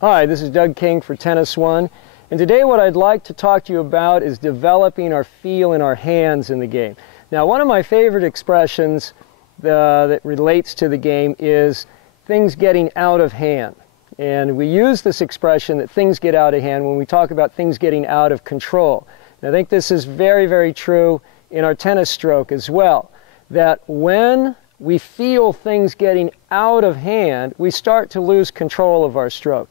Hi, this is Doug King for Tennis One, and today what I'd like to talk to you about is developing our feel in our hands in the game. Now, one of my favorite expressions that relates to the game is things getting out of hand. And we use this expression that things get out of hand when we talk about things getting out of control. And I think this is very, very true in our tennis stroke as well, that when we feel things getting out of hand, we start to lose control of our stroke.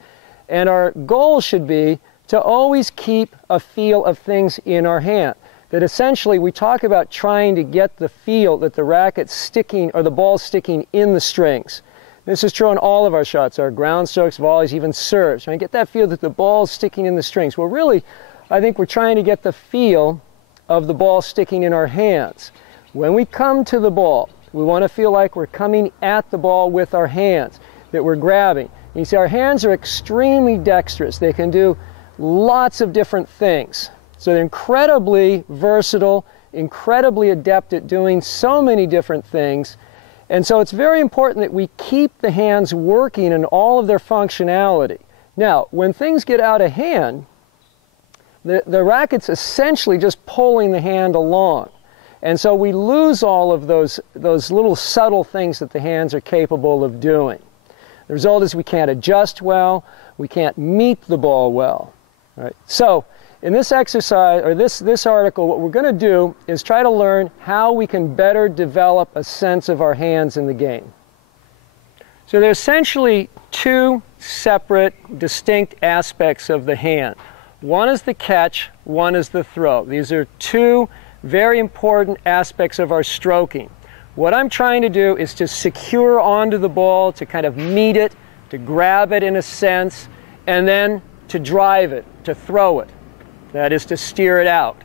And our goal should be to always keep a feel of things in our hand. That essentially we talk about trying to get the feel that the racket's sticking or the ball's sticking in the strings. This is true on all of our shots, our ground strokes, volleys, even serves. Trying to get that feel that the ball's sticking in the strings. Well, really, I think we're trying to get the feel of the ball sticking in our hands. When we come to the ball, we want to feel like we're coming at the ball with our hands, that we're grabbing. You see, our hands are extremely dexterous. They can do lots of different things. So they're incredibly versatile, incredibly adept at doing so many different things. And so it's very important that we keep the hands working in all of their functionality. Now, when things get out of hand, the racket's essentially just pulling the hand along. And so we lose all of those little subtle things that the hands are capable of doing. The result is we can't adjust well, we can't meet the ball well. All right. So in this exercise, or this article, what we're going to do is try to learn how we can better develop a sense of our hands in the game. So there are essentially two separate, distinct aspects of the hand. One is the catch, one is the throw. These are two very important aspects of our stroking. What I'm trying to do is to secure onto the ball, to kind of meet it, to grab it in a sense, and then to drive it, to throw it. That is to steer it out.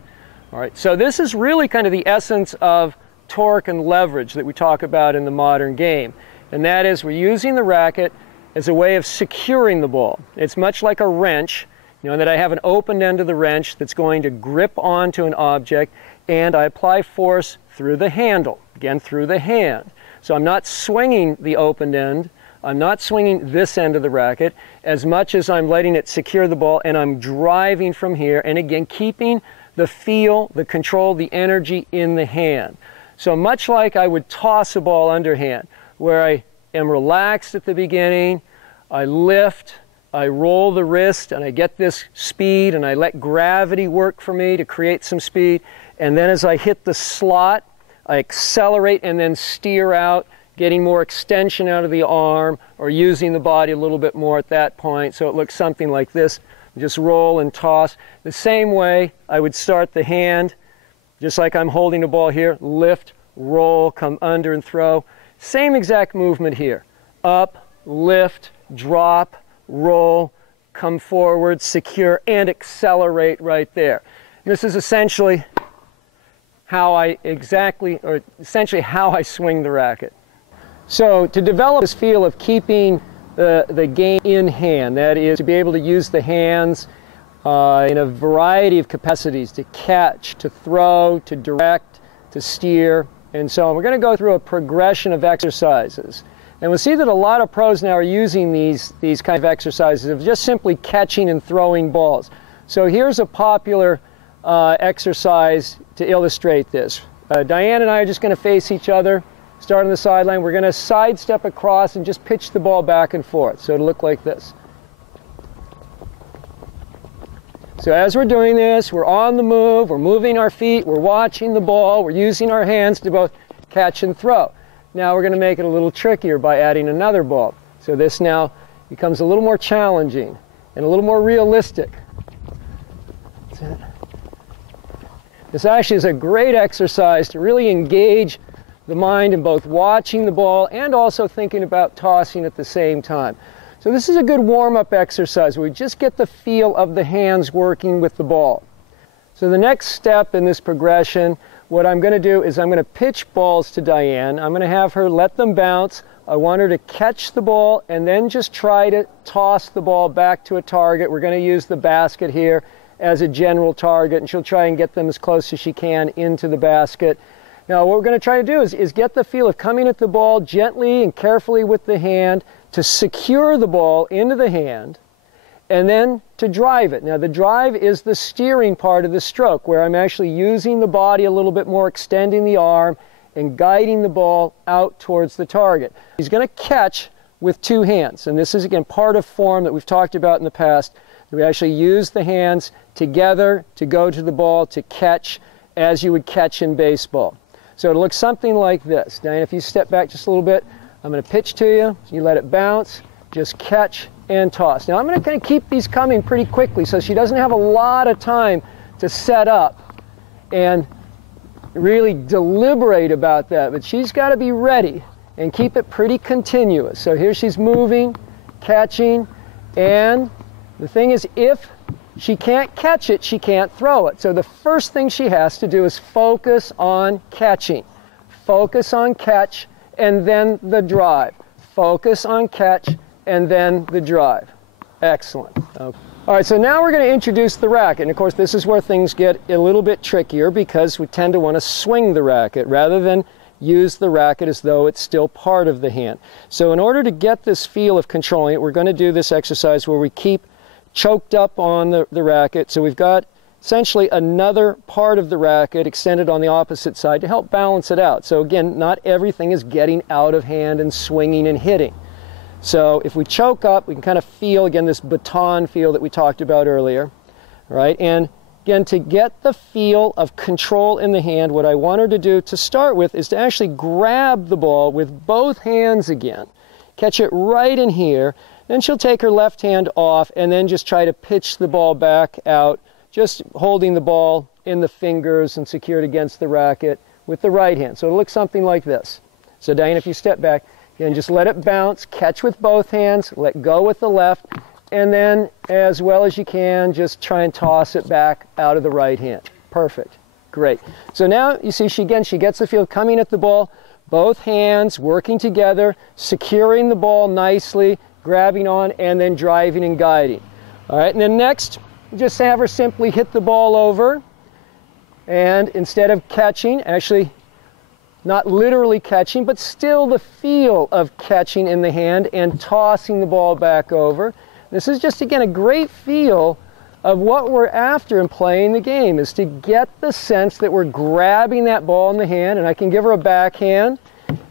All right, so this is really kind of the essence of torque and leverage that we talk about in the modern game. And that is we're using the racket as a way of securing the ball. It's much like a wrench, you know, that I have an open end of the wrench that's going to grip onto an object, and I apply force through the handle, again through the hand. So I'm not swinging the open end, I'm not swinging this end of the racket as much as I'm letting it secure the ball, and I'm driving from here, and again keeping the feel, the control, the energy in the hand. So much like I would toss a ball underhand, where I am relaxed at the beginning, I lift, I roll the wrist, and I get this speed, and I let gravity work for me to create some speed. And then as I hit the slot, I accelerate and then steer out, getting more extension out of the arm or using the body a little bit more at that point. So it looks something like this. Just roll and toss. The same way I would start the hand, just like I'm holding the ball here, lift, roll, come under and throw. Same exact movement here. Up, lift, drop, roll, come forward, secure, and accelerate right there. This is essentially how I swing the racket. So to develop this feel of keeping the game in hand, that is to be able to use the hands in a variety of capacities, to catch, to throw, to direct, to steer, and so on. We're going to go through a progression of exercises. And we'll see that a lot of pros now are using these kind of exercises of just simply catching and throwing balls. So here's a popular exercise to illustrate this. Diane and I are just going to face each other, start on the sideline. We're going to sidestep across and just pitch the ball back and forth. So it'll look like this. So as we're doing this, we're on the move, we're moving our feet, we're watching the ball, we're using our hands to both catch and throw. Now we're going to make it a little trickier by adding another ball. So this now becomes a little more challenging and a little more realistic. This actually is a great exercise to really engage the mind in both watching the ball and also thinking about tossing at the same time. So this is a good warm-up exercise where we just get the feel of the hands working with the ball. So the next step in this progression, what I'm going to do is I'm going to pitch balls to Diane. I'm going to have her let them bounce. I want her to catch the ball and then just try to toss the ball back to a target. We're going to use the basket here as a general target, and she'll try and get them as close as she can into the basket. Now what we're going to try to do is get the feel of coming at the ball gently and carefully with the hand to secure the ball into the hand, and then to drive it. Now the drive is the steering part of the stroke, where I'm actually using the body a little bit more, extending the arm and guiding the ball out towards the target. He's going to catch with two hands, and this is again part of form that we've talked about in the past. We actually use the hands together to go to the ball to catch as you would catch in baseball. So it looks something like this. Diana, if you step back just a little bit, I'm going to pitch to you, you let it bounce, just catch and toss. Now I'm going to kind of keep these coming pretty quickly so she doesn't have a lot of time to set up and really deliberate about that, but she's got to be ready and keep it pretty continuous. So here she's moving, catching, and the thing is, if she can't catch it, she can't throw it. So the first thing she has to do is focus on catching. Focus on catch, and then the drive. Focus on catch, and then the drive. Excellent. Okay. All right, so now we're going to introduce the racket. And of course, this is where things get a little bit trickier because we tend to want to swing the racket rather than use the racket as though it's still part of the hand. So in order to get this feel of controlling it, we're going to do this exercise where we keep choked up on the racket. So we've got essentially another part of the racket extended on the opposite side to help balance it out. So again, not everything is getting out of hand and swinging and hitting. So if we choke up, we can kind of feel, again, this baton feel that we talked about earlier, right? And again, to get the feel of control in the hand, what I want her to do to start with is to actually grab the ball with both hands again. Catch it right in here. Then she'll take her left hand off and then just try to pitch the ball back out, just holding the ball in the fingers and secured against the racket with the right hand. So it'll look something like this. So Diana, if you step back, again, just let it bounce, catch with both hands, let go with the left, and then as well as you can, just try and toss it back out of the right hand. Perfect. Great. So now you see she gets the feel coming at the ball, both hands working together, securing the ball nicely, grabbing on, and then driving and guiding. All right, and then next, just have her simply hit the ball over, and instead of catching, actually not literally catching, but still the feel of catching in the hand and tossing the ball back over. This is just, again, a great feel of what we're after in playing the game, is to get the sense that we're grabbing that ball in the hand, and I can give her a backhand,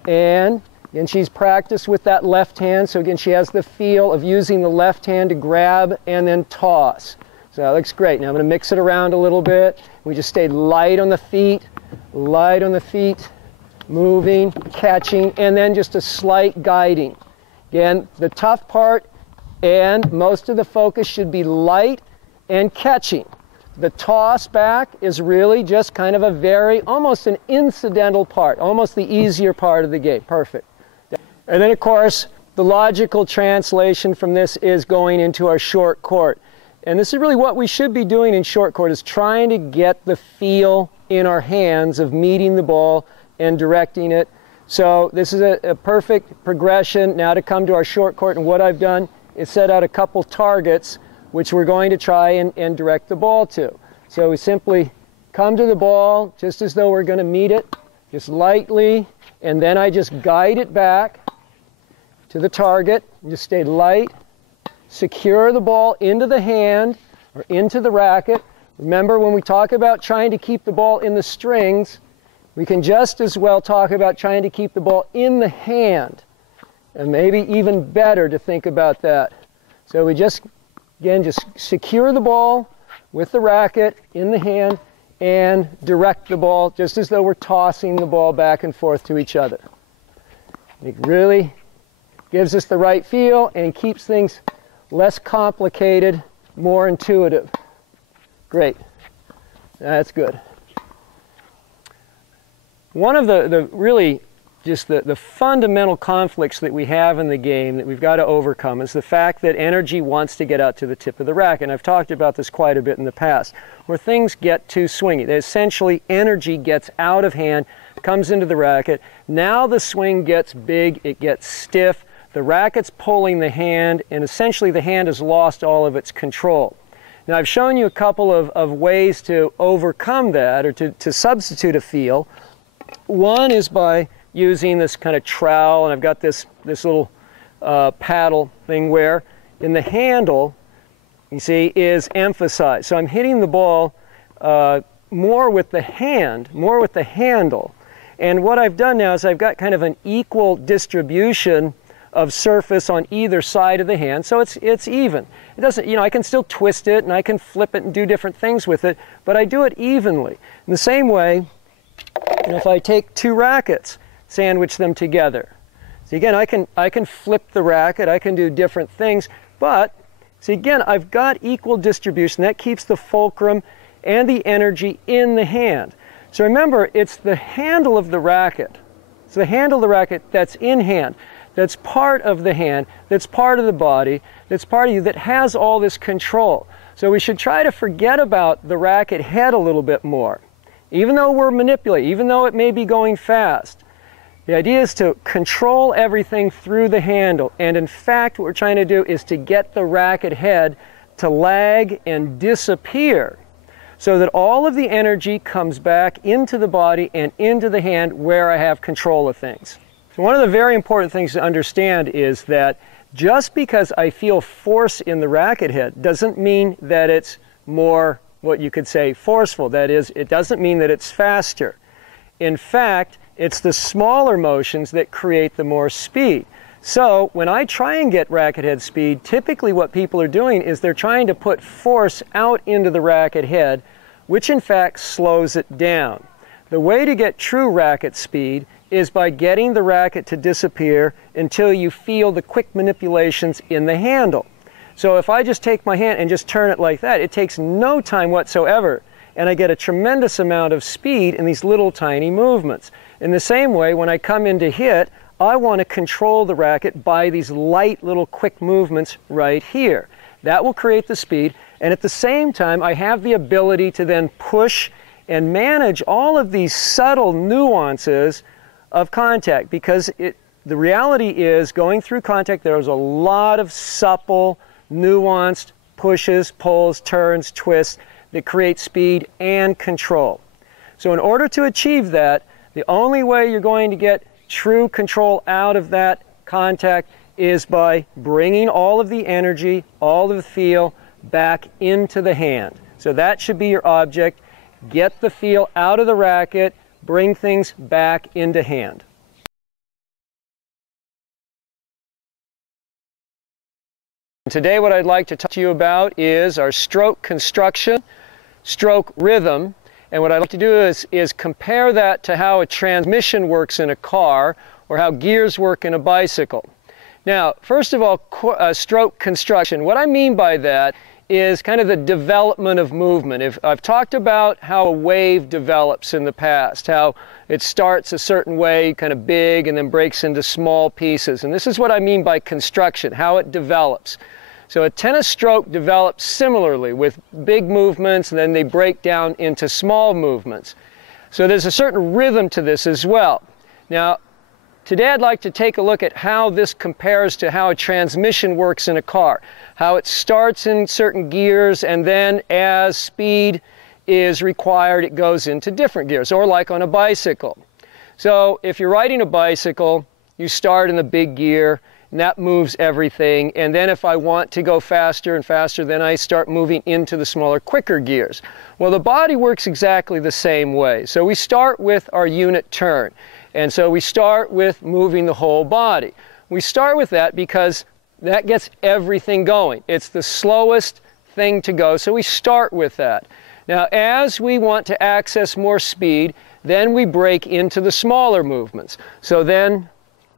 and again, she's practiced with that left hand, so again, she has the feel of using the left hand to grab and then toss. So that looks great. Now I'm going to mix it around a little bit. We just stay light on the feet, moving, catching, and then just a slight guiding. Again, the tough part and most of the focus should be light and catching. The toss back is really just kind of almost an incidental part, almost the easier part of the game. Perfect. And then, of course, the logical translation from this is going into our short court. And this is really what we should be doing in short court, is trying to get the feel in our hands of meeting the ball and directing it. So this is a perfect progression now to come to our short court. And what I've done is set out a couple targets which we're going to try and direct the ball to. So we simply come to the ball just as though we're going to meet it, just lightly, and then I just guide it back to the target. Just stay light, secure the ball into the hand or into the racket. Remember, when we talk about trying to keep the ball in the strings, we can just as well talk about trying to keep the ball in the hand, and maybe even better to think about that. So we just, again, just secure the ball with the racket in the hand and direct the ball just as though we're tossing the ball back and forth to each other. It really gives us the right feel and keeps things less complicated, more intuitive. Great. That's good. One of the really just the fundamental conflicts that we have in the game that we've got to overcome is the fact that energy wants to get out to the tip of the racket. And I've talked about this quite a bit in the past, where things get too swingy. That essentially energy gets out of hand, comes into the racket. Now the swing gets big, it gets stiff, the racket's pulling the hand, and essentially the hand has lost all of its control. Now I've shown you a couple of ways to overcome that, or to substitute a feel. One is by using this kind of trowel, and I've got this little paddle thing where in the handle you see, is emphasized. So I'm hitting the ball more with the hand, more with the handle. And what I've done now is I've got kind of an equal distribution of surface on either side of the hand, so it's even. It doesn't, you know, I can still twist it and I can flip it and do different things with it, but I do it evenly. In the same way, and if I take two rackets, sandwich them together. So again, I can flip the racket, I can do different things, but see again, I've got equal distribution. That keeps the fulcrum and the energy in the hand. So remember, it's the handle of the racket. It's the handle of the racket that's in hand, that's part of the hand, that's part of the body, that's part of you, that has all this control. So we should try to forget about the racket head a little bit more. Even though we're manipulating, even though it may be going fast, the idea is to control everything through the handle. And in fact, what we're trying to do is to get the racket head to lag and disappear, so that all of the energy comes back into the body and into the hand where I have control of things. So one of the very important things to understand is that just because I feel force in the racket head doesn't mean that it's more, what you could say, forceful. That is, it doesn't mean that it's faster. In fact, it's the smaller motions that create the more speed. So when I try and get racket head speed, typically what people are doing is they're trying to put force out into the racket head, which in fact slows it down. The way to get true racket speed is by getting the racket to disappear until you feel the quick manipulations in the handle. So if I just take my hand and just turn it like that, it takes no time whatsoever, and I get a tremendous amount of speed in these little tiny movements. In the same way, when I come in to hit, I want to control the racket by these light little quick movements right here. That will create the speed, and at the same time I have the ability to then push and manage all of these subtle nuances of contact, because the reality is, going through contact, there's a lot of supple, nuanced pushes, pulls, turns, twists that create speed and control. So in order to achieve that, the only way you're going to get true control out of that contact is by bringing all of the energy, all of the feel back into the hand. So that should be your object. Get the feel out of the racket, bring things back into hand. Today what I'd like to talk to you about is our stroke construction, stroke rhythm. And what I'd like to do is compare that to how a transmission works in a car or how gears work in a bicycle. Now, first of all, stroke construction. What I mean by that is kind of the development of movement. If I've talked about how a wave develops in the past, how it starts a certain way, kind of big, and then breaks into small pieces. And this is what I mean by construction, how it develops. So a tennis stroke develops similarly with big movements, and then they break down into small movements. So there's a certain rhythm to this as well. Now, today I'd like to take a look at how this compares to how a transmission works in a car. How it starts in certain gears, and then as speed is required, it goes into different gears, or like on a bicycle. So if you're riding a bicycle, you start in the big gear, and that moves everything. And then if I want to go faster and faster, then I start moving into the smaller, quicker gears. Well, the body works exactly the same way. So we start with our unit turn. And so we start with moving the whole body. We start with that because that gets everything going. It's the slowest thing to go, so we start with that. Now, as we want to access more speed, then we break into the smaller movements. So then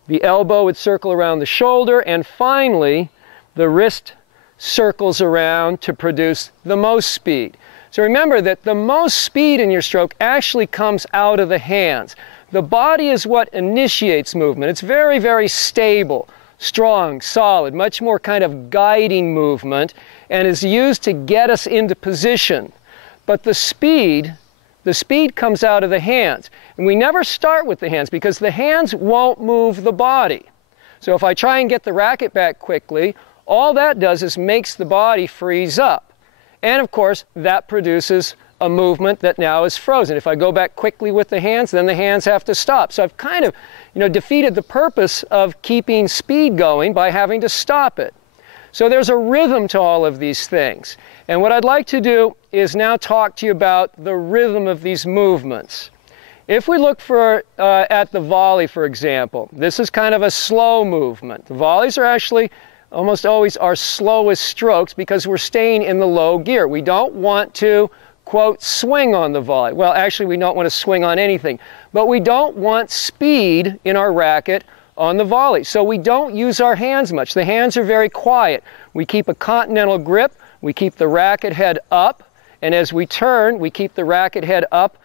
the elbow would circle around the shoulder, and finally, the wrist circles around to produce the most speed. So remember that the most speed in your stroke actually comes out of the hands. The body is what initiates movement. It's very, very stable, strong, solid, much more kind of guiding movement, and is used to get us into position. But the speed comes out of the hands. And we never start with the hands because the hands won't move the body. So if I try and get the racket back quickly, all that does is makes the body freeze up. And of course, that produces a movement that now is frozen. If I go back quickly with the hands, then the hands have to stop. So I've kind of, defeated the purpose of keeping speed going by having to stop it. So there's a rhythm to all of these things. And what I'd like to do is now talk to you about the rhythm of these movements. If we look at the volley, for example, this is kind of a slow movement. The volleys are actually almost always our slowest strokes because we're staying in the low gear. We don't want to, quote, swing on the volley. Well, actually, we don't want to swing on anything. But we don't want speed in our racket on the volley. So we don't use our hands much. The hands are very quiet. We keep a continental grip. We keep the racket head up. And as we turn, we keep the racket head up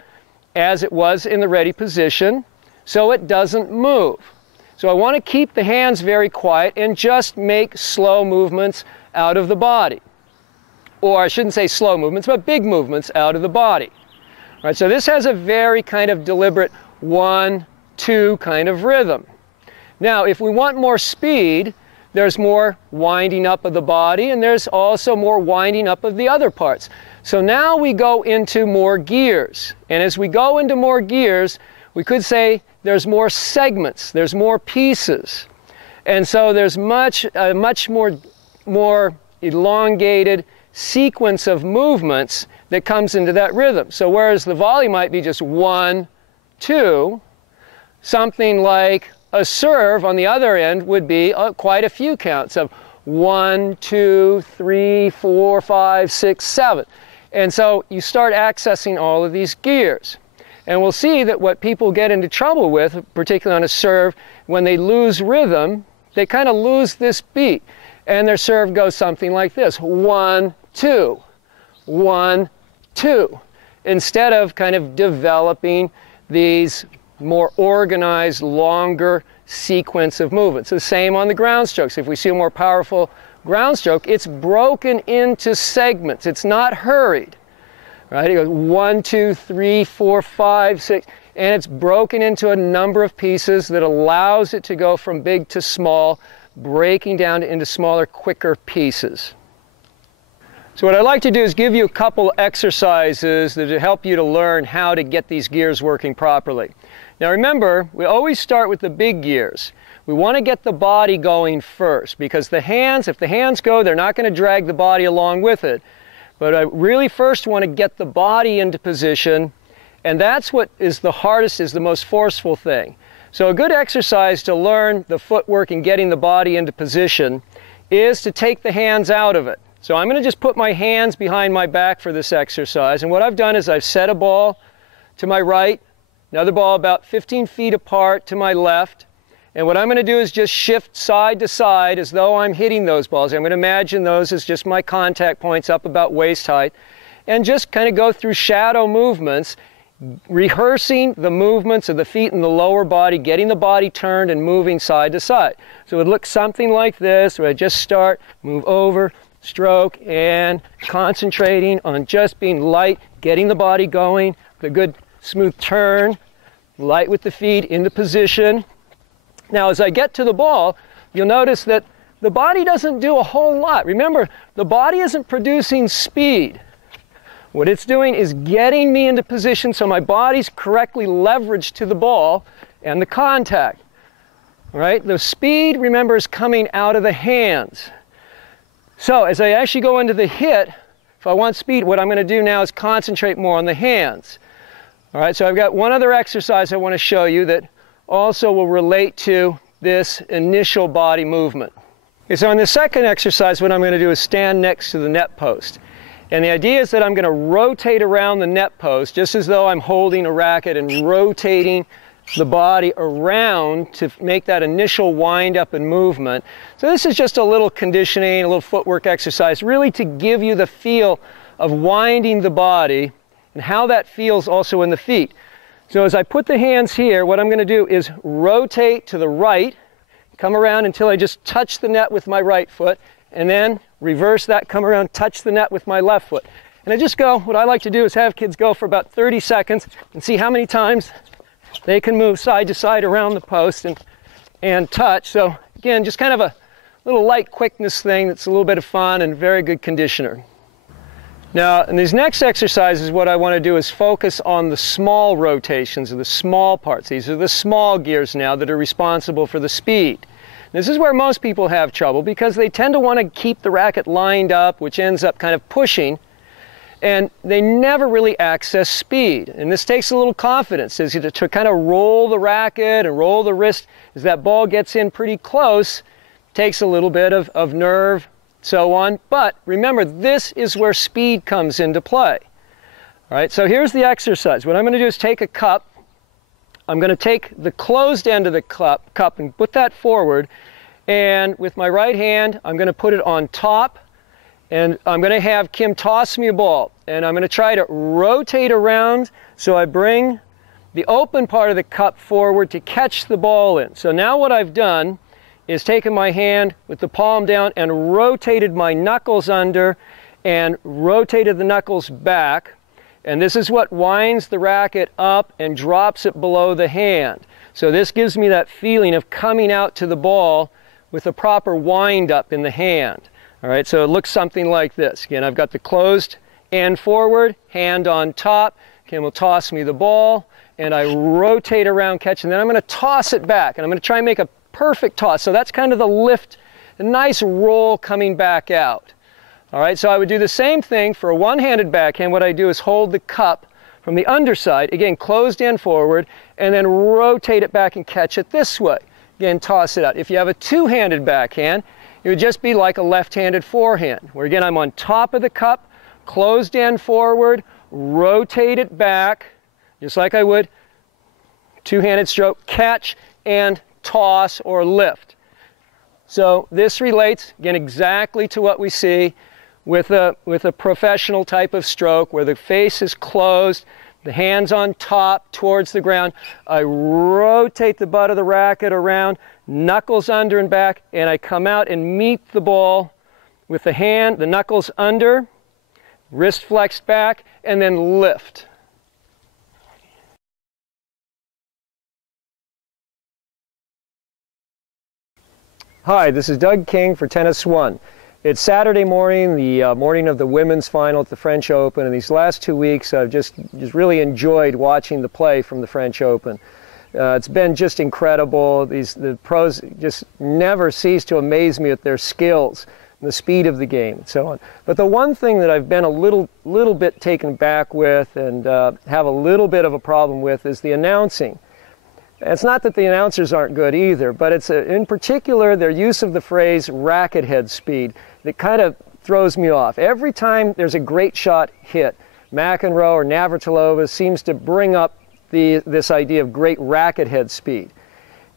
as it was in the ready position, so it doesn't move. So I want to keep the hands very quiet and just make slow movements out of the body. Or I shouldn't say slow movements, but big movements out of the body. All right, so this has a very kind of deliberate 1-2 kind of rhythm. Now, if we want more speed, there's more winding up of the body, and there's also more winding up of the other parts. So now we go into more gears. And as we go into more gears, we could say there's more segments, there's more pieces. And so there's much more elongated sequence of movements that comes into that rhythm. So whereas the volley might be just 1, 2, something like a serve on the other end would be quite a few counts of 1, 2, 3, 4, 5, 6, 7. And so you start accessing all of these gears. And we'll see that what people get into trouble with, particularly on a serve, when they lose rhythm, they kind of lose this beat. And their serve goes something like this: 1, 2, 1, 2. Instead of kind of developing these more organized, longer sequence of movements. The same on the ground strokes. If we see a more powerful ground stroke, it's broken into segments. It's not hurried. Right? It goes 1, 2, 3, 4, 5, 6, and it's broken into a number of pieces that allows it to go from big to small, breaking down into smaller, quicker pieces. So what I'd like to do is give you a couple exercises that will help you to learn how to get these gears working properly. Now remember, we always start with the big gears. We want to get the body going first, because the hands, if the hands go, they're not going to drag the body along with it. But I really first want to get the body into position, and that's what is the hardest, is the most forceful thing. So a good exercise to learn the footwork and getting the body into position is to take the hands out of it. So I'm going to just put my hands behind my back for this exercise, and what I've done is I've set a ball to my right, another ball about 15 feet apart to my left, and what I'm going to do is just shift side to side as though I'm hitting those balls. I'm going to imagine those as just my contact points up about waist height, and just kind of go through shadow movements, rehearsing the movements of the feet and the lower body, getting the body turned and moving side to side. So it would look something like this, where I just start, move over, stroke, and concentrating on just being light, getting the body going, the good smooth turn, light with the feet into position. Now as I get to the ball, you'll notice that the body doesn't do a whole lot. Remember, the body isn't producing speed. What it's doing is getting me into position so my body's correctly leveraged to the ball and the contact. All right? The speed, remember, is coming out of the hands. So as I actually go into the hit, if I want speed, what I'm going to do now is concentrate more on the hands. All right, so I've got one other exercise I want to show you that also will relate to this initial body movement. Okay, so on the second exercise, what I'm going to do is stand next to the net post. And the idea is that I'm going to rotate around the net post, just as though I'm holding a racket and rotating the body around to make that initial wind up and movement. So this is just a little conditioning, a little footwork exercise, really to give you the feel of winding the body and how that feels also in the feet. So as I put the hands here, what I'm going to do is rotate to the right, come around until I just touch the net with my right foot, and then reverse that, come around, touch the net with my left foot. And I just go, what I like to do is have kids go for about 30 seconds and see how many times they can move side to side around the post and touch. So again, just kind of a little light quickness thing that's a little bit of fun and very good conditioner. Now, in these next exercises, what I want to do is focus on the small rotations of the small parts. These are the small gears now that are responsible for the speed. This is where most people have trouble because they tend to want to keep the racket lined up, which ends up kind of pushing, and they never really access speed. And this takes a little confidence, is to kind of roll the racket and roll the wrist as that ball gets in pretty close. Takes a little bit of nerve, so on. But remember, this is where speed comes into play. All right, so here's the exercise. What I'm going to do is take a cup. I'm going to take the closed end of the cup and put that forward. And with my right hand, I'm going to put it on top. And I'm going to have Kim toss me a ball. And I'm going to try to rotate around so I bring the open part of the cup forward to catch the ball in. So now what I've done is taken my hand with the palm down and rotated my knuckles under and rotated the knuckles back. And this is what winds the racket up and drops it below the hand. So this gives me that feeling of coming out to the ball with a proper wind up in the hand. All right, so it looks something like this. Again, I've got the closed end forward, hand on top. Kim will toss me the ball, and I rotate around, catch, and then I'm going to toss it back. And I'm going to try and make a perfect toss. So that's kind of the lift, a nice roll coming back out. All right, so I would do the same thing for a one-handed backhand. What I do is hold the cup from the underside, again, closed end forward, and then rotate it back and catch it this way. Again, toss it out. If you have a two-handed backhand, it would just be like a left-handed forehand, where again, I'm on top of the cup, closed end forward, rotate it back, just like I would two-handed stroke, catch and toss or lift. So this relates, again, exactly to what we see with a professional type of stroke, where the face is closed, the hands on top towards the ground. I rotate the butt of the racket around, knuckles under and back, and I come out and meet the ball with the hand, the knuckles under, wrist flexed back, and then lift. Hi, this is Doug King for Tennis One. It's Saturday morning, the morning of the women's final at the French Open, and these last 2 weeks I've just really enjoyed watching the play from the French Open. It's been just incredible. The pros just never cease to amaze me at their skills and the speed of the game and so on. But the one thing that I've been a little bit taken back with and have a little bit of a problem with is the announcing. It's not that the announcers aren't good either, but it's in particular their use of the phrase racket head speed that kind of throws me off. Every time there's a great shot hit, McEnroe or Navratilova seems to bring up this idea of great racket head speed.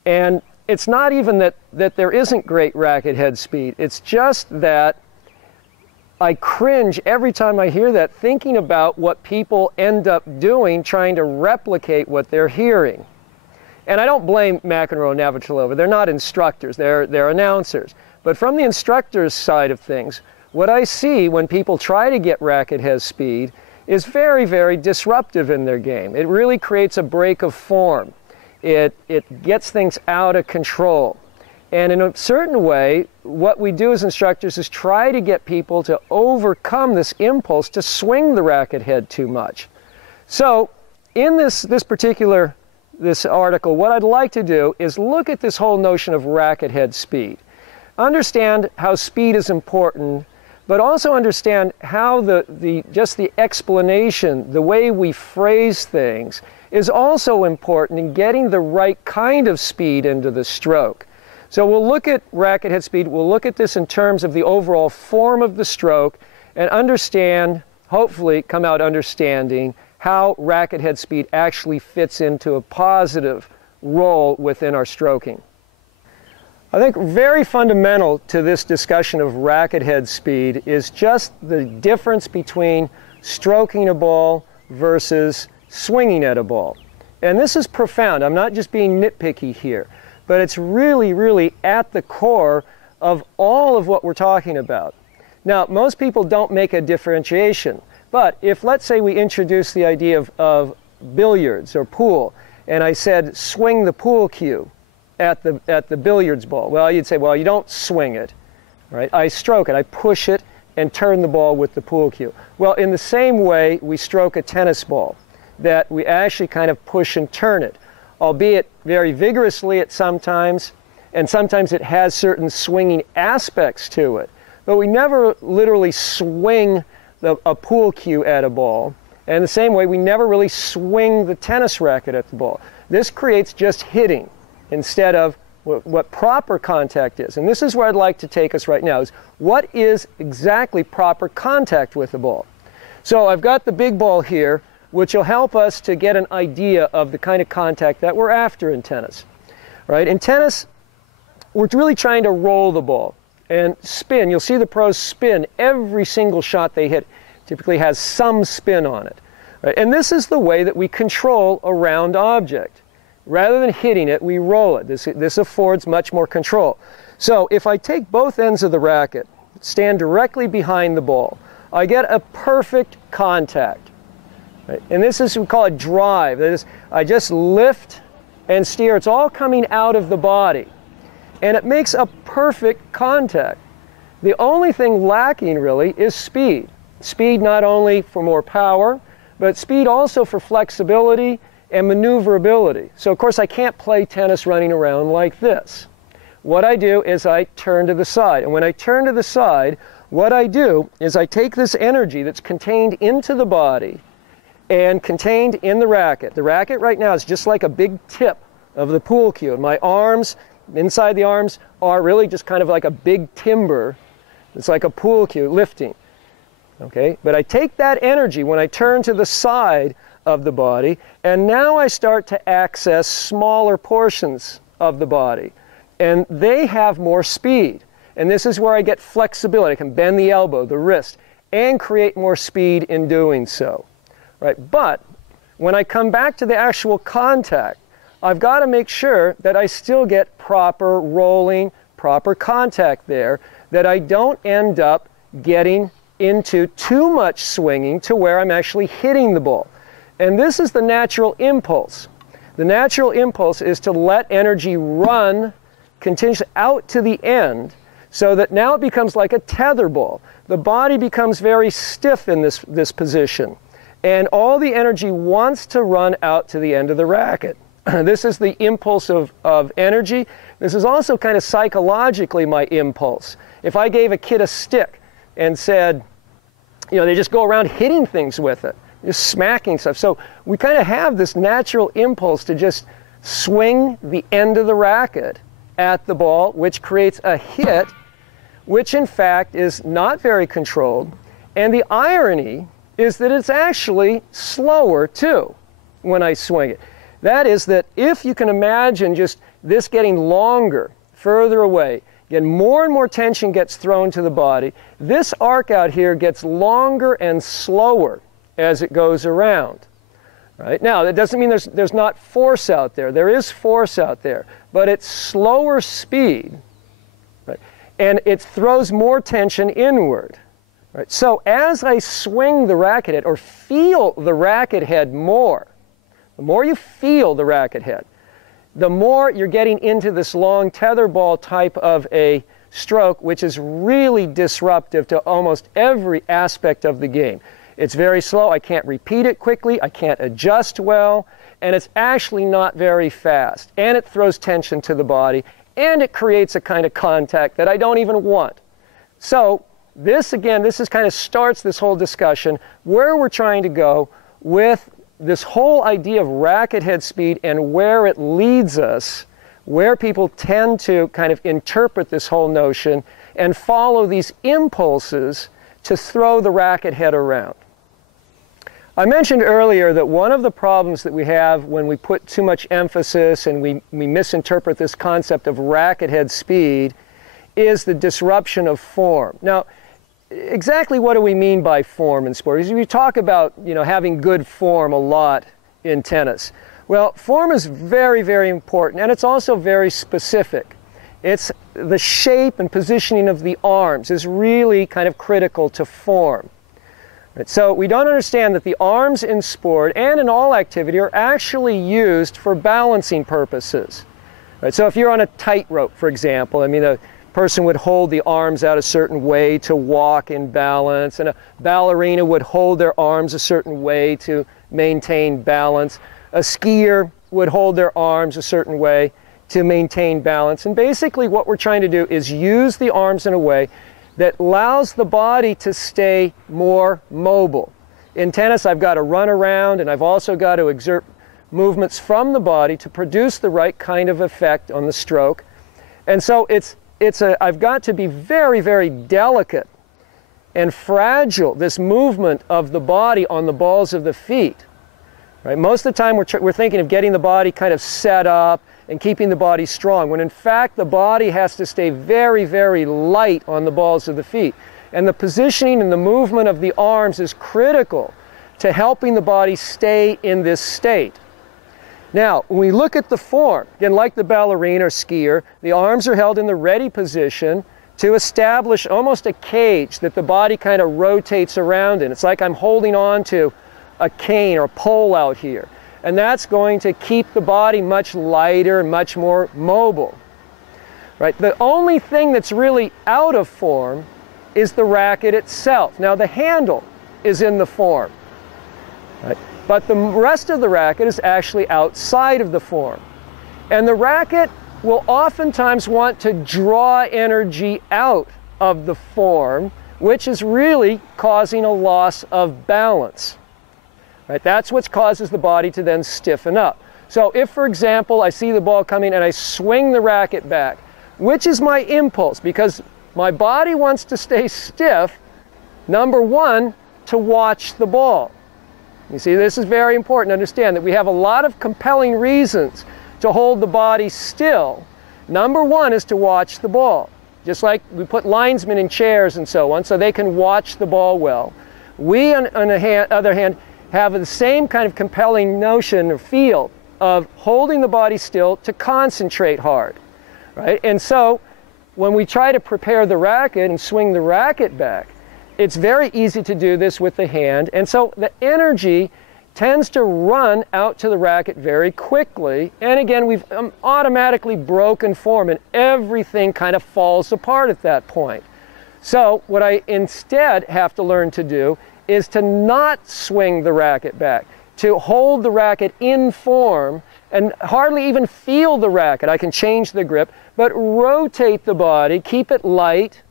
And it's not even that there isn't great racket head speed. It's just that I cringe every time I hear that, thinking about what people end up doing trying to replicate what they're hearing. And I don't blame McEnroe and Navratilova. They're not instructors, they're announcers. But from the instructor's side of things, what I see when people try to get racket head speed is very, very disruptive in their game. It really creates a break of form. It gets things out of control. And in a certain way, what we do as instructors is try to get people to overcome this impulse to swing the racket head too much. So in this article, what I'd like to do is look at this whole notion of racket head speed. Understand how speed is important, but also understand how just the explanation, the way we phrase things, is also important in getting the right kind of speed into the stroke. So we'll look at racket head speed, we'll look at this in terms of the overall form of the stroke, and understand, hopefully come out understanding, how racket head speed actually fits into a positive role within our stroking. I think very fundamental to this discussion of racket head speed is just the difference between stroking a ball versus swinging at a ball. And this is profound. I'm not just being nitpicky here, but it's really, really at the core of all of what we're talking about. Now, most people don't make a differentiation, but if, let's say, we introduce the idea of billiards or pool, and I said swing the pool cue at the billiards ball, well, you'd say, well, you don't swing it, right? I stroke it, I push it and turn the ball with the pool cue. Well, in the same way, we stroke a tennis ball, that we actually kind of push and turn it, albeit very vigorously at some times, and sometimes it has certain swinging aspects to it. But we never literally swing a pool cue at a ball. And the same way, we never really swing the tennis racket at the ball. This creates just hitting instead of what proper contact is. And this is where I'd like to take us right now, is what is exactly proper contact with the ball? So I've got the big ball here, which will help us to get an idea of the kind of contact that we're after in tennis. Right? In tennis, we're really trying to roll the ball and spin. You'll see the pros spin every single shot they hit. Typically has some spin on it. Right? And this is the way that we control a round object. Rather than hitting it, we roll it. This affords much more control. So if I take both ends of the racket, stand directly behind the ball, I get a perfect contact. Right? And this is what we call a drive. That is, I just lift and steer. It's all coming out of the body. And it makes a perfect contact. The only thing lacking really is speed. Speed not only for more power, but speed also for flexibility and maneuverability. So of course I can't play tennis running around like this. What I do is I turn to the side. And when I turn to the side, what I do is I take this energy that's contained into the body and contained in the racket. The racket right now is just like a big tip of the pool cue. And my arms, inside the arms, are really just kind of like a big timber. It's like a pool cue lifting. Okay? But I take that energy when I turn to the side of the body, and now I start to access smaller portions of the body. And they have more speed. And this is where I get flexibility. I can bend the elbow, the wrist, and create more speed in doing so. Right? But when I come back to the actual contact, I've got to make sure that I still get proper rolling, proper contact there, that I don't end up getting into too much swinging to where I'm actually hitting the ball. And this is the natural impulse. The natural impulse is to let energy run continuously out to the end so that now it becomes like a tether ball. The body becomes very stiff in this position. And all the energy wants to run out to the end of the racket. This is the impulse of energy. This is also kind of psychologically my impulse. If I gave a kid a stick and said, you know, they just go around hitting things with it, just smacking stuff. So we kind of have this natural impulse to just swing the end of the racket at the ball, which creates a hit, which in fact is not very controlled. And the irony is that it's actually slower too when I swing it. That is that if you can imagine just this getting longer, further away, again, more and more tension gets thrown to the body, this arc out here gets longer and slower as it goes around. Right? Now, that doesn't mean there's not force out there. There is force out there, but it's slower speed, right? And it throws more tension inward. Right? So as I swing the racket head or feel the racket head more, the more you feel the racket head, the more you're getting into this long tetherball type of a stroke, which is really disruptive to almost every aspect of the game. It's very slow. I can't repeat it quickly. I can't adjust well. And it's actually not very fast. And it throws tension to the body. And it creates a kind of contact that I don't even want. So this, again, this is kind of starts this whole discussion where we're trying to go with this whole idea of racket head speed and where it leads us, where people tend to kind of interpret this whole notion and follow these impulses to throw the racket head around. I mentioned earlier that one of the problems that we have when we put too much emphasis and we misinterpret this concept of racket head speed is the disruption of form. Now, exactly what do we mean by form in sport? We talk about, you know, having good form a lot in tennis. Well, form is very, very important, and it's also very specific. It's the shape and positioning of the arms is really kind of critical to form. Right? So we don't understand that the arms in sport and in all activity are actually used for balancing purposes. Right? So if you're on a tightrope, for example, I mean, a person would hold the arms out a certain way to walk in balance, and a ballerina would hold their arms a certain way to maintain balance. A skier would hold their arms a certain way to maintain balance. And basically what we're trying to do is use the arms in a way that allows the body to stay more mobile. In tennis, I've got to run around, and I've also got to exert movements from the body to produce the right kind of effect on the stroke. And so I've got to be very, very delicate and fragile, this movement of the body on the balls of the feet. Right? Most of the time we're thinking of getting the body kind of set up and keeping the body strong, when in fact the body has to stay very, very light on the balls of the feet. And the positioning and the movement of the arms is critical to helping the body stay in this state. Now, when we look at the form, again, like the ballerina or skier, the arms are held in the ready position to establish almost a cage that the body kind of rotates around in. It's like I'm holding on to a cane or a pole out here. And that's going to keep the body much lighter and much more mobile. Right? The only thing that's really out of form is the racket itself. Now, the handle is in the form. Right? But the rest of the racket is actually outside of the form. And the racket will oftentimes want to draw energy out of the form, which is really causing a loss of balance. Right? That's what causes the body to then stiffen up. So if, for example, I see the ball coming and I swing the racket back, which is my impulse? Because my body wants to stay stiff, number one, to watch the ball. You see, this is very important to understand that we have a lot of compelling reasons to hold the body still. Number one is to watch the ball. Just like we put linesmen in chairs and so on, so they can watch the ball well. We, on the other hand, have the same kind of compelling notion or feel of holding the body still to concentrate hard. Right? And so when we try to prepare the racket and swing the racket back, it's very easy to do this with the hand, and so the energy tends to run out to the racket very quickly, and again we've automatically broken form and everything kind of falls apart at that point. So what I instead have to learn to do is to not swing the racket back, to hold the racket in form and hardly even feel the racket. I can change the grip, but rotate the body, keep it light,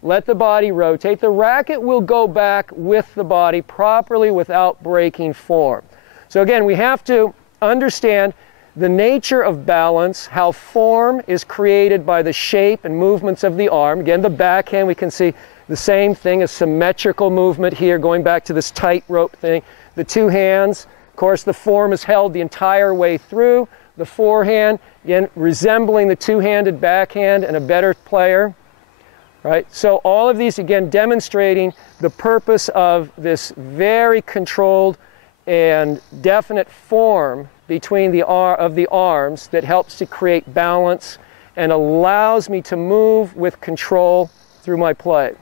let the body rotate. The racket will go back with the body properly without breaking form. So again, we have to understand the nature of balance, how form is created by the shape and movements of the arm. Again, the backhand, we can see the same thing, a symmetrical movement here, going back to this tightrope thing. The two hands, of course, the form is held the entire way through. The forehand, again, resembling the two-handed backhand and a better player. Right? So all of these, again, demonstrating the purpose of this very controlled and definite form between the arms that helps to create balance and allows me to move with control through my play.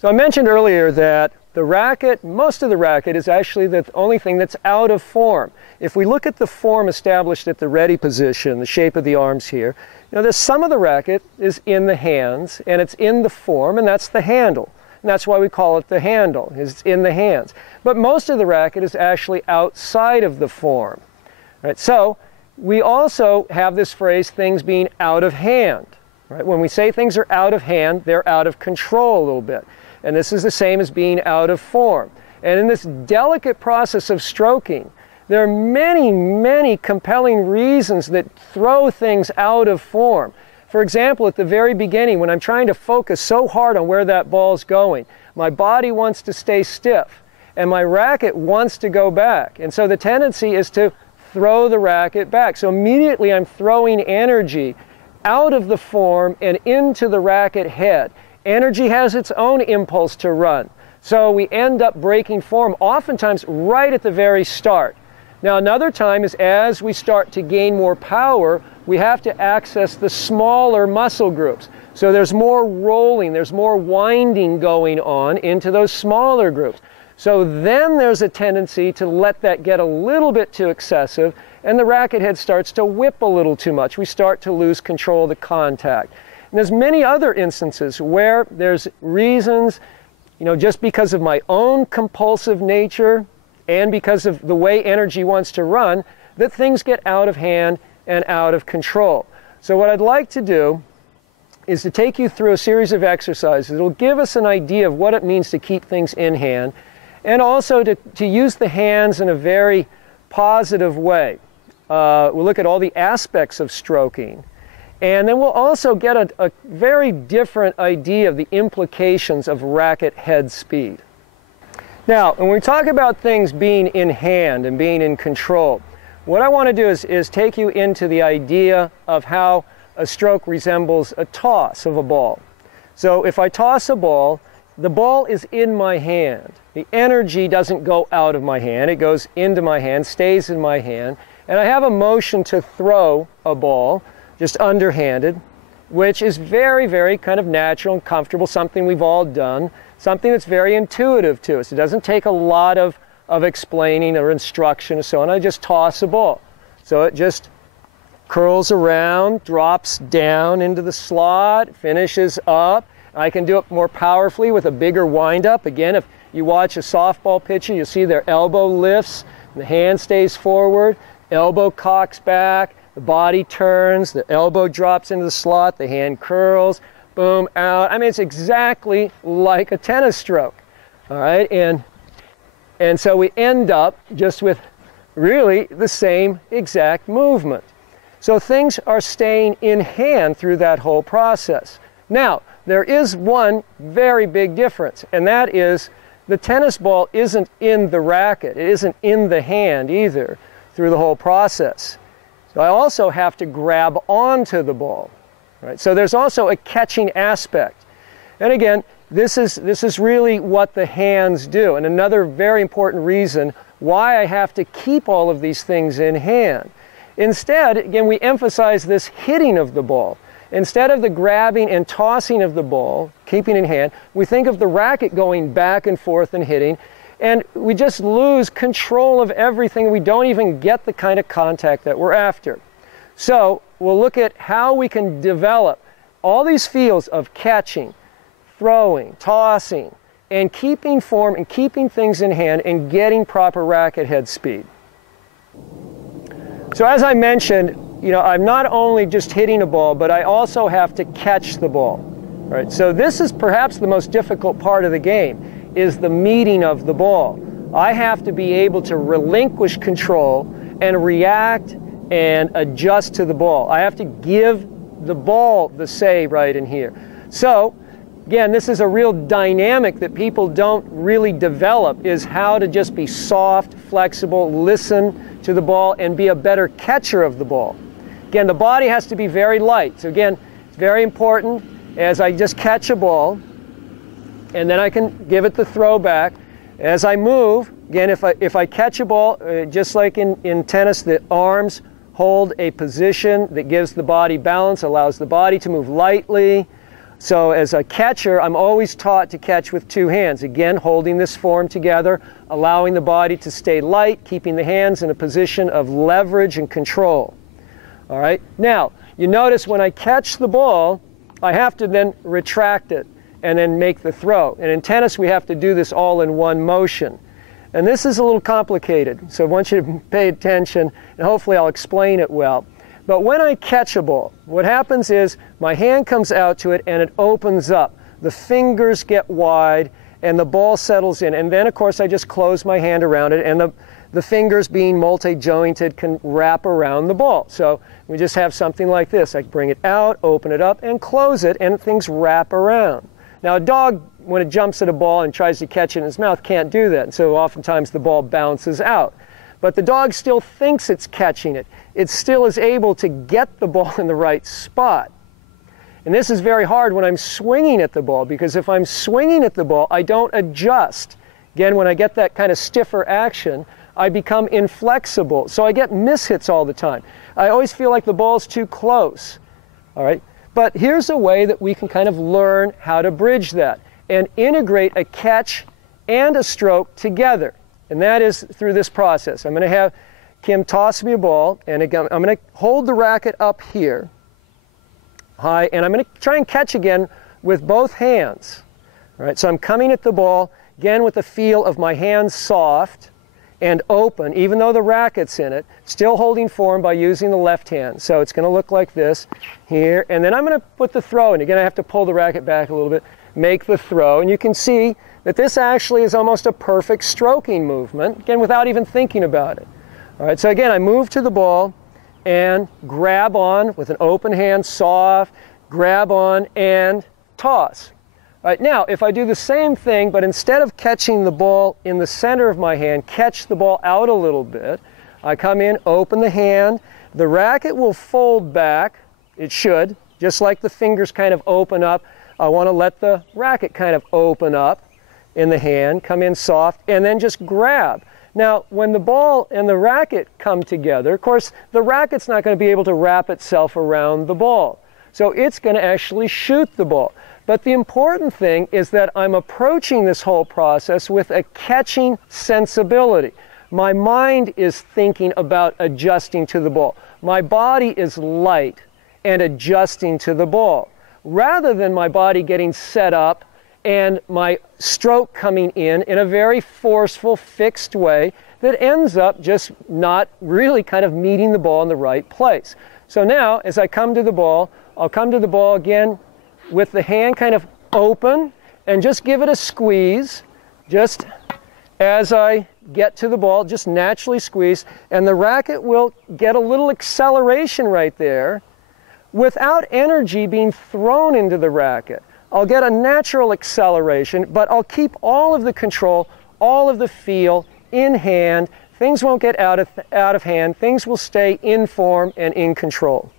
So I mentioned earlier that the racket, most of the racket, is actually the only thing that's out of form. If we look at the form established at the ready position, the shape of the arms here, there's some of the racket is in the hands, and it's in the form, and that's the handle. And that's why we call it the handle, it's in the hands. But most of the racket is actually outside of the form. Right? So we also have this phrase, things being out of hand. Right? When we say things are out of hand, they're out of control a little bit. And this is the same as being out of form. And in this delicate process of stroking, there are many, many compelling reasons that throw things out of form. For example, at the very beginning, when I'm trying to focus so hard on where that ball's going, my body wants to stay stiff, and my racket wants to go back. And so the tendency is to throw the racket back. So immediately I'm throwing energy out of the form and into the racket head. Energy has its own impulse to run. So we end up breaking form, oftentimes right at the very start. Now another time is as we start to gain more power, we have to access the smaller muscle groups. So there's more rolling, there's more winding going on into those smaller groups. So then there's a tendency to let that get a little bit too excessive, and the racket head starts to whip a little too much. We start to lose control of the contact. And there's many other instances where there's reasons, just because of my own compulsive nature and because of the way energy wants to run, that things get out of hand and out of control. So what I'd like to do is to take you through a series of exercises that will give us an idea of what it means to keep things in hand, and also to use the hands in a very positive way. We'll look at all the aspects of stroking, and then we'll also get a very different idea of the implications of racket head speed. Now, when we talk about things being in hand and being in control, what I want to do is take you into the idea of how a stroke resembles a toss of a ball. So if I toss a ball, the ball is in my hand. The energy doesn't go out of my hand. It goes into my hand, stays in my hand, and I have a motion to throw a ball, just underhanded, which is very, very kind of natural and comfortable, something we've all done, something that's very intuitive to us. It doesn't take a lot of explaining or instruction or so on. I just toss a ball. So it just curls around, drops down into the slot, finishes up. I can do it more powerfully with a bigger wind-up. Again, if you watch a softball pitcher, you'll see their elbow lifts, the hand stays forward, elbow cocks back, the body turns, the elbow drops into the slot, the hand curls, boom, out. I mean, it's exactly like a tennis stroke, all right? And so we end up just with really the same exact movement. So things are staying in hand through that whole process. Now, there is one very big difference, and that is the tennis ball isn't in the racket. It isn't in the hand either through the whole process. So I also have to grab onto the ball, right? So there's also a catching aspect. And again, this is really what the hands do. And another very important reason why I have to keep all of these things in hand. Instead, again, we emphasize this hitting of the ball. Instead of the grabbing and tossing of the ball, keeping in hand, we think of the racket going back and forth and hitting, and we just lose control of everything. We don't even get the kind of contact that we're after. So we'll look at how we can develop all these feels of catching, throwing, tossing, and keeping form and keeping things in hand and getting proper racket head speed. So as I mentioned, you know, I'm not only just hitting a ball, but I also have to catch the ball, right? So this is perhaps the most difficult part of the game, is the meeting of the ball. I have to be able to relinquish control and react and adjust to the ball. I have to give the ball the say right in here. So again, this is a real dynamic that people don't really develop, is how to just be soft, flexible, listen to the ball, and be a better catcher of the ball. Again, the body has to be very light. So again, it's very important as I just catch a ball, and then I can give it the throw back. As I move, again, if I catch a ball, just like in tennis, the arms hold a position that gives the body balance, allows the body to move lightly. So as a catcher, I'm always taught to catch with two hands. Again, holding this form together, allowing the body to stay light, keeping the hands in a position of leverage and control. All right, now, you notice when I catch the ball, I have to then retract it and then make the throw. And in tennis, we have to do this all in one motion. And this is a little complicated, so I want you to pay attention, and hopefully I'll explain it well. But when I catch a ball, what happens is my hand comes out to it and it opens up. The fingers get wide and the ball settles in. And then, of course, I just close my hand around it, and the fingers, being multi-jointed, can wrap around the ball. So we just have something like this. I bring it out, open it up, and close it, and things wrap around. Now, a dog, when it jumps at a ball and tries to catch it in its mouth, can't do that. And so oftentimes the ball bounces out. But the dog still thinks it's catching it. It still is able to get the ball in the right spot. And this is very hard when I'm swinging at the ball, because if I'm swinging at the ball, I don't adjust. Again, when I get that kind of stiffer action, I become inflexible. So I get mishits all the time. I always feel like the ball's too close. All right? But here's a way that we can kind of learn how to bridge that and integrate a catch and a stroke together. And that is through this process. I'm going to have Kim toss me a ball, and again, I'm going to hold the racket up here high, and I'm going to try and catch again with both hands. All right, so I'm coming at the ball, again with the feel of my hands soft, and open, even though the racket's in it, still holding form by using the left hand. So it's going to look like this here, and then I'm going to put the throw in. Again, I have to pull the racket back a little bit, make the throw, and you can see that this actually is almost a perfect stroking movement, again, without even thinking about it. All right, so again, I move to the ball and grab on with an open hand, soft, grab on and toss. All right, now, if I do the same thing, but instead of catching the ball in the center of my hand, catch the ball out a little bit, I come in, open the hand, the racket will fold back, it should, just like the fingers kind of open up. I want to let the racket kind of open up in the hand, come in soft, and then just grab. Now, when the ball and the racket come together, of course, the racket's not going to be able to wrap itself around the ball. So it's going to actually shoot the ball. But the important thing is that I'm approaching this whole process with a catching sensibility. My mind is thinking about adjusting to the ball. My body is light and adjusting to the ball, rather than my body getting set up and my stroke coming in a very forceful, fixed way that ends up just not really kind of meeting the ball in the right place. So now, as I come to the ball, I'll come to the ball again with the hand kind of open and just give it a squeeze, just as I get to the ball, just naturally squeeze, and the racket will get a little acceleration right there without energy being thrown into the racket. I'll get a natural acceleration, but I'll keep all of the control, all of the feel in hand. Things won't get out of hand. Things will stay in form and in control.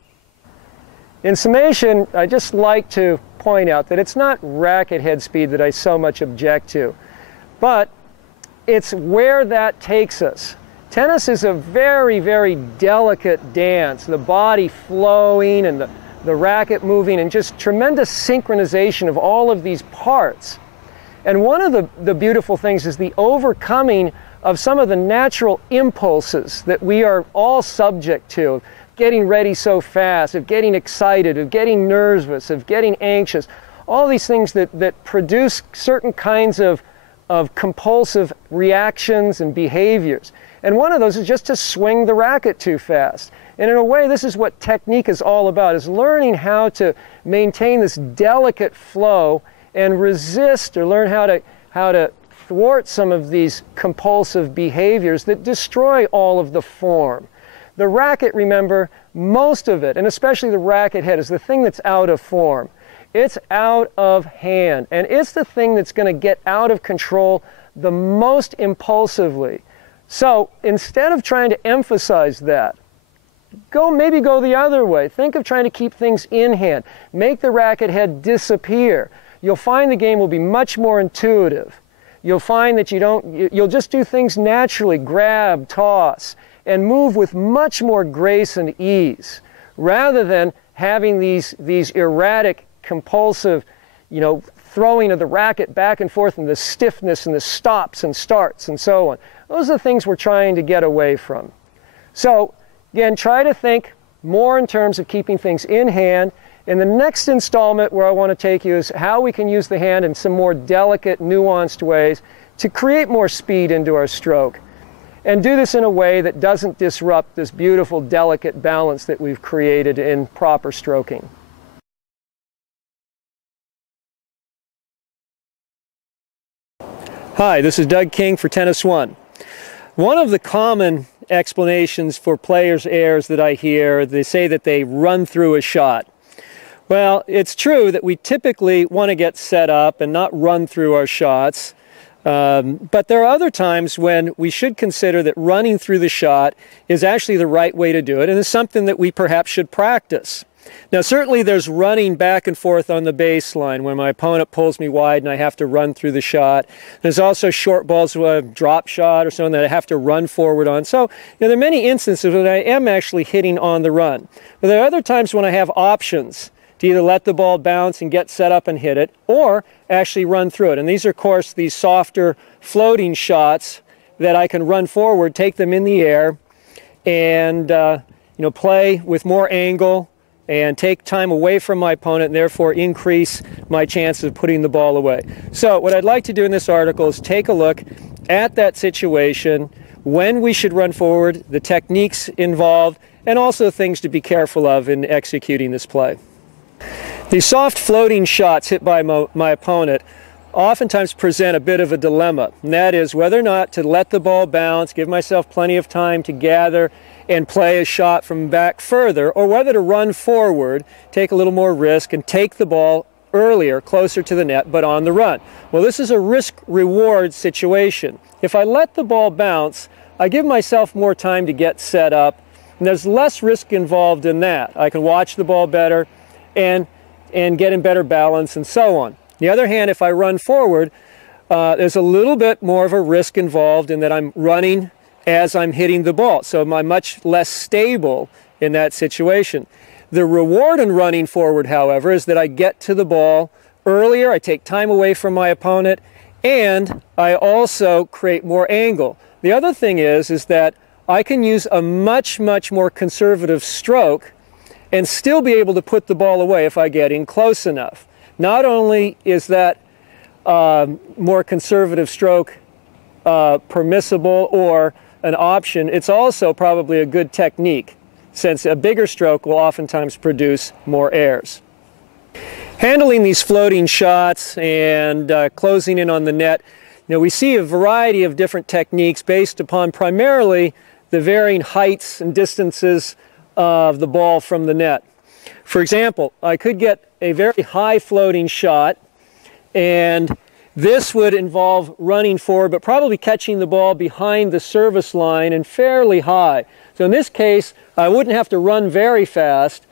In summation, I just like to point out that it's not racket head speed that I so much object to, but it's where that takes us. Tennis is a very, very delicate dance, the body flowing and the racket moving, and just tremendous synchronization of all of these parts. And one of the beautiful things is the overcoming of some of the natural impulses that we are all subject to, getting ready so fast, of getting excited, of getting nervous, of getting anxious, all these things that produce certain kinds of compulsive reactions and behaviors. And one of those is just to swing the racket too fast. And in a way, this is what technique is all about, is learning how to maintain this delicate flow and resist, or learn how to thwart some of these compulsive behaviors that destroy all of the form. The racket, remember, most of it, and especially the racket head, is the thing that's out of form. It's out of hand, and it's the thing that's going to get out of control the most impulsively. So instead of trying to emphasize that, maybe go the other way. Think of trying to keep things in hand. Make the racket head disappear. You'll find the game will be much more intuitive. You'll find that you'll just do things naturally, grab, toss, and move with much more grace and ease, rather than having these erratic, compulsive, throwing of the racket back and forth, and the stiffness and the stops and starts and so on. Those are the things we're trying to get away from. So again, try to think more in terms of keeping things in hand. In the next installment, where I want to take you, is how we can use the hand in some more delicate, nuanced ways to create more speed into our stroke, and do this in a way that doesn't disrupt this beautiful, delicate balance that we've created in proper stroking. Hi, this is Doug King for Tennis One. One of the common explanations for players' errors that I hear, they say that they run through a shot. Well, it's true that we typically want to get set up and not run through our shots, but there are other times when we should consider that running through the shot is actually the right way to do it, and it's something that we perhaps should practice. Now, certainly there's running back and forth on the baseline when my opponent pulls me wide and I have to run through the shot. There's also short balls with a drop shot or something that I have to run forward on. So there are many instances when I am actually hitting on the run. But there are other times when I have options to either let the ball bounce and get set up and hit it, or actually run through it. And these are, of course, these softer floating shots that I can run forward, take them in the air, and play with more angle and take time away from my opponent, and therefore increase my chances of putting the ball away. So what I'd like to do in this article is take a look at that situation when we should run forward, the techniques involved, and also things to be careful of in executing this play. These soft floating shots hit by my opponent oftentimes present a bit of a dilemma, and that is whether or not to let the ball bounce, give myself plenty of time to gather and play a shot from back further, or whether to run forward, take a little more risk, and take the ball earlier, closer to the net, but on the run. Well, this is a risk-reward situation. If I let the ball bounce, I give myself more time to get set up, and there's less risk involved in that. I can watch the ball better and get in better balance and so on. On the other hand, if I run forward, there's a little bit more of a risk involved in that I'm running as I'm hitting the ball, so I'm much less stable in that situation. The reward in running forward, however, is that I get to the ball earlier, I take time away from my opponent, and I also create more angle. The other thing is that I can use a much more conservative stroke and still be able to put the ball away if I get in close enough. Not only is that more conservative stroke permissible or an option, it's also probably a good technique, since a bigger stroke will oftentimes produce more errors. Handling these floating shots and closing in on the net, we see a variety of different techniques based upon primarily the varying heights and distances of the ball from the net. For example, I could get a very high floating shot, and this would involve running forward, but probably catching the ball behind the service line and fairly high. So in this case, I wouldn't have to run very fast,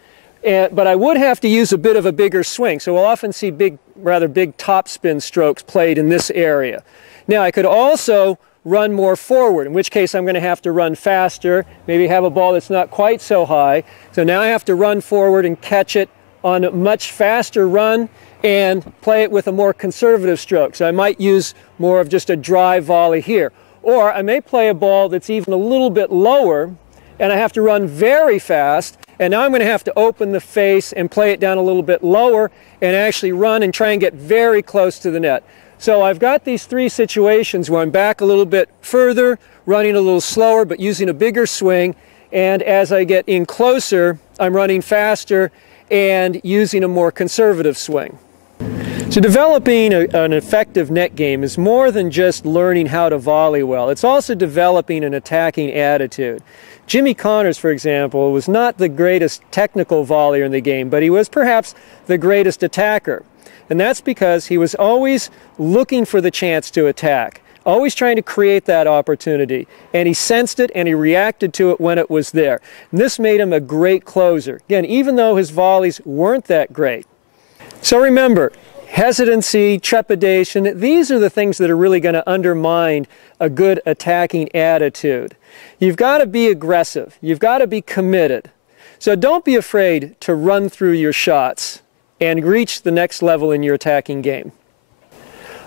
but I would have to use a bit of a bigger swing. So we'll often see rather big topspin strokes played in this area. Now I could also run more forward, in which case I'm going to have to run faster, maybe have a ball that's not quite so high. So now I have to run forward and catch it on a much faster run and play it with a more conservative stroke. So I might use more of just a drive volley here. Or I may play a ball that's even a little bit lower, and I have to run very fast, and now I'm going to have to open the face and play it down a little bit lower and actually run and try and get very close to the net. So I've got these three situations where I'm back a little bit further, running a little slower, but using a bigger swing, and as I get in closer, I'm running faster and using a more conservative swing. So developing an effective net game is more than just learning how to volley well. It's also developing an attacking attitude. Jimmy Connors, for example, was not the greatest technical volleyer in the game, but he was perhaps the greatest attacker. And that's because he was always looking for the chance to attack, always trying to create that opportunity. And he sensed it and he reacted to it when it was there. And this made him a great closer. Again, even though his volleys weren't that great. So remember, hesitancy, trepidation, these are the things that are really going to undermine a good attacking attitude. You've got to be aggressive. You've got to be committed. So don't be afraid to run through your shots and reach the next level in your attacking game.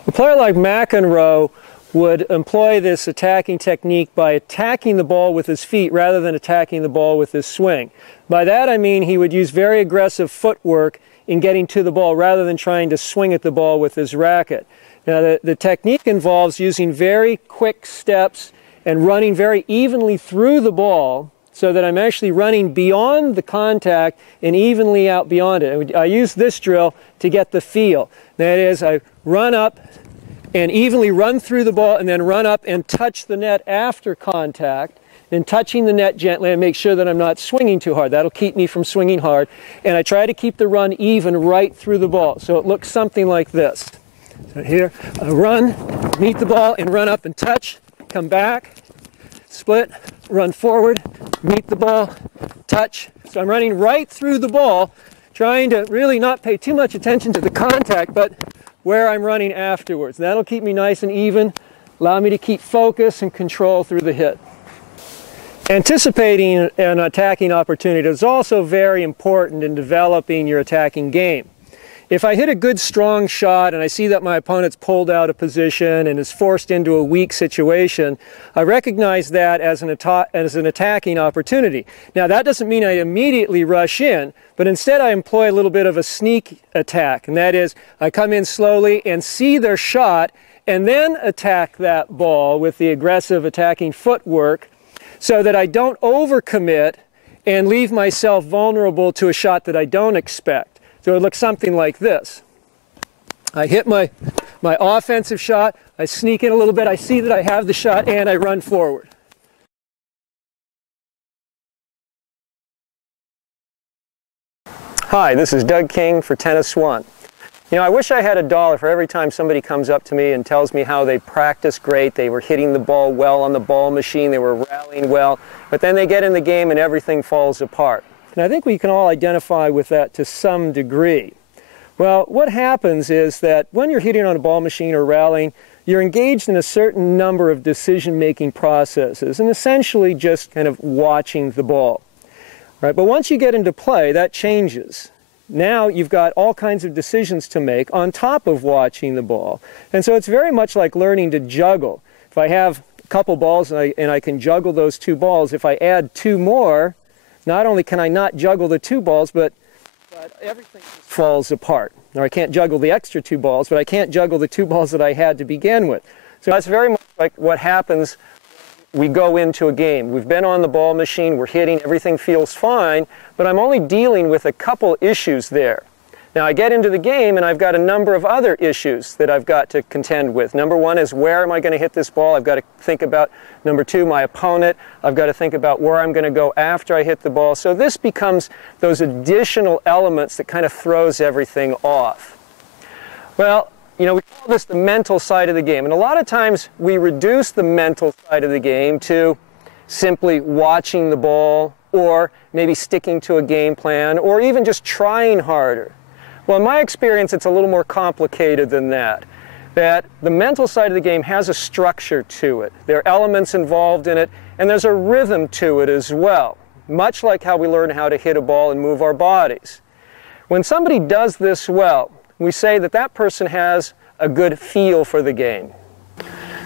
A player like McEnroe would employ this attacking technique by attacking the ball with his feet rather than attacking the ball with his swing. By that I mean he would use very aggressive footwork in getting to the ball rather than trying to swing at the ball with his racket. Now the technique involves using very quick steps and running very evenly through the ball so that I'm actually running beyond the contact and evenly out beyond it. I use this drill to get the feel. That is, I run up and evenly run through the ball and then run up and touch the net after contact, then touching the net gently and make sure that I'm not swinging too hard. That'll keep me from swinging hard. And I try to keep the run even right through the ball. So it looks something like this. So here, I run, meet the ball, and run up and touch, come back, split, run forward, meet the ball, touch. So I'm running right through the ball, trying to really not pay too much attention to the contact, but where I'm running afterwards. That'll keep me nice and even, allow me to keep focus and control through the hit. Anticipating an attacking opportunity is also very important in developing your attacking game. If I hit a good strong shot and I see that my opponent's pulled out of position and is forced into a weak situation, I recognize that as an attacking opportunity. Now that doesn't mean I immediately rush in, but instead I employ a little bit of a sneak attack, and that is I come in slowly and see their shot and then attack that ball with the aggressive attacking footwork so that I don't overcommit and leave myself vulnerable to a shot that I don't expect. So it looks something like this. I hit my offensive shot, I sneak in a little bit, I see that I have the shot, and I run forward. Hi, this is Doug King for Tennis One. You know, I wish I had $1 for every time somebody comes up to me and tells me how they practiced great, they were hitting the ball well on the ball machine, they were rallying well, but then they get in the game and everything falls apart. And I think we can all identify with that to some degree. Well, what happens is that when you're hitting on a ball machine or rallying, you're engaged in a certain number of decision-making processes and essentially just kind of watching the ball. Right, but once you get into play, that changes. Now you've got all kinds of decisions to make on top of watching the ball. And so it's very much like learning to juggle. If I have a couple balls and I can juggle those 2 balls, if I add 2 more, not only can I not juggle the 2 balls, but everything just falls apart. Or I can't juggle the extra 2 balls, but I can't juggle the 2 balls that I had to begin with. So that's very much like what happens. We go into a game. We've been on the ball machine, we're hitting, everything feels fine, but I'm only dealing with a couple issues there. Now I get into the game and I've got a number of other issues that I've got to contend with. Number 1 is where am I going to hit this ball? I've got to think about, number 2, my opponent. I've got to think about where I'm going to go after I hit the ball. So this becomes those additional elements that kind of throws everything off. Well, you know, we call this the mental side of the game, and a lot of times we reduce the mental side of the game to simply watching the ball or maybe sticking to a game plan or even just trying harder. Well, in my experience, it's a little more complicated than that. That the mental side of the game has a structure to it. There are elements involved in it, and there's a rhythm to it as well, much like how we learn how to hit a ball and move our bodies. When somebody does this well, we say that that person has a good feel for the game.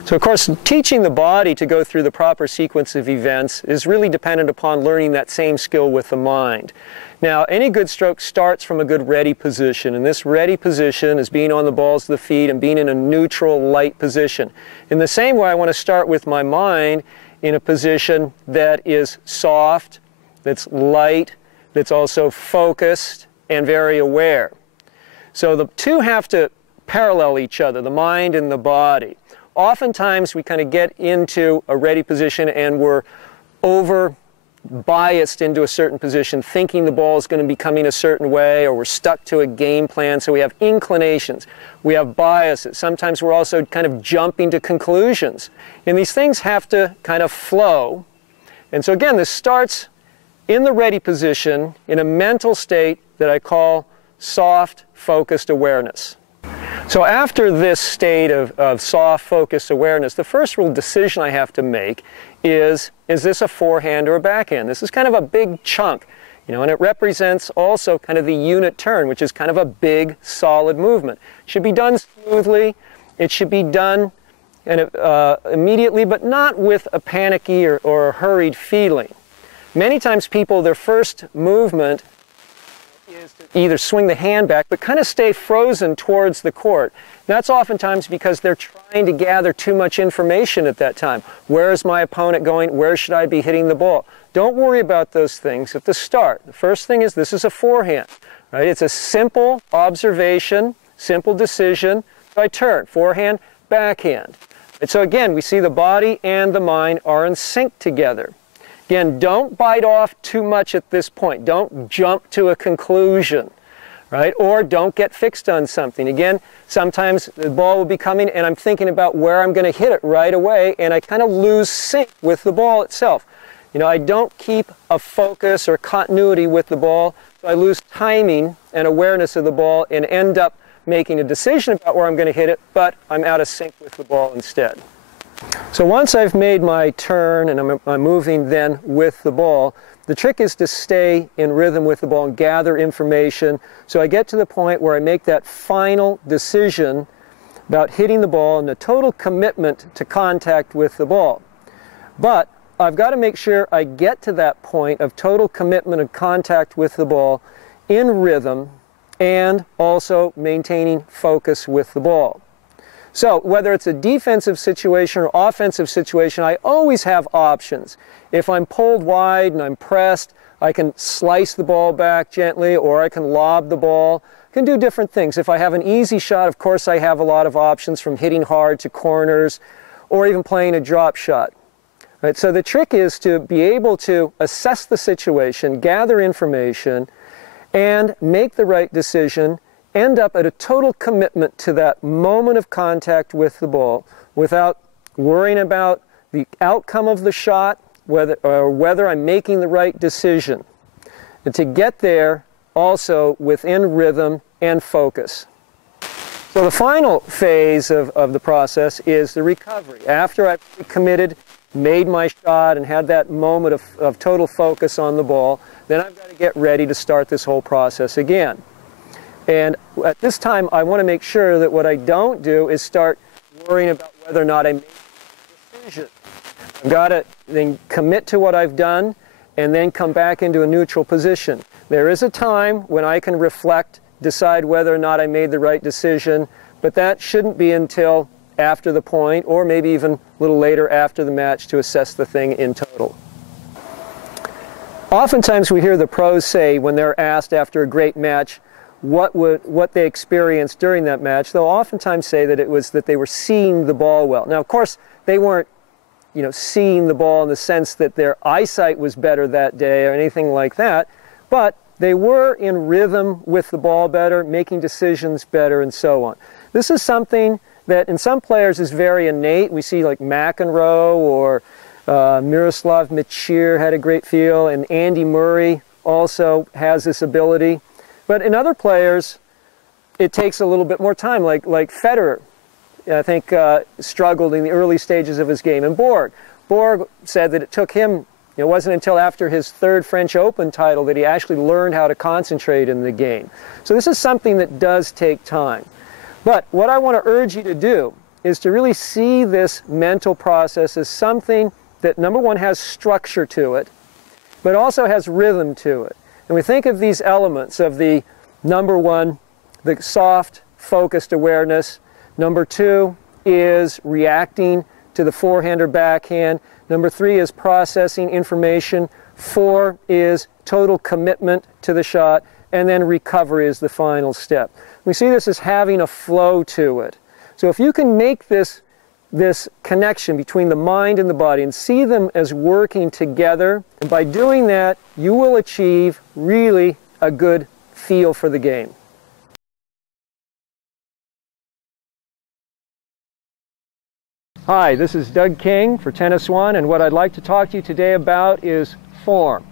So of course, teaching the body to go through the proper sequence of events is really dependent upon learning that same skill with the mind. Now, any good stroke starts from a good ready position, and this ready position is being on the balls of the feet and being in a neutral, light position. In the same way, I want to start with my mind in a position that is soft, that's light, that's also focused, and very aware. So the 2 have to parallel each other, the mind and the body. Oftentimes we kind of get into a ready position and we're over-biased into a certain position, thinking the ball is going to be coming a certain way, or we're stuck to a game plan, so we have inclinations, we have biases. Sometimes we're also kind of jumping to conclusions. And these things have to kind of flow. And so again, this starts in the ready position in a mental state that I call soft, focused awareness. So after this state of soft, focused awareness, the first real decision I have to make is this a forehand or a backhand? This is kind of a big chunk, you know, and it represents also kind of the unit turn, which is kind of a big, solid movement. It should be done smoothly. It should be done immediately, but not with a panicky or a hurried feeling. Many times people, their first movement is to either swing the hand back, but kind of stay frozen towards the court. That's oftentimes because they're trying to gather too much information at that time. Where is my opponent going? Where should I be hitting the ball? Don't worry about those things at the start. The first thing is this is a forehand, right? It's a simple observation, simple decision. So I turn, forehand, backhand. And so again, we see the body and the mind are in sync together. Again, don't bite off too much at this point. Don't jump to a conclusion, right? Or don't get fixed on something. Again, sometimes the ball will be coming and I'm thinking about where I'm going to hit it right away, and I kind of lose sync with the ball itself. You know, I don't keep a focus or continuity with the ball, so I lose timing and awareness of the ball and end up making a decision about where I'm going to hit it, but I'm out of sync with the ball instead. So once I've made my turn and I'm moving then with the ball, the trick is to stay in rhythm with the ball and gather information so I get to the point where I make that final decision about hitting the ball and the total commitment to contact with the ball. But I've got to make sure I get to that point of total commitment and contact with the ball in rhythm and also maintaining focus with the ball. So whether it's a defensive situation or offensive situation, I always have options. If I'm pulled wide and I'm pressed, I can slice the ball back gently, or I can lob the ball. I can do different things. If I have an easy shot, of course I have a lot of options, from hitting hard to corners, or even playing a drop shot. Right? So the trick is to be able to assess the situation, gather information, and make the right decision, end up at a total commitment to that moment of contact with the ball without worrying about the outcome of the shot, whether I'm making the right decision. And to get there also within rhythm and focus. So the final phase of the process is the recovery. After I've committed, made my shot, and had that moment of total focus on the ball, then I've got to get ready to start this whole process again. And at this time, I want to make sure that what I don't do is start worrying about whether or not I made a decision. I've got to then commit to what I've done and then come back into a neutral position. There is a time when I can reflect, decide whether or not I made the right decision, but that shouldn't be until after the point, or maybe even a little later after the match, to assess the thing in total. Oftentimes we hear the pros say, when they're asked after a great match what they experienced during that match, they'll oftentimes say that it was that they were seeing the ball well. Now, of course, they weren't seeing the ball in the sense that their eyesight was better that day or anything like that, but they were in rhythm with the ball better, making decisions better, and so on. This is something that in some players is very innate. We see like McEnroe or Miroslav Michir had a great feel, and Andy Murray also has this ability. But in other players, it takes a little bit more time, like Federer, I think, struggled in the early stages of his game. And Borg said that it took him, it wasn't until after his third French Open title that he actually learned how to concentrate in the game. So this is something that does take time. But what I want to urge you to do is to really see this mental process as something that, number one, has structure to it, but also has rhythm to it. And we think of these elements of the, number one, the soft, focused awareness. Number two is reacting to the forehand or backhand. Number three is processing information. Four is total commitment to the shot. And then recovery is the final step. We see this as having a flow to it. So if you can make this connection between the mind and the body and see them as working together, and by doing that, you will achieve really a good feel for the game. Hi, this is Doug King for Tennis One, and what I'd like to talk to you today about is form.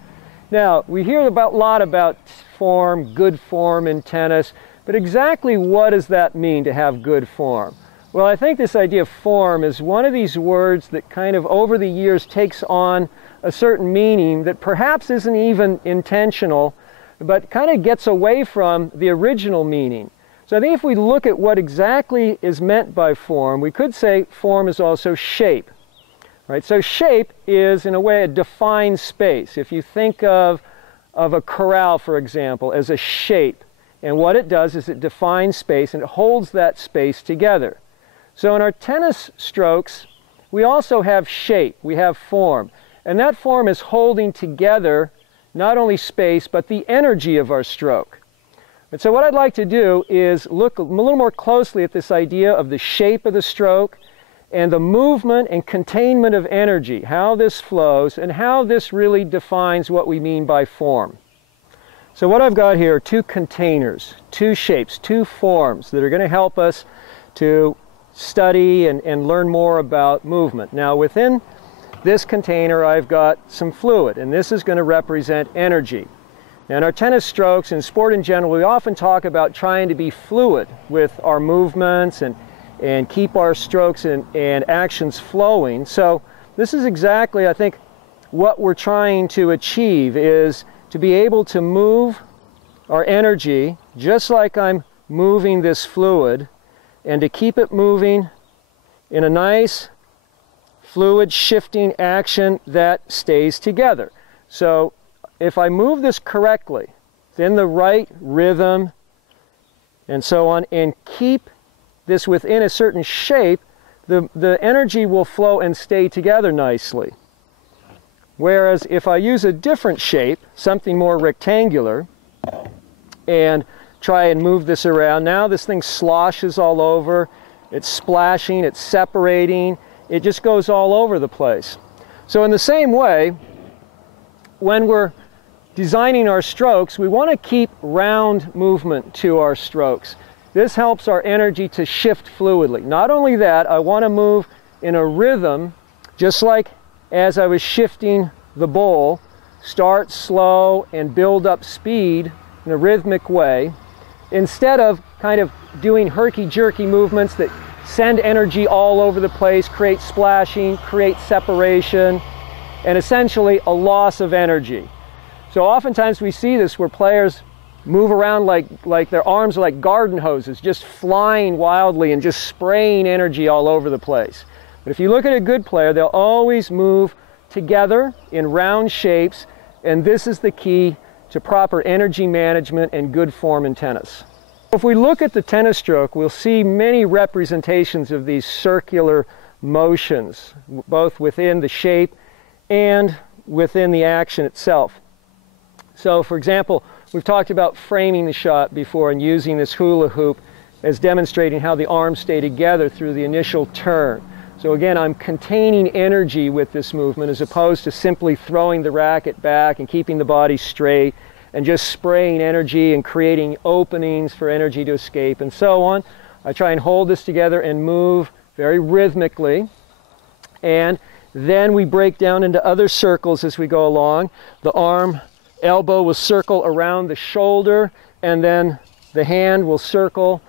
Now, we hear a lot about form, good form in tennis, but exactly what does that mean to have good form? Well, I think this idea of form is one of these words that kind of over the years takes on a certain meaning that perhaps isn't even intentional, but kind of gets away from the original meaning. So I think if we look at what exactly is meant by form, we could say form is also shape. Right? So shape is, in a way, a defined space. If you think of a corral, for example, as a shape, and what it does is it defines space and it holds that space together. So in our tennis strokes, we also have shape, we have form. And that form is holding together not only space, but the energy of our stroke. And so what I'd like to do is look a little more closely at this idea of the shape of the stroke and the movement and containment of energy, how this flows, and how this really defines what we mean by form. So what I've got here are two containers, two shapes, two forms that are going to help us to study and learn more about movement. Now within this container I've got some fluid, and this is going to represent energy. Now in our tennis strokes and sport in general, we often talk about trying to be fluid with our movements and keep our strokes and actions flowing. So this is exactly, I think, what we're trying to achieve, is to be able to move our energy just like I'm moving this fluid, and to keep it moving in a nice fluid shifting action that stays together. So if I move this correctly, in the right rhythm and so on, and keep this within a certain shape, the energy will flow and stay together nicely. Whereas if I use a different shape, something more rectangular, and try and move this around, now this thing sloshes all over, it's splashing, it's separating, it just goes all over the place. So in the same way, when we're designing our strokes, we want to keep round movement to our strokes. This helps our energy to shift fluidly. Not only that, I want to move in a rhythm, just like as I was shifting the bowl, start slow and build up speed in a rhythmic way, instead of kind of doing herky-jerky movements that send energy all over the place, create splashing, create separation, and essentially a loss of energy. So oftentimes we see this where players move around like their arms are like garden hoses, just flying wildly and just spraying energy all over the place. But if you look at a good player, they'll always move together in round shapes, and this is the key to proper energy management and good form in tennis. If we look at the tennis stroke, we'll see many representations of these circular motions, both within the shape and within the action itself. So for example, we've talked about framing the shot before and using this hula hoop as demonstrating how the arms stay together through the initial turn. So again, I'm containing energy with this movement as opposed to simply throwing the racket back and keeping the body straight and just spraying energy and creating openings for energy to escape and so on. I try and hold this together and move very rhythmically. And then we break down into other circles as we go along. The arm, elbow will circle around the shoulder, and then the hand will circle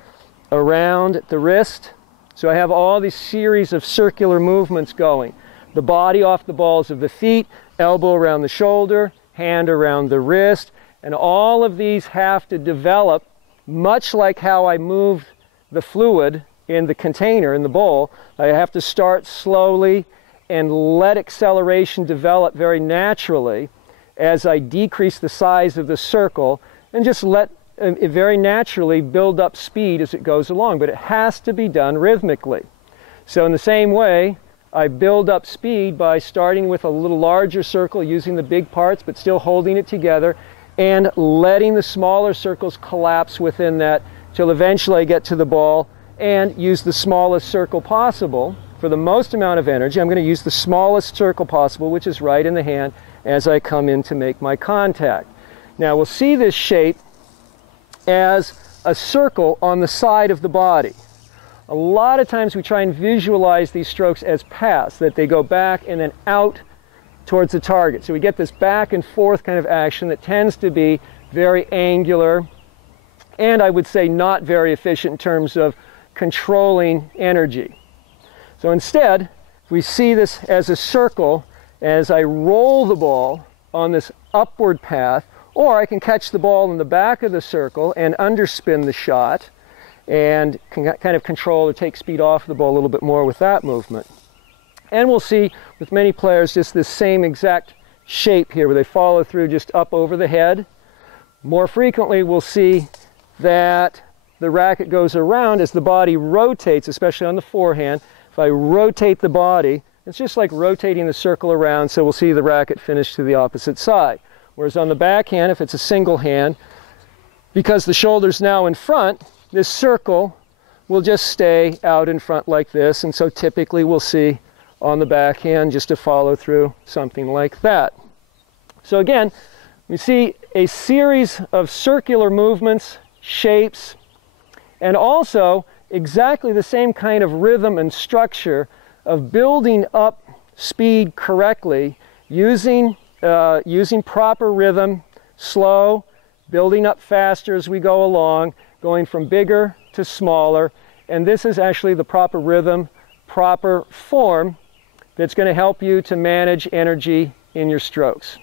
around the wrist. So I have all these series of circular movements going. The body off the balls of the feet, elbow around the shoulder, hand around the wrist, and all of these have to develop much like how I moved the fluid in the container, in the bowl. I have to start slowly and let acceleration develop very naturally as I decrease the size of the circle and just let it very naturally build up speed as it goes along, but it has to be done rhythmically. So in the same way, I build up speed by starting with a little larger circle, using the big parts, but still holding it together, and letting the smaller circles collapse within that till eventually I get to the ball and use the smallest circle possible. For the most amount of energy, I'm going to use the smallest circle possible, which is right in the hand, as I come in to make my contact. Now we'll see this shape as a circle on the side of the body. A lot of times we try and visualize these strokes as paths, that they go back and then out towards the target. So we get this back and forth kind of action that tends to be very angular and I would say not very efficient in terms of controlling energy. So instead, we see this as a circle as I roll the ball on this upward path, or I can catch the ball in the back of the circle and underspin the shot and can kind of control or take speed off the ball a little bit more with that movement. And we'll see with many players just this same exact shape here where they follow through just up over the head. More frequently we'll see that the racket goes around as the body rotates, especially on the forehand. If I rotate the body, it's just like rotating the circle around, so we'll see the racket finish to the opposite side. Whereas on the backhand, if it's a single hand, because the shoulder's now in front, this circle will just stay out in front like this, and so typically we'll see on the backhand just to follow through something like that. So again, we see a series of circular movements, shapes, and also exactly the same kind of rhythm and structure of building up speed correctly using proper rhythm, slow, building up faster as we go along, going from bigger to smaller, and this is actually the proper rhythm, proper form that's going to help you to manage energy in your strokes.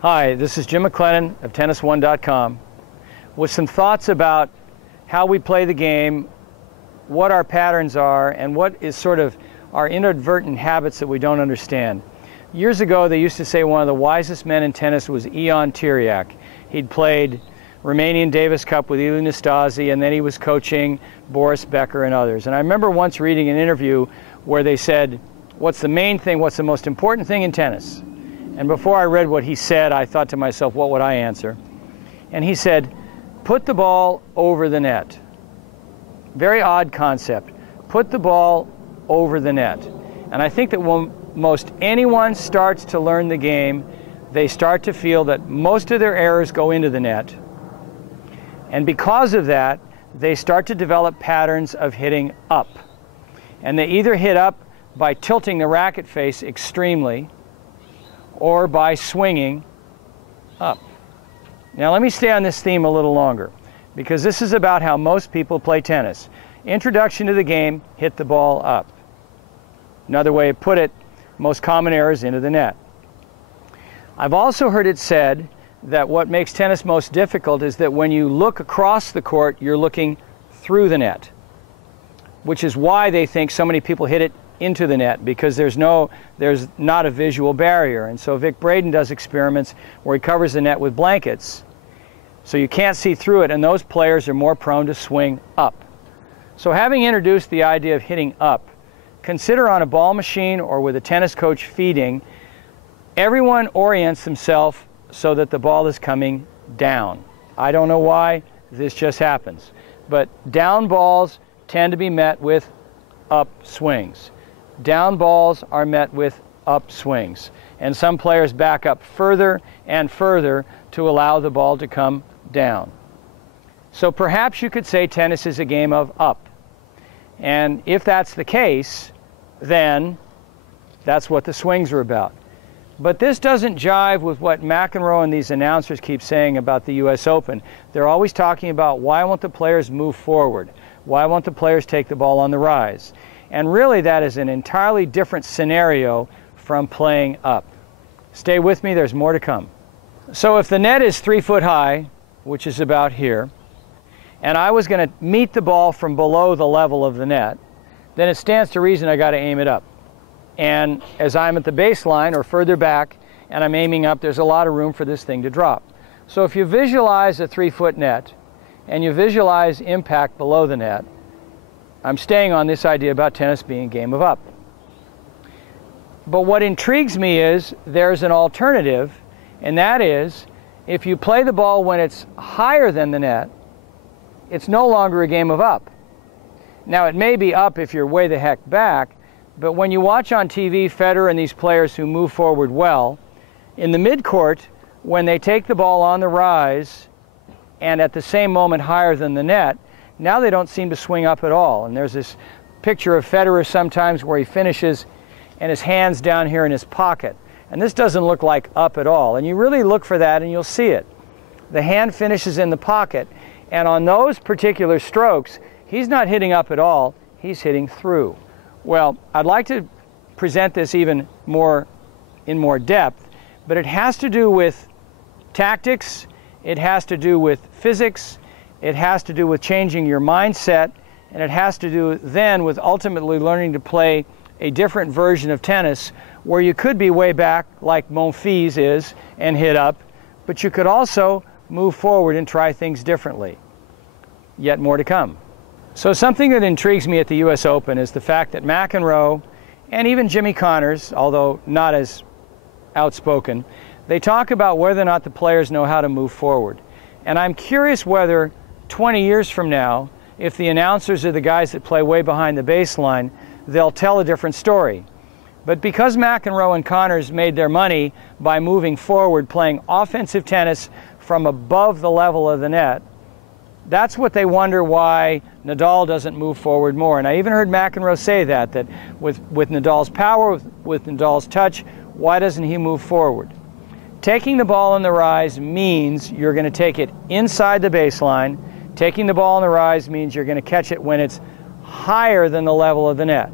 Hi, this is Jim McLennan of TennisOne.com with some thoughts about how we play the game, what our patterns are, and what is sort of our inadvertent habits that we don't understand. Years ago, they used to say one of the wisest men in tennis was Ion Tiriac, He'd played Romanian Davis Cup with Ilie Nastase, and then he was coaching Boris Becker and others. And I remember once reading an interview where they said, what's the main thing, what's the most important thing in tennis? And before I read what he said, I thought to myself, what would I answer? And he said, put the ball over the net. Very odd concept. Put the ball over the net. And I think that when most anyone starts to learn the game, they start to feel that most of their errors go into the net. And because of that, they start to develop patterns of hitting up. And they either hit up by tilting the racket face extremely or by swinging up. Now let me stay on this theme a little longer, because this is about how most people play tennis. Introduction to the game, hit the ball up. Another way to put it, most common errors into the net. I've also heard it said that what makes tennis most difficult is that when you look across the court, you're looking through the net, which is why they think so many people hit it into the net, because there's not a visual barrier. And so Vic Braden does experiments where he covers the net with blankets, so you can't see through it, and those players are more prone to swing up. So having introduced the idea of hitting up, consider on a ball machine or with a tennis coach feeding, everyone orients themselves so that the ball is coming down. I don't know why, this just happens. But down balls tend to be met with up swings. Down balls are met with up swings. And some players back up further and further to allow the ball to come down. So perhaps you could say tennis is a game of up. And if that's the case, then that's what the swings are about. But this doesn't jive with what McEnroe and these announcers keep saying about the US Open. They're always talking about why won't the players move forward? Why won't the players take the ball on the rise? And really that is an entirely different scenario from playing up. Stay with me, there's more to come. So if the net is 3 foot high, which is about here, and I was going to meet the ball from below the level of the net, then it stands to reason I got to aim it up. And as I'm at the baseline or further back and I'm aiming up, there's a lot of room for this thing to drop. So if you visualize a 3 foot net and you visualize impact below the net, I'm staying on this idea about tennis being a game of up. But what intrigues me is there's an alternative, and that is if you play the ball when it's higher than the net, it's no longer a game of up. Now it may be up if you're way the heck back, but when you watch on TV Federer and these players who move forward well, in the midcourt, when they take the ball on the rise and at the same moment higher than the net, now they don't seem to swing up at all. And there's this picture of Federer sometimes where he finishes and his hand's down here in his pocket. And this doesn't look like up at all. And you really look for that and you'll see it. The hand finishes in the pocket. And on those particular strokes, he's not hitting up at all, he's hitting through. Well, I'd like to present this even more in more depth, but it has to do with tactics, it has to do with physics, it has to do with changing your mindset, and it has to do then with ultimately learning to play a different version of tennis where you could be way back like Monfils is and hit up, but you could also move forward and try things differently. Yet more to come. So something that intrigues me at the US Open is the fact that McEnroe and even Jimmy Connors, although not as outspoken, they talk about whether or not the players know how to move forward. And I'm curious whether 20 years from now, if the announcers are the guys that play way behind the baseline, they'll tell a different story. But because McEnroe and Connors made their money by moving forward, playing offensive tennis from above the level of the net, that's what they wonder why Nadal doesn't move forward more. And I even heard McEnroe say that with Nadal's power, with Nadal's touch, why doesn't he move forward? Taking the ball on the rise means you're going to take it inside the baseline. Taking the ball on the rise means you're going to catch it when it's higher than the level of the net.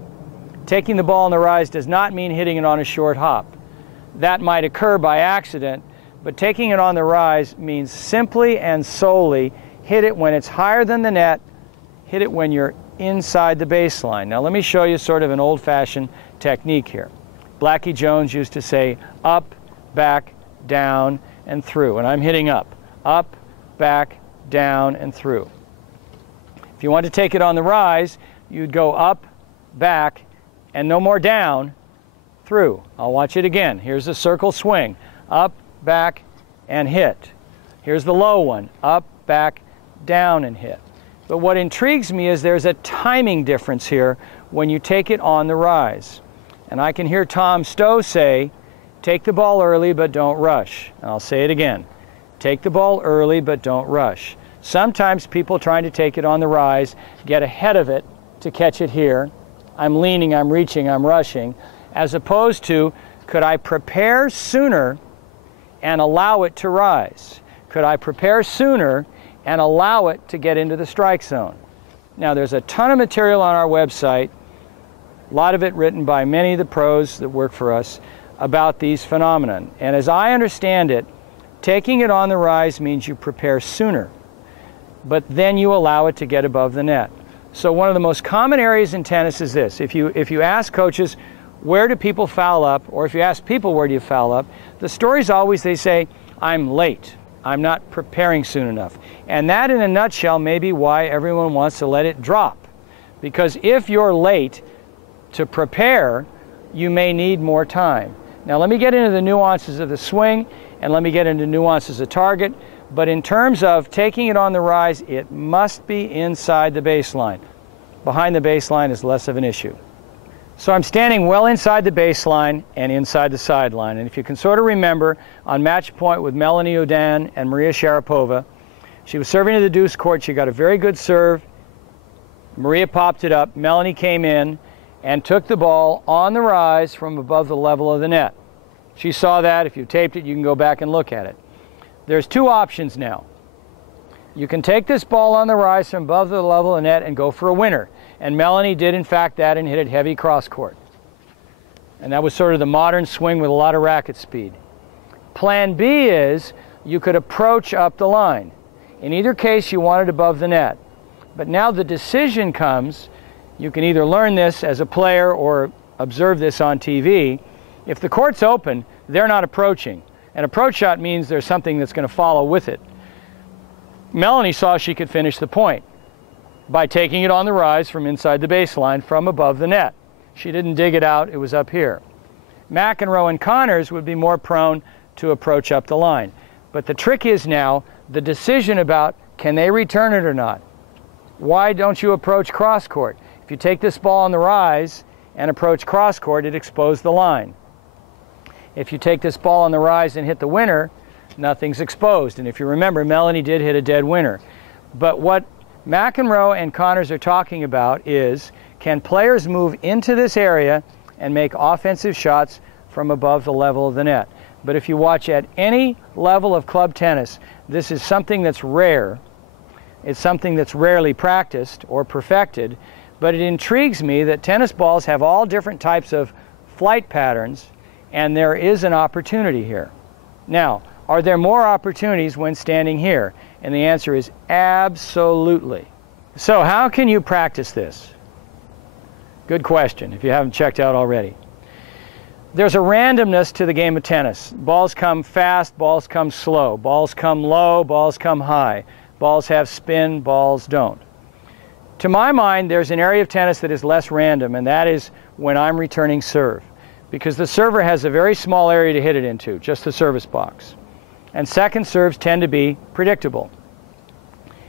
Taking the ball on the rise does not mean hitting it on a short hop. That might occur by accident, but taking it on the rise means simply and solely hit it when it's higher than the net, hit it when you're inside the baseline. Now let me show you sort of an old-fashioned technique here. Blackie Jones used to say up, back, down, and through, and I'm hitting up. up, back, down, and through. If you want to take it on the rise, you'd go up, back, and no more down, through. I'll watch it again. Here's the circle swing. Up, back, and hit. Here's the low one. Up, back, down, and hit. But what intrigues me is there's a timing difference here when you take it on the rise. And I can hear Tom Stowe say, take the ball early, but don't rush. And I'll say it again. Take the ball early, but don't rush. Sometimes people trying to take it on the rise get ahead of it to catch it here. I'm leaning, I'm reaching, I'm rushing. As opposed to, could I prepare sooner and allow it to rise? Could I prepare sooner and allow it to get into the strike zone? Now, there's a ton of material on our website, a lot of it written by many of the pros that work for us, about these phenomena. And as I understand it, taking it on the rise means you prepare sooner, but then you allow it to get above the net. So one of the most common areas in tennis is this. If you ask coaches, where do people foul up? Or if you ask people, where do you foul up? The story's always, they say, I'm late. I'm not preparing soon enough. And that, in a nutshell, may be why everyone wants to let it drop. Because if you're late to prepare, you may need more time. Now, let me get into the nuances of the swing, and let me get into nuances of target. But in terms of taking it on the rise, it must be inside the baseline. Behind the baseline is less of an issue. So I'm standing well inside the baseline and inside the sideline. And if you can sort of remember, on match point with Melanie Oudin and Maria Sharapova, she was serving to the deuce court. She got a very good serve. Maria popped it up. Melanie came in and took the ball on the rise from above the level of the net. She saw that. If you taped it, you can go back and look at it. There's two options now. You can take this ball on the rise from above the level of the net and go for a winner. And Melanie did, in fact, that and hit it heavy cross court. And that was sort of the modern swing with a lot of racket speed. Plan B is you could approach up the line. In either case, you want it above the net. But now the decision comes, you can either learn this as a player or observe this on TV. If the court's open, they're not approaching. An approach shot means there's something that's going to follow with it. Melanie saw she could finish the point by taking it on the rise from inside the baseline from above the net. She didn't dig it out, it was up here. McEnroe and Connors would be more prone to approach up the line. But the trick is now the decision about can they return it or not. Why don't you approach cross court? If you take this ball on the rise and approach cross court, it exposed the line. If you take this ball on the rise and hit the winner, nothing's exposed. And if you remember, Melanie did hit a dead winner. But what McEnroe and Connors are talking about is, can players move into this area and make offensive shots from above the level of the net? But if you watch at any level of club tennis, this is something that's rare. It's something that's rarely practiced or perfected. But it intrigues me that tennis balls have all different types of flight patterns, and there is an opportunity here. Now, are there more opportunities when standing here? And the answer is absolutely. So how can you practice this? Good question, if you haven't checked out already. There's a randomness to the game of tennis. Balls come fast, balls come slow. Balls come low, balls come high. Balls have spin, balls don't. To my mind, there's an area of tennis that is less random, and that is when I'm returning serve. Because the server has a very small area to hit it into, just the service box. And second serves tend to be predictable.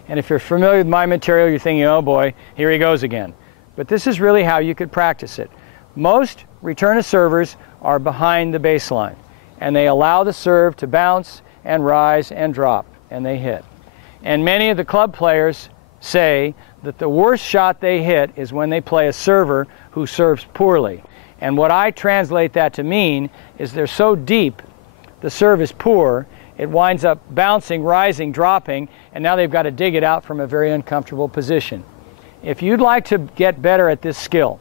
And if you're familiar with my material, you're thinking, oh boy, here he goes again. But this is really how you could practice it. Most return of servers are behind the baseline, and they allow the serve to bounce and rise and drop, and they hit. And many of the club players say that the worst shot they hit is when they play a server who serves poorly. And what I translate that to mean is they're so deep, the serve is poor, it winds up bouncing, rising, dropping, and now they've got to dig it out from a very uncomfortable position. If you'd like to get better at this skill,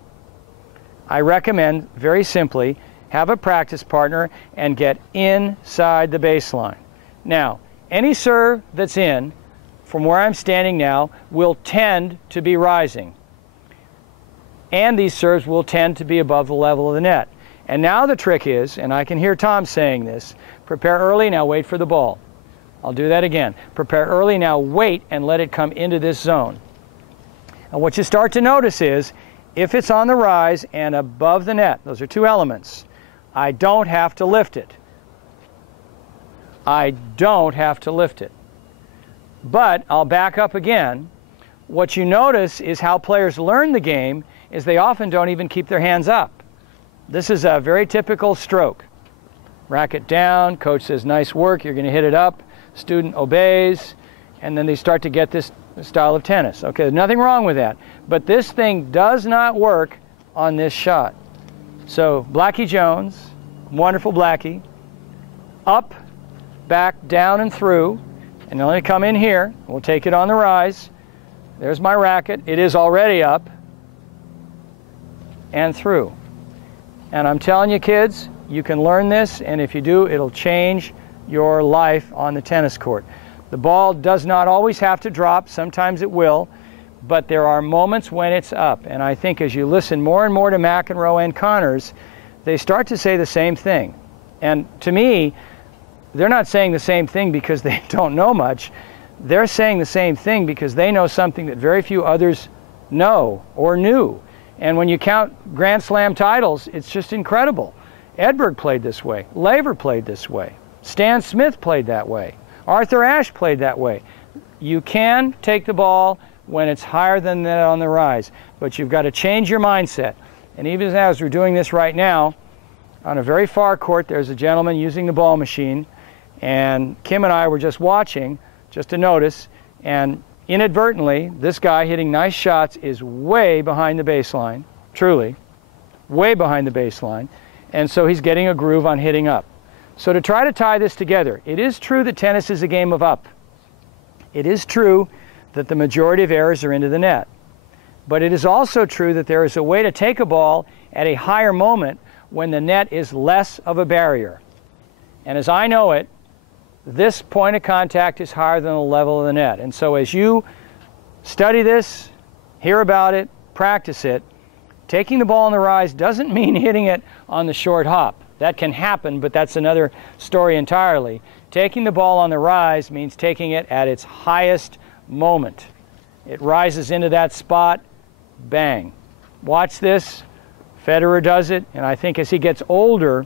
I recommend, very simply, have a practice partner and get inside the baseline. Now, any serve that's in, from where I'm standing now, will tend to be rising. And these serves will tend to be above the level of the net. And now the trick is, and I can hear Tom saying this, prepare early, now wait for the ball. I'll do that again. Prepare early, now wait and let it come into this zone. And what you start to notice is, if it's on the rise and above the net, those are two elements, I don't have to lift it. I don't have to lift it. But I'll back up again. What you notice is how players learn the game is they often don't even keep their hands up. This is a very typical stroke. Racket down, coach says, nice work, you're going to hit it up. Student obeys, and then they start to get this style of tennis. Okay, there's nothing wrong with that. But this thing does not work on this shot. So Blackie Jones, wonderful Blackie, up, back, down, and through. And then let me come in here. We'll take it on the rise. There's my racket. It is already up and through. And I'm telling you, kids, you can learn this, and if you do, it'll change your life on the tennis court. The ball does not always have to drop. Sometimes it will, but there are moments when it's up. And I think as you listen more and more to McEnroe and Connors, they start to say the same thing. And to me, they're not saying the same thing because they don't know much. They're saying the same thing because they know something that very few others know or knew. And when you count Grand Slam titles, it's just incredible. Edberg played this way. Laver played this way. Stan Smith played that way. Arthur Ashe played that way. You can take the ball when it's higher than that on the rise, but you've got to change your mindset. And even as we're doing this right now, on a very far court, there's a gentleman using the ball machine, and Kim and I were just watching, just to notice, and inadvertently, this guy hitting nice shots is way behind the baseline, truly, way behind the baseline, and so he's getting a groove on hitting up. So to try to tie this together, it is true that tennis is a game of up. It is true that the majority of errors are into the net. But it is also true that there is a way to take a ball at a higher moment when the net is less of a barrier. And as I know it, this point of contact is higher than the level of the net. And so as you study this, hear about it, practice it, taking the ball on the rise doesn't mean hitting it on the short hop. That can happen, but that's another story entirely. Taking the ball on the rise means taking it at its highest moment. It rises into that spot, bang. Watch this. Federer does it, and I think as he gets older,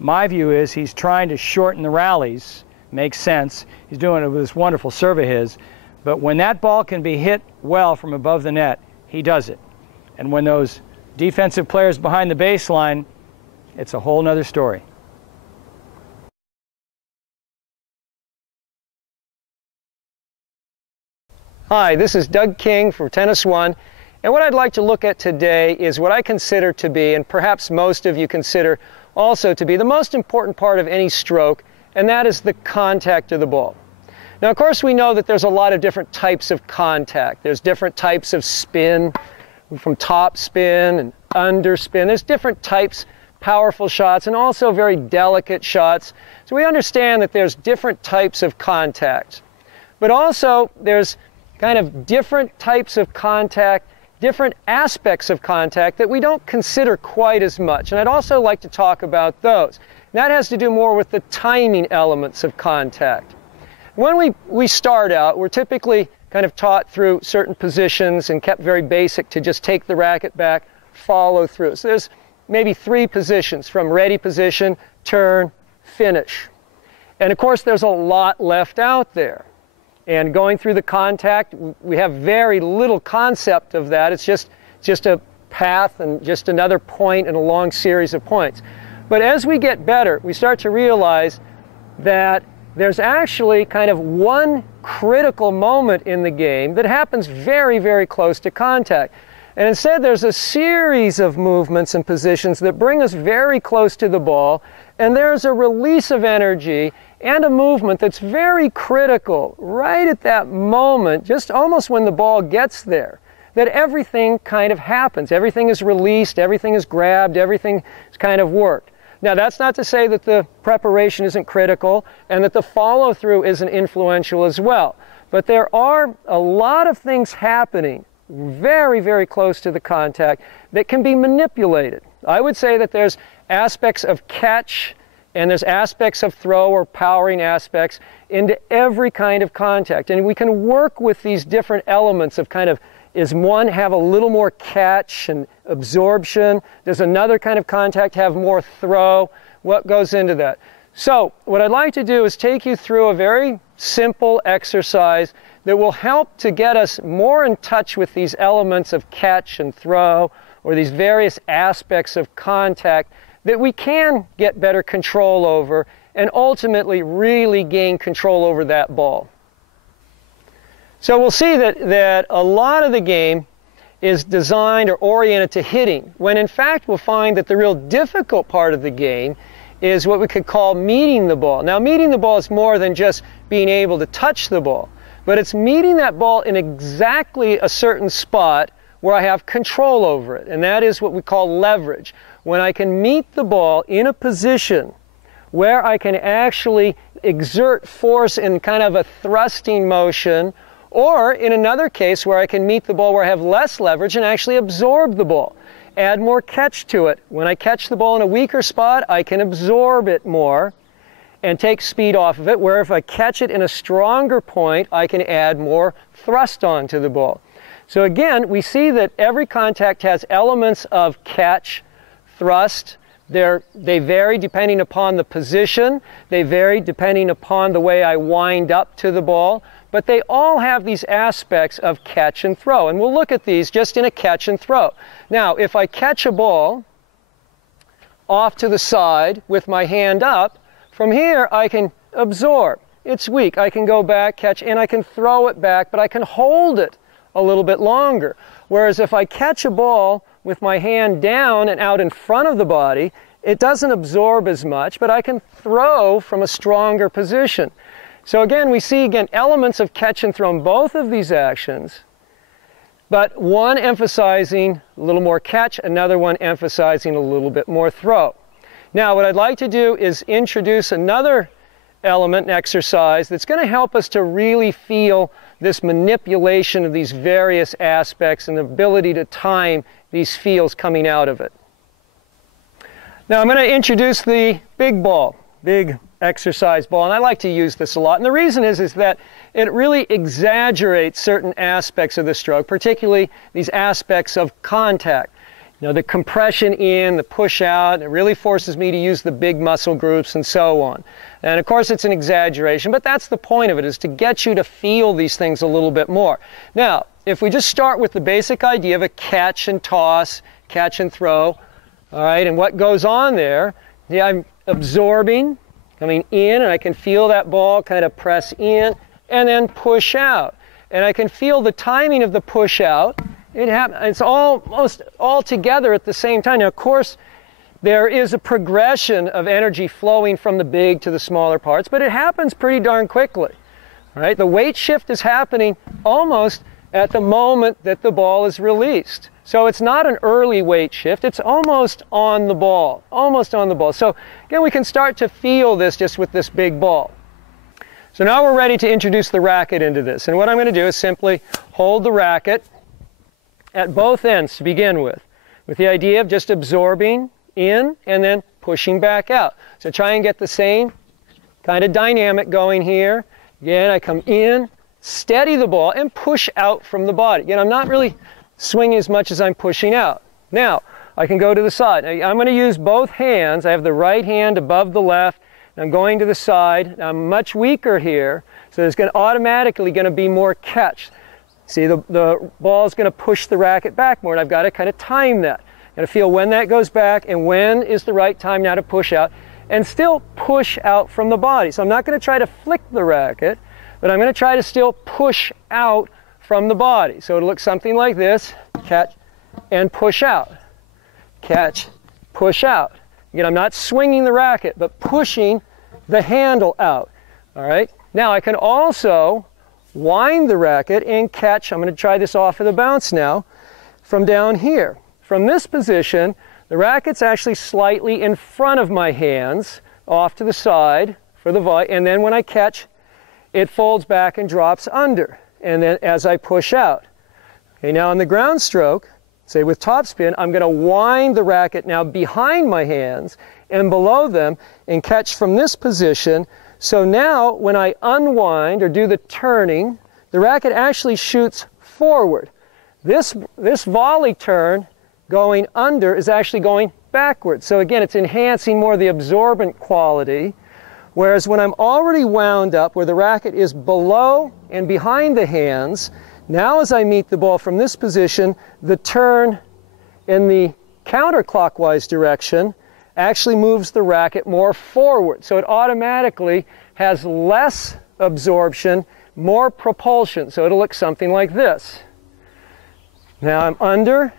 my view is he's trying to shorten the rallies. Makes sense. He's doing it with this wonderful serve of his. But when that ball can be hit well from above the net, he does it. And when those defensive players behind the baseline, it's a whole nother story. Hi, this is Doug King for Tennis One, and what I'd like to look at today is what I consider to be, and perhaps most of you consider also to be, the most important part of any stroke, and that is the contact of the ball. Now, of course, we know that there's a lot of different types of contact. There's different types of spin, from top spin and under spin. There's different types, powerful shots, and also very delicate shots. So we understand that there's different types of contact. But also, there's kind of different types of contact, different aspects of contact that we don't consider quite as much. And I'd also like to talk about those. And that has to do more with the timing elements of contact. When we start out, we're typically kind of taught through certain positions and kept very basic to just take the racket back, follow through. So there's maybe 3 positions, from ready position, turn, finish. And of course, there's a lot left out there. And going through the contact, we have very little concept of that. It's just a path and just another point in a long series of points. But as we get better, we start to realize that there's actually kind of one critical moment in the game that happens very, very close to contact. And instead, there's a series of movements and positions that bring us very close to the ball, and there's a release of energy and a movement that's very critical right at that moment, just almost when the ball gets there, that everything kind of happens. Everything is released, everything is grabbed, everything is kind of worked. Now, that's not to say that the preparation isn't critical and that the follow-through isn't influential as well. But there are a lot of things happening very, very close to the contact that can be manipulated. I would say that there's aspects of catch And there's aspects of throw or powering aspects into every kind of contact. And we can work with these different elements of kind of, is one have a little more catch and absorption? Does another kind of contact have more throw? What goes into that? So what I'd like to do is take you through a very simple exercise that will help to get us more in touch with these elements of catch and throw, or these various aspects of contact that we can get better control over and ultimately really gain control over that ball. So we'll see that a lot of the game is designed or oriented to hitting, when in fact we'll find that the real difficult part of the game is what we could call meeting the ball. Now, meeting the ball is more than just being able to touch the ball, but it's meeting that ball in exactly a certain spot where I have control over it, and that is what we call leverage. When I can meet the ball in a position where I can actually exert force in kind of a thrusting motion, or in another case where I can meet the ball where I have less leverage and actually absorb the ball, add more catch to it. When I catch the ball in a weaker spot, I can absorb it more and take speed off of it, where if I catch it in a stronger point, I can add more thrust onto the ball. So again, we see that every contact has elements of catch, thrust. They vary depending upon the position. They vary depending upon the way I wind up to the ball. But they all have these aspects of catch and throw. And we'll look at these just in a catch and throw. Now, if I catch a ball off to the side with my hand up, from here I can absorb. It's weak. I can go back, catch, and I can throw it back, but I can hold it a little bit longer. Whereas if I catch a ball with my hand down and out in front of the body, it doesn't absorb as much, but I can throw from a stronger position. So again, we see elements of catch and throw in both of these actions, but one emphasizing a little more catch, another one emphasizing a little bit more throw. Now, what I'd like to do is introduce another element and exercise that's going to help us to really feel this manipulation of these various aspects and the ability to time these feels coming out of it. Now, I'm going to introduce the big ball, big exercise ball, and I like to use this a lot. And the reason is that it really exaggerates certain aspects of the stroke, particularly these aspects of contact. You know, the compression in, the push out, it really forces me to use the big muscle groups and so on. And of course it's an exaggeration, but that's the point of it, is to get you to feel these things a little bit more. Now, if we just start with the basic idea of a catch and toss, catch and throw, all right, and what goes on there, yeah, I'm absorbing, coming in, and I can feel that ball kind of press in and then push out. And I can feel the timing of the push out. It's almost all together at the same time. Now, of course, there is a progression of energy flowing from the big to the smaller parts, but it happens pretty darn quickly. All right? The weight shift is happening almost at the moment that the ball is released. So it's not an early weight shift, it's almost on the ball, almost on the ball. So again, we can start to feel this just with this big ball. So now we're ready to introduce the racket into this. And what I'm going to do is simply hold the racket at both ends to begin with the idea of just absorbing in and then pushing back out. So try and get the same kind of dynamic going here. Again, I come in, steady the ball, and push out from the body. Again, I'm not really swinging as much as I'm pushing out. Now, I can go to the side. I'm going to use both hands. I have the right hand above the left. I'm going to the side. I'm much weaker here, so there's automatically going to be more catch. See, the ball is going to push the racket back more, and I've got to kind of time that. I've got to feel when that goes back and when is the right time now to push out, and still push out from the body. So I'm not going to try to flick the racket, but I'm going to try to still push out from the body. So it'll look something like this: catch and push out, catch, push out. Again, I'm not swinging the racket, but pushing the handle out. All right. Now I can also wind the racket and catch. I'm going to try this off of the bounce now from down here. From this position, the racket's actually slightly in front of my hands, off to the side for the volley, and then when I catch, it folds back and drops under. And then as I push out. Okay, now on the ground stroke, say with topspin, I'm going to wind the racket now behind my hands and below them and catch from this position. So now when I unwind or do the turning, the racket actually shoots forward. This volley turn going under is actually going backwards. So again, it's enhancing more the absorbent quality. Whereas when I'm already wound up, where the racket is below and behind the hands, now as I meet the ball from this position, the turn in the counterclockwise direction actually moves the racket more forward. So it automatically has less absorption, more propulsion. So it'll look something like this. Now I'm under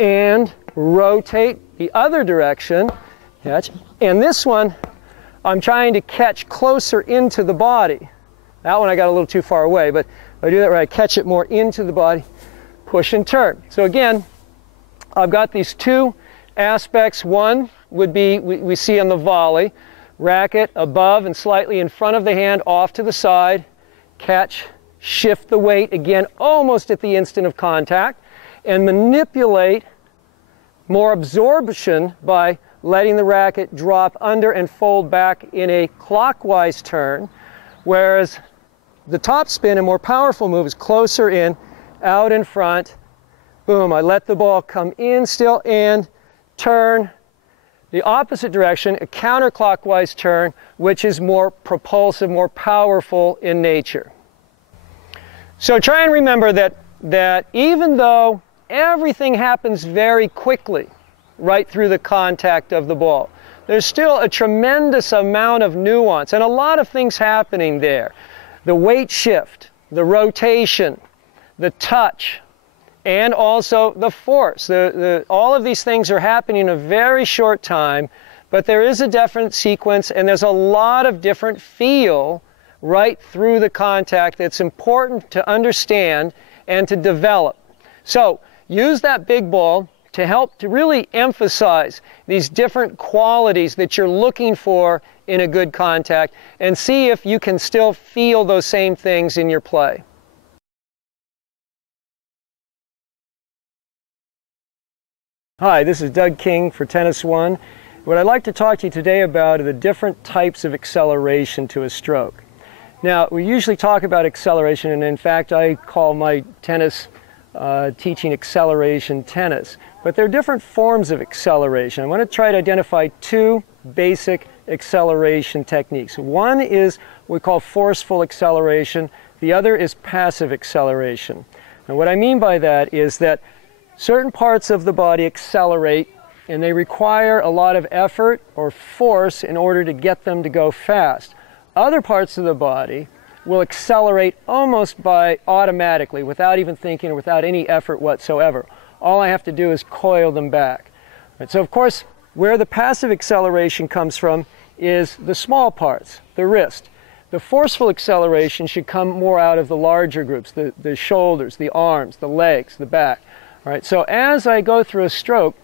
and rotate the other direction, catch, and this one I'm trying to catch closer into the body. That one I got a little too far away, but if I do that right, I catch it more into the body, push and turn. So again, I've got these two aspects. One would be, we see on the volley, racket above and slightly in front of the hand, off to the side, catch, shift the weight, again, almost at the instant of contact, and manipulate more absorption by letting the racket drop under and fold back in a clockwise turn, whereas the top spin, a more powerful move, is closer in, out in front, boom, I let the ball come in still and turn the opposite direction, a counterclockwise turn, which is more propulsive, more powerful in nature. So try and remember that even though everything happens very quickly right through the contact of the ball, there's still a tremendous amount of nuance and a lot of things happening there. The weight shift, the rotation, the touch, and also the force. All of these things are happening in a very short time, but there is a definite sequence and there's a lot of different feel right through the contact that's important to understand and to develop. So use that big ball to help to really emphasize these different qualities that you're looking for in a good contact, and see if you can still feel those same things in your play. Hi, this is Doug King for Tennis One. What I'd like to talk to you today about are the different types of acceleration to a stroke. Now, we usually talk about acceleration, and in fact I call my tennis teaching acceleration tennis. But there are different forms of acceleration. I want to try to identify two basic acceleration techniques. One is what we call forceful acceleration. The other is passive acceleration. And what I mean by that is that certain parts of the body accelerate and they require a lot of effort or force in order to get them to go fast. Other parts of the body will accelerate almost by automatically, without even thinking or without any effort whatsoever. All I have to do is coil them back. Right, so of course, where the passive acceleration comes from is the small parts, the wrist. The forceful acceleration should come more out of the larger groups, the shoulders, the arms, the legs, the back. All right, so as I go through a stroke,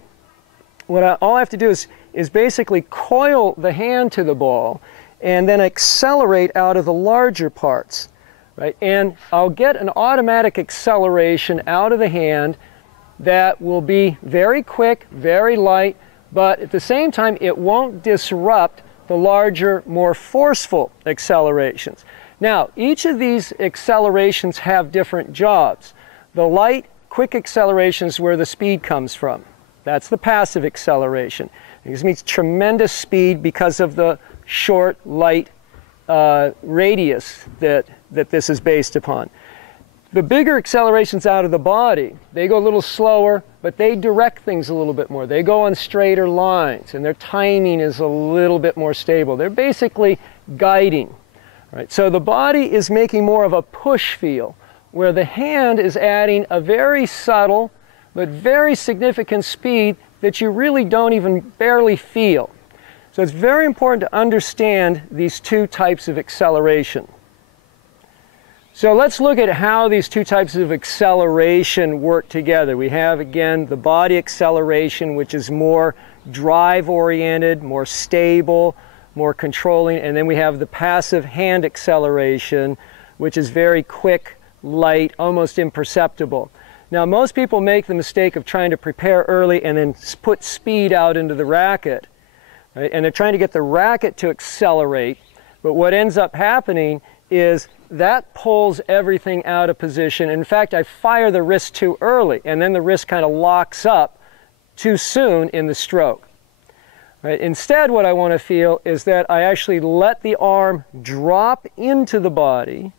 all I have to do is basically coil the hand to the ball and then accelerate out of the larger parts, right? And I'll get an automatic acceleration out of the hand that will be very quick, very light, but at the same time it won't disrupt the larger, more forceful accelerations. Now, each of these accelerations have different jobs. The light, quick acceleration is where the speed comes from. That's the passive acceleration. It gives me tremendous speed because of the short, light radius that this is based upon. The bigger accelerations out of the body, they go a little slower, but they direct things a little bit more. They go on straighter lines, and their timing is a little bit more stable. They're basically guiding. Right? So the body is making more of a push feel, where the hand is adding a very subtle but very significant speed that you really don't even barely feel. So it's very important to understand these two types of acceleration. So let's look at how these two types of acceleration work together. We have, again, the body acceleration, which is more drive-oriented, more stable, more controlling, and then we have the passive hand acceleration, which is very quick, light, almost imperceptible. Now, most people make the mistake of trying to prepare early and then put speed out into the racket. right? And they're trying to get the racket to accelerate, but what ends up happening is that pulls everything out of position. In fact, I fire the wrist too early, and then the wrist kind of locks up too soon in the stroke. Right? Instead, what I want to feel is that I actually let the arm drop into the body,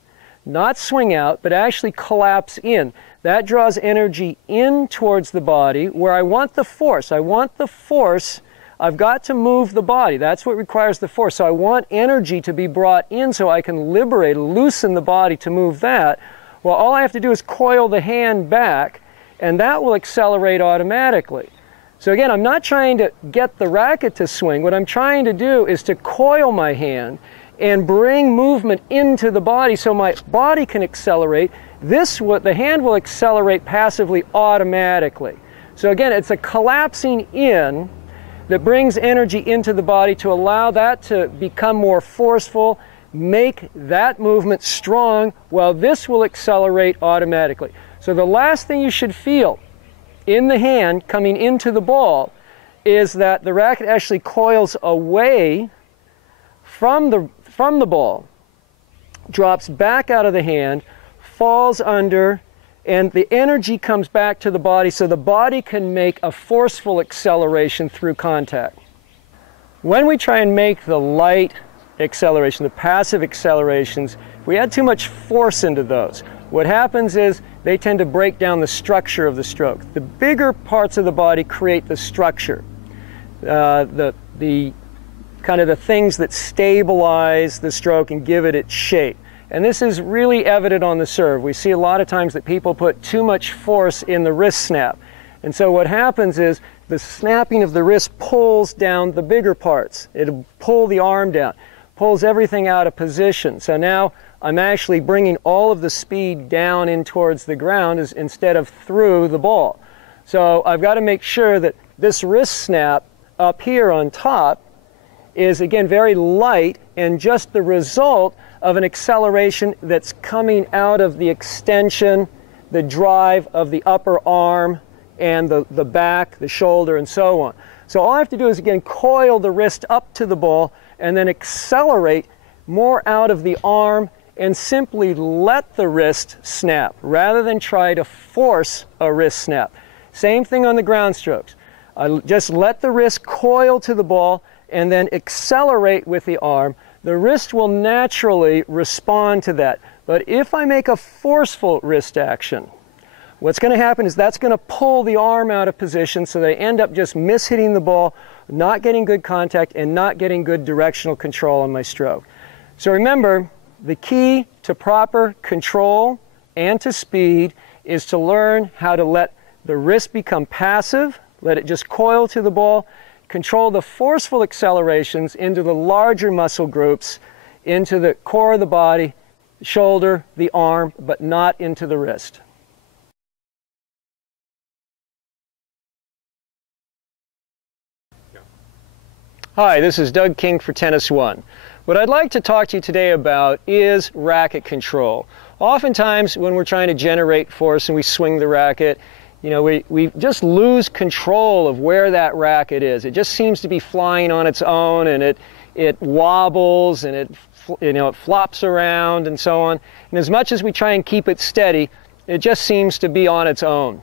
not swing out, but actually collapse in. That draws energy in towards the body where I want the force. I want the force. I've got to move the body. That's what requires the force. So I want energy to be brought in so I can liberate, loosen the body to move that. Well, all I have to do is coil the hand back, and that will accelerate automatically. So again, I'm not trying to get the racket to swing. What I'm trying to do is to coil my hand and bring movement into the body so my body can accelerate. The hand will accelerate passively automatically. So again, it's a collapsing in that brings energy into the body to allow that to become more forceful, make that movement strong, while this will accelerate automatically. So the last thing you should feel in the hand coming into the ball is that the racket actually coils away from the ball, drops back out of the hand, falls under, and the energy comes back to the body so the body can make a forceful acceleration through contact. When we try and make the light acceleration, the passive accelerations, we add too much force into those. What happens is they tend to break down the structure of the stroke. The bigger parts of the body create the structure, the kind of the things that stabilize the stroke and give it its shape. And this is really evident on the serve. We see a lot of times that people put too much force in the wrist snap. And so what happens is the snapping of the wrist pulls down the bigger parts. It'll pull the arm down, pulls everything out of position. So now I'm actually bringing all of the speed down in towards the ground instead of through the ball. So I've got to make sure that this wrist snap up here on top is, again, very light and just the result of an acceleration that's coming out of the extension, the drive of the upper arm and the back, the shoulder, and so on. So all I have to do is, again, coil the wrist up to the ball and then accelerate more out of the arm and simply let the wrist snap rather than try to force a wrist snap. Same thing on the ground strokes. I just let the wrist coil to the ball and then accelerate with the arm. The wrist will naturally respond to that. But if I make a forceful wrist action, what's going to happen is that's going to pull the arm out of position so they end up just mishitting the ball, not getting good contact, and not getting good directional control on my stroke. So remember, the key to proper control and to speed is to learn how to let the wrist become passive, let it just coil to the ball, control the forceful accelerations into the larger muscle groups, into the core of the body, the shoulder, the arm, but not into the wrist. Hi, this is Doug King for Tennis One. What I'd like to talk to you today about is racket control. Oftentimes when we're trying to generate force and we swing the racket, you know, we just lose control of where that racket is. It just seems to be flying on its own, and it wobbles and it flops around and so on. And as much as we try and keep it steady, it just seems to be on its own.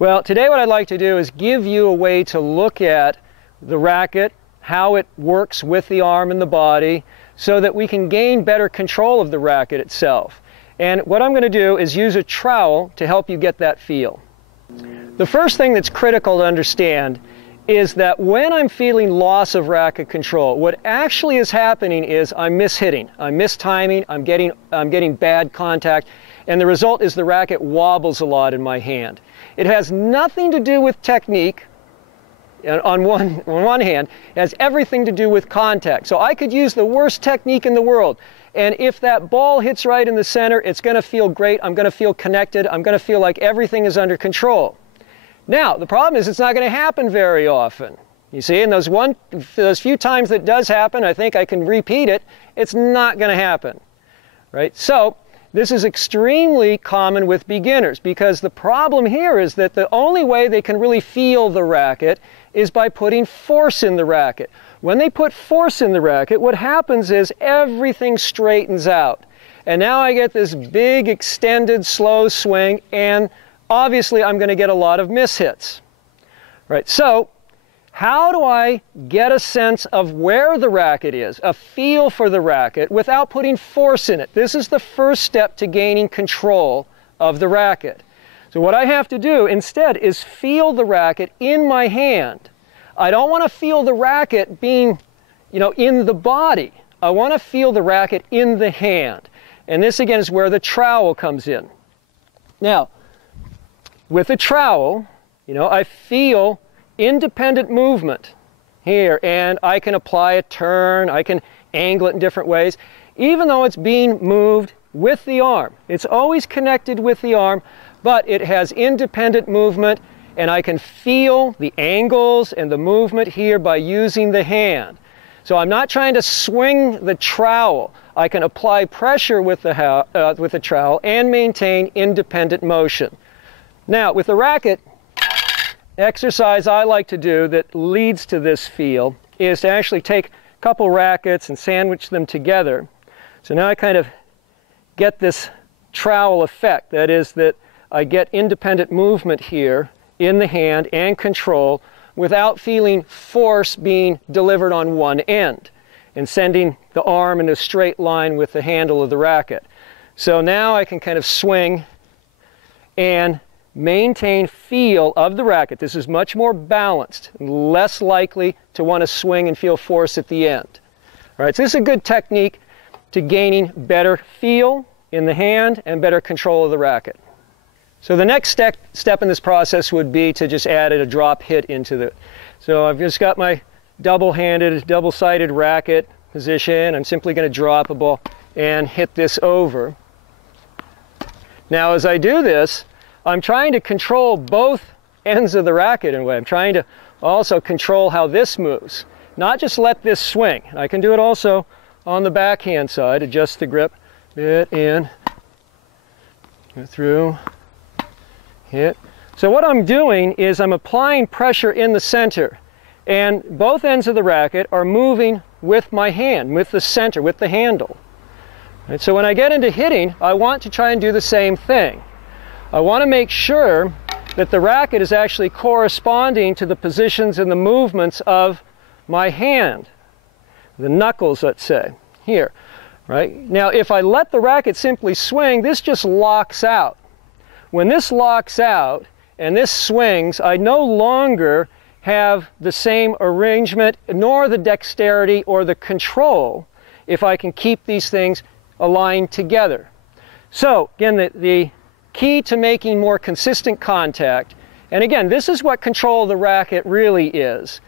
Well, today what I'd like to do is give you a way to look at the racket, how it works with the arm and the body, so that we can gain better control of the racket itself. And what I'm going to do is use a trowel to help you get that feel. The first thing that's critical to understand is that when I'm feeling loss of racket control, what actually is happening is I'm mishitting, I'm mistiming, I'm getting bad contact, and the result is the racket wobbles a lot in my hand. It has nothing to do with technique. On one hand, it has everything to do with contact. So I could use the worst technique in the world, and if that ball hits right in the center, it's going to feel great. I'm going to feel connected. I'm going to feel like everything is under control. Now, the problem is it's not going to happen very often. You see, in those few times that does happen, I think I can repeat it, it's not going to happen, right? So this is extremely common with beginners, because the problem here is that the only way they can really feel the racket is by putting force in the racket. when they put force in the racket, what happens is everything straightens out. And now I get this big, extended, slow swing, and obviously I'm going to get a lot of mishits. Right, so how do I get a sense of where the racket is, a feel for the racket, without putting force in it? This is the first step to gaining control of the racket. So what I have to do instead is feel the racket in my hand. I don't want to feel the racket being, in the body. I want to feel the racket in the hand. And this again is where the trowel comes in. Now, with a trowel, I feel independent movement here, and I can apply a turn, I can angle it in different ways, even though it's being moved with the arm. It's always connected with the arm, but it has independent movement, and I can feel the angles and the movement here by using the hand. So I'm not trying to swing the trowel. I can apply pressure with the trowel and maintain independent motion. Now, with the racket, exercise I like to do that leads to this feel is to actually take a couple rackets and sandwich them together. So now I kind of get this trowel effect. That is that I get independent movement here in the hand and control without feeling force being delivered on one end and sending the arm in a straight line with the handle of the racket. So now I can kind of swing and maintain feel of the racket. This is much more balanced, less likely to want to swing and feel force at the end. All right, so this is a good technique to gaining better feel in the hand and better control of the racket. So the next step in this process would be to just add a drop hit into it. So I've just got my double-handed, double-sided racket position. I'm simply going to drop a ball and hit this over. Now as I do this, I'm trying to control both ends of the racket in a way. I'm trying to also control how this moves, not just let this swing. I can do it also on the backhand side, adjust the grip, bit in, go through, hit. So what I'm doing is I'm applying pressure in the center, and both ends of the racket are moving with my hand, with the center, with the handle. And so when I get into hitting, I want to try and do the same thing. I want to make sure that the racket is actually corresponding to the positions and the movements of my hand, the knuckles, let's say, here. Right? Now, if I let the racket simply swing, this just locks out. When this locks out and this swings, I no longer have the same arrangement nor the dexterity or the control if I can keep these things aligned together. So, again, the key to making more consistent contact, and again, this is what control of the racket really is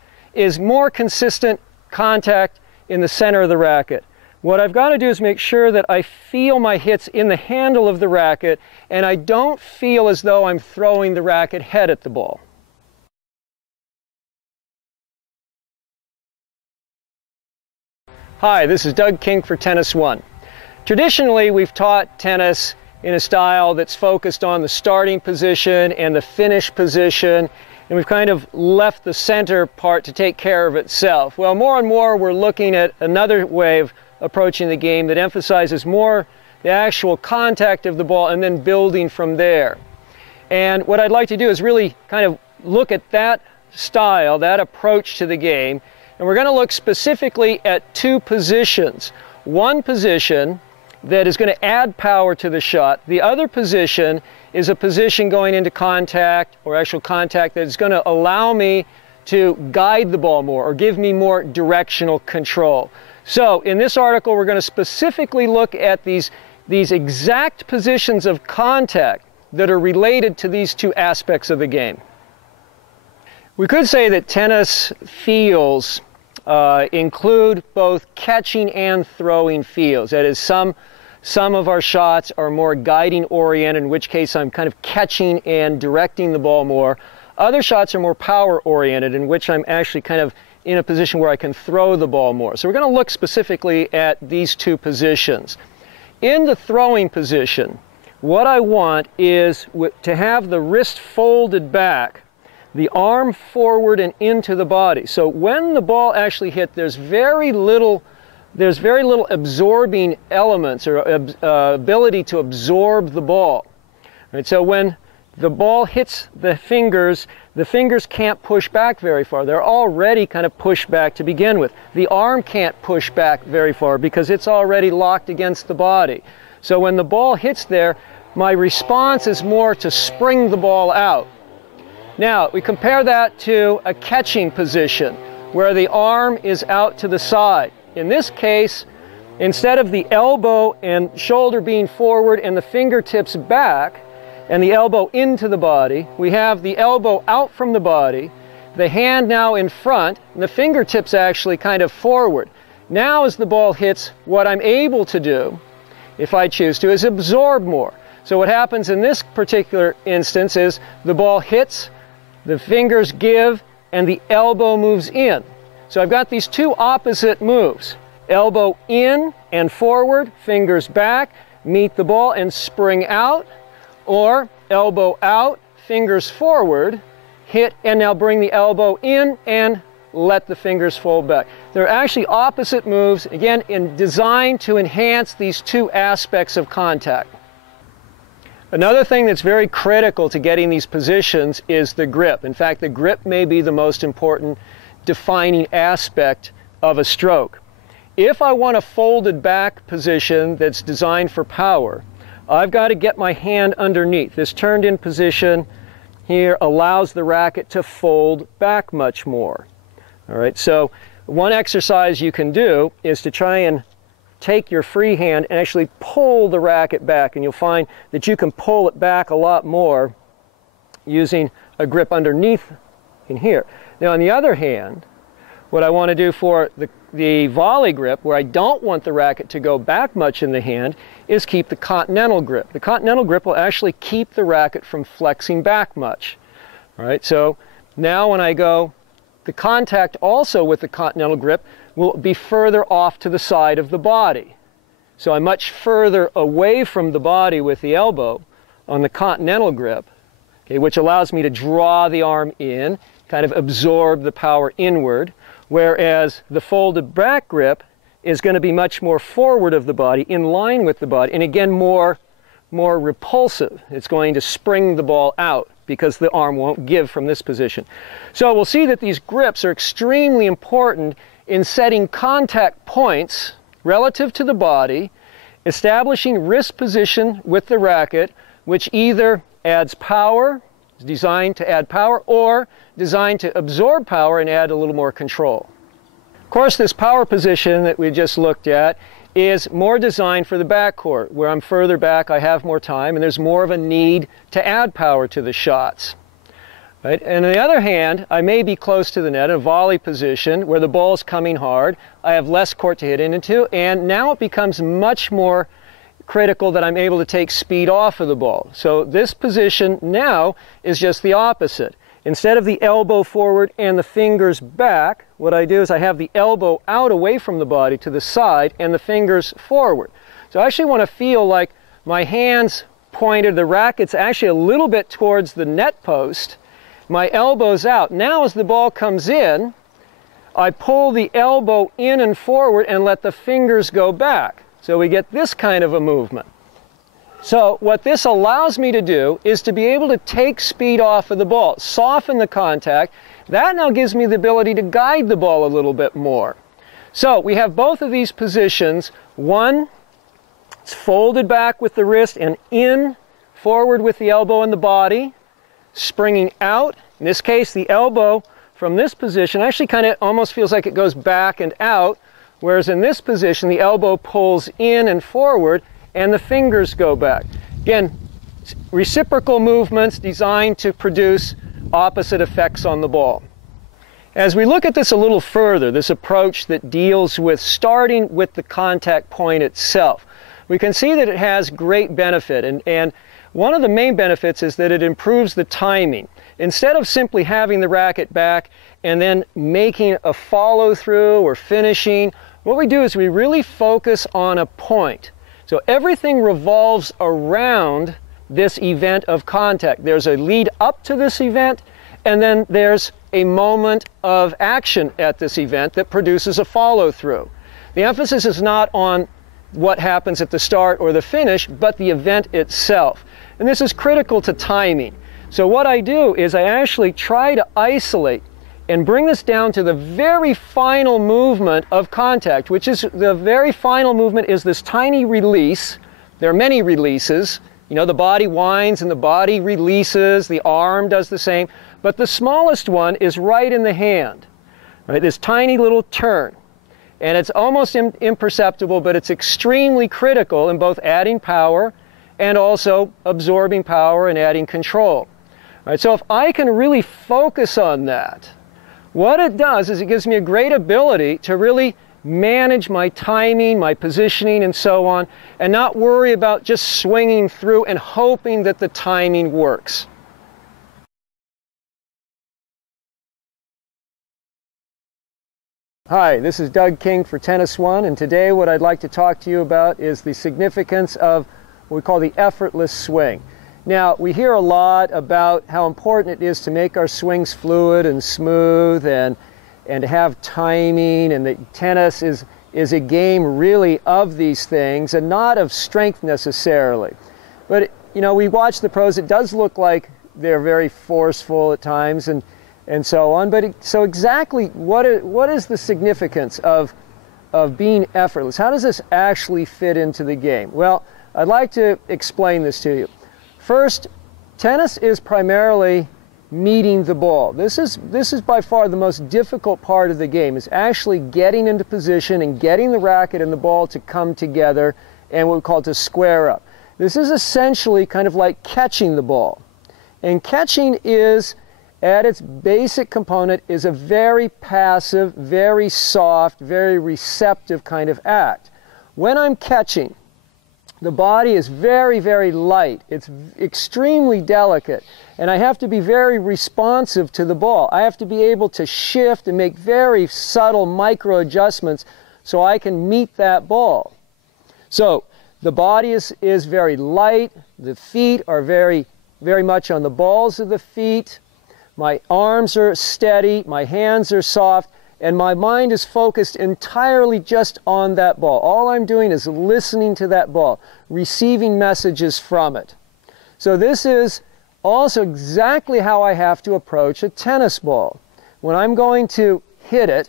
more consistent contact in the center of the racket. What I've got to do is make sure that I feel my hits in the handle of the racket, and I don't feel as though I'm throwing the racket head at the ball. Hi, this is Doug King for Tennis One. Traditionally, we've taught tennis in a style that's focused on the starting position and the finish position, and we've kind of left the center part to take care of itself. Well, more and more we're looking at another way of approaching the game that emphasizes more the actual contact of the ball and then building from there. And what I'd like to do is really kind of look at that style, that approach to the game, and we're going to look specifically at two positions. One position that is going to add power to the shot. The other position is a position going into contact, or actual contact, that is going to allow me to guide the ball more or give me more directional control. So in this article, we're going to specifically look at these exact positions of contact that are related to these two aspects of the game. We could say that tennis feels include both catching and throwing feels. That is, some of our shots are more guiding oriented, in which case I'm kind of catching and directing the ball more. Other shots are more power oriented, in which I'm actually kind of in a position where I can throw the ball more. So we're going to look specifically at these two positions. In the throwing position, what I want is to have the wrist folded back. the arm forward and into the body. So when the ball actually hit, there's very little absorbing elements or ability to absorb the ball. Right? So when the ball hits the fingers can't push back very far. They're already kind of pushed back to begin with. The arm can't push back very far because it's already locked against the body. So when the ball hits there, my response is more to spring the ball out. Now, we compare that to a catching position where the arm is out to the side. In this case, instead of the elbow and shoulder being forward and the fingertips back and the elbow into the body, we have the elbow out from the body, the hand now in front, and the fingertips actually kind of forward. Now as the ball hits, what I'm able to do, if I choose to, is absorb more. So what happens in this particular instance is the ball hits, the fingers give, and the elbow moves in. So I've got these two opposite moves. Elbow in and forward, fingers back, meet the ball and spring out, or elbow out, fingers forward, hit, and now bring the elbow in and let the fingers fold back. They're actually opposite moves, again, designed to enhance these two aspects of contact. Another thing that's very critical to getting these positions is the grip. In fact, the grip may be the most important defining aspect of a stroke. If I want a folded back position that's designed for power, I've got to get my hand underneath. This turned in position here allows the racket to fold back much more. All right, so one exercise you can do is to try and take your free hand and actually pull the racket back, and you'll find that you can pull it back a lot more using a grip underneath in here. Now on the other hand, what I want to do for the volley grip, where I don't want the racket to go back much in the hand, is keep the continental grip. The continental grip will actually keep the racket from flexing back much. All right, so now when I go, the contact also with the continental grip will be further off to the side of the body. So I'm much further away from the body with the elbow on the continental grip, okay, which allows me to draw the arm in, kind of absorb the power inward, whereas the folded back grip is going to be much more forward of the body, in line with the body, and again more repulsive. It's going to spring the ball out because the arm won't give from this position. So we'll see that these grips are extremely important in setting contact points relative to the body, establishing wrist position with the racket, which either adds power, is designed to add power, or designed to absorb power and add a little more control. Of course, this power position that we just looked at is more designed for the backcourt, where I'm further back, I have more time, and there's more of a need to add power to the shots. Right? And on the other hand, I may be close to the net in a volley position where the ball's coming hard, I have less court to hit into, and now it becomes much more critical that I'm able to take speed off of the ball. So this position now is just the opposite. Instead of the elbow forward and the fingers back, what I do is I have the elbow out away from the body to the side and the fingers forward. So I actually want to feel like my hands pointed, the racket's actually a little bit towards the net post, my elbow's out. Now as the ball comes in, I pull the elbow in and forward and let the fingers go back. So we get this kind of a movement. So what this allows me to do is to be able to take speed off of the ball, soften the contact. That now gives me the ability to guide the ball a little bit more. So we have both of these positions. One, it's folded back with the wrist and in, forward with the elbow and the body, springing out. In this case, the elbow from this position actually kind of almost feels like it goes back and out, whereas in this position, the elbow pulls in and forward, and the fingers go back. Again, reciprocal movements designed to produce opposite effects on the ball. As we look at this a little further, this approach that deals with starting with the contact point itself, we can see that it has great benefit. And one of the main benefits is that it improves the timing. Instead of simply having the racket back and then making a follow-through or finishing, what we do is we really focus on a point. So everything revolves around this event of contact. There's a lead up to this event, and then there's a moment of action at this event that produces a follow-through. The emphasis is not on what happens at the start or the finish, but the event itself. And this is critical to timing. So what I do is I actually try to isolate and bring this down to the very final movement of contact, which is the very final movement is this tiny release. There are many releases. You know, the body winds and the body releases, the arm does the same, but the smallest one is right in the hand, right? This tiny little turn. And it's almost imperceptible, but it's extremely critical in both adding power and also absorbing power and adding control. All right, so if I can really focus on that, what it does is it gives me a great ability to really manage my timing, my positioning, and so on, and not worry about just swinging through and hoping that the timing works. Hi, this is Doug King for Tennis One, and today what I'd like to talk to you about is the significance of what we call the effortless swing. Now, we hear a lot about how important it is to make our swings fluid and smooth and to have timing, and that tennis is a game really of these things and not of strength necessarily. But, you know, we watch the pros, it does look like they're very forceful at times and so on, but so exactly what is the significance of being effortless? How does this actually fit into the game? Well, I'd like to explain this to you. First, tennis is primarily meeting the ball. This is by far the most difficult part of the game, is actually getting into position and getting the racket and the ball to come together and what we call to square up. This is essentially kind of like catching the ball. And catching is, at its basic component, is a very passive, very soft, very receptive kind of act. When I'm catching, the body is very, very light. It's extremely delicate. And I have to be very responsive to the ball. I have to be able to shift and make very subtle micro adjustments so I can meet that ball. So the body is very light. The feet are very, very much on the balls of the feet. My arms are steady. My hands are soft. And my mind is focused entirely just on that ball. All I'm doing is listening to that ball, receiving messages from it. So this is also exactly how I have to approach a tennis ball. When I'm going to hit it,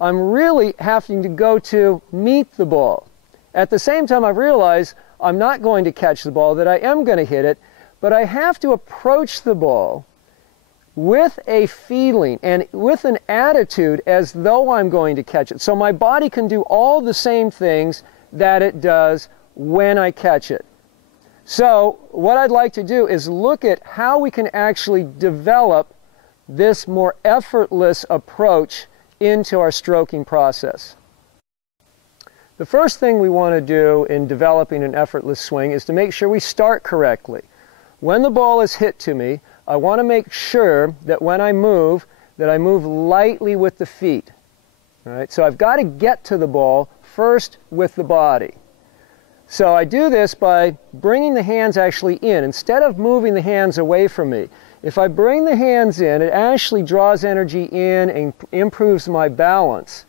I'm really having to go to meet the ball. At the same time, I realize I'm not going to catch the ball, that I am going to hit it, but I have to approach the ball with a feeling and with an attitude as though I'm going to catch it. So my body can do all the same things that it does when I catch it. So what I'd like to do is look at how we can actually develop this more effortless approach into our stroking process. The first thing we want to do in developing an effortless swing is to make sure we start correctly. When the ball is hit to me, I want to make sure that when I move, that I move lightly with the feet. All right? So I've got to get to the ball first with the body. So I do this by bringing the hands actually in, instead of moving the hands away from me. If I bring the hands in, it actually draws energy in and improves my balance.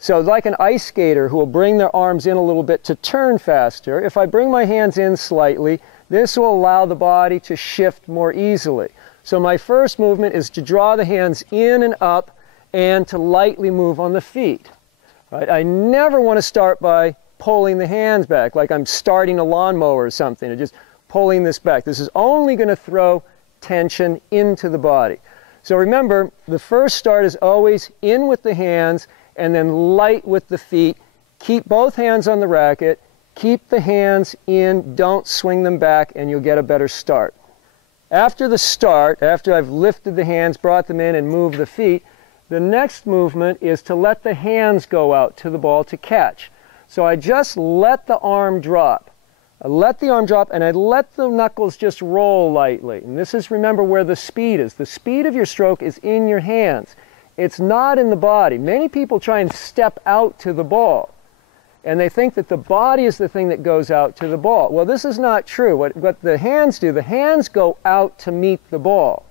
So like an ice skater who will bring their arms in a little bit to turn faster, if I bring my hands in slightly, this will allow the body to shift more easily. So my first movement is to draw the hands in and up and to lightly move on the feet. Right? I never want to start by pulling the hands back, like I'm starting a lawnmower or something, or just pulling this back. This is only going to throw tension into the body. So remember, the first start is always in with the hands and then light with the feet. Keep both hands on the racket. Keep the hands in, don't swing them back, and you'll get a better start. After the start, after I've lifted the hands, brought them in, and moved the feet, the next movement is to let the hands go out to the ball to catch. So I just let the arm drop. I let the arm drop, and I let the knuckles just roll lightly. And this is, remember, where the speed is. The speed of your stroke is in your hands. It's not in the body. Many people try and step out to the ball, and they think that the body is the thing that goes out to the ball. Well, this is not true. What the hands do, the hands go out to meet the ball.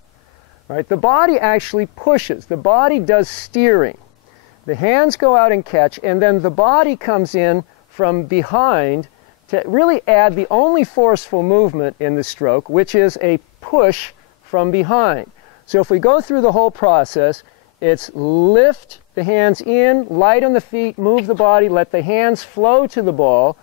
right? The body actually pushes. The body does steering. The hands go out and catch, and then the body comes in from behind to really add the only forceful movement in the stroke, which is a push from behind. So if we go through the whole process, it's lift the hands in, light on the feet, move the body, let the hands flow to the ball,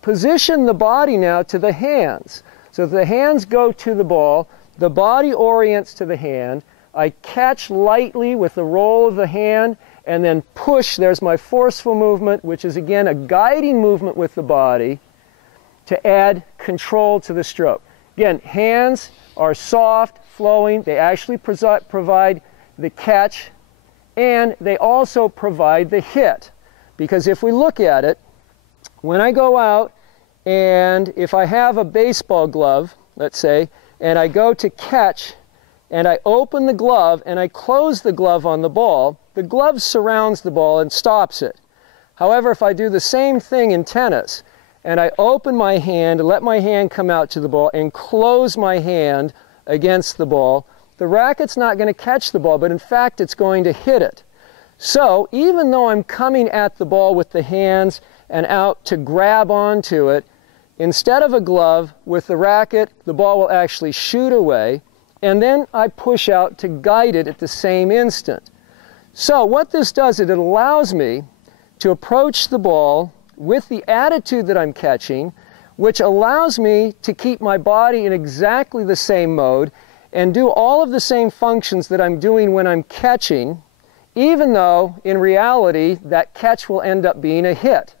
position the body now to the hands. So if the hands go to the ball, the body orients to the hand, I catch lightly with the roll of the hand, and then push. There's my forceful movement, which is again a guiding movement with the body to add control to the stroke. Again, hands are soft, flowing. They actually provide the catch, and they also provide the hit. Because if we look at it, when I go out and if I have a baseball glove, let's say, and I go to catch, and I open the glove and I close the glove on the ball, the glove surrounds the ball and stops it. However, if I do the same thing in tennis, and I open my hand, let my hand come out to the ball, and close my hand against the ball, the racket's not going to catch the ball, but in fact it's going to hit it. So even though I'm coming at the ball with the hands and out to grab onto it, instead of a glove with the racket, the ball will actually shoot away, and then I push out to guide it at the same instant. So what this does is it allows me to approach the ball with the attitude that I'm catching, which allows me to keep my body in exactly the same mode and do all of the same functions that I'm doing when I'm catching, even though in reality that catch will end up being a hit.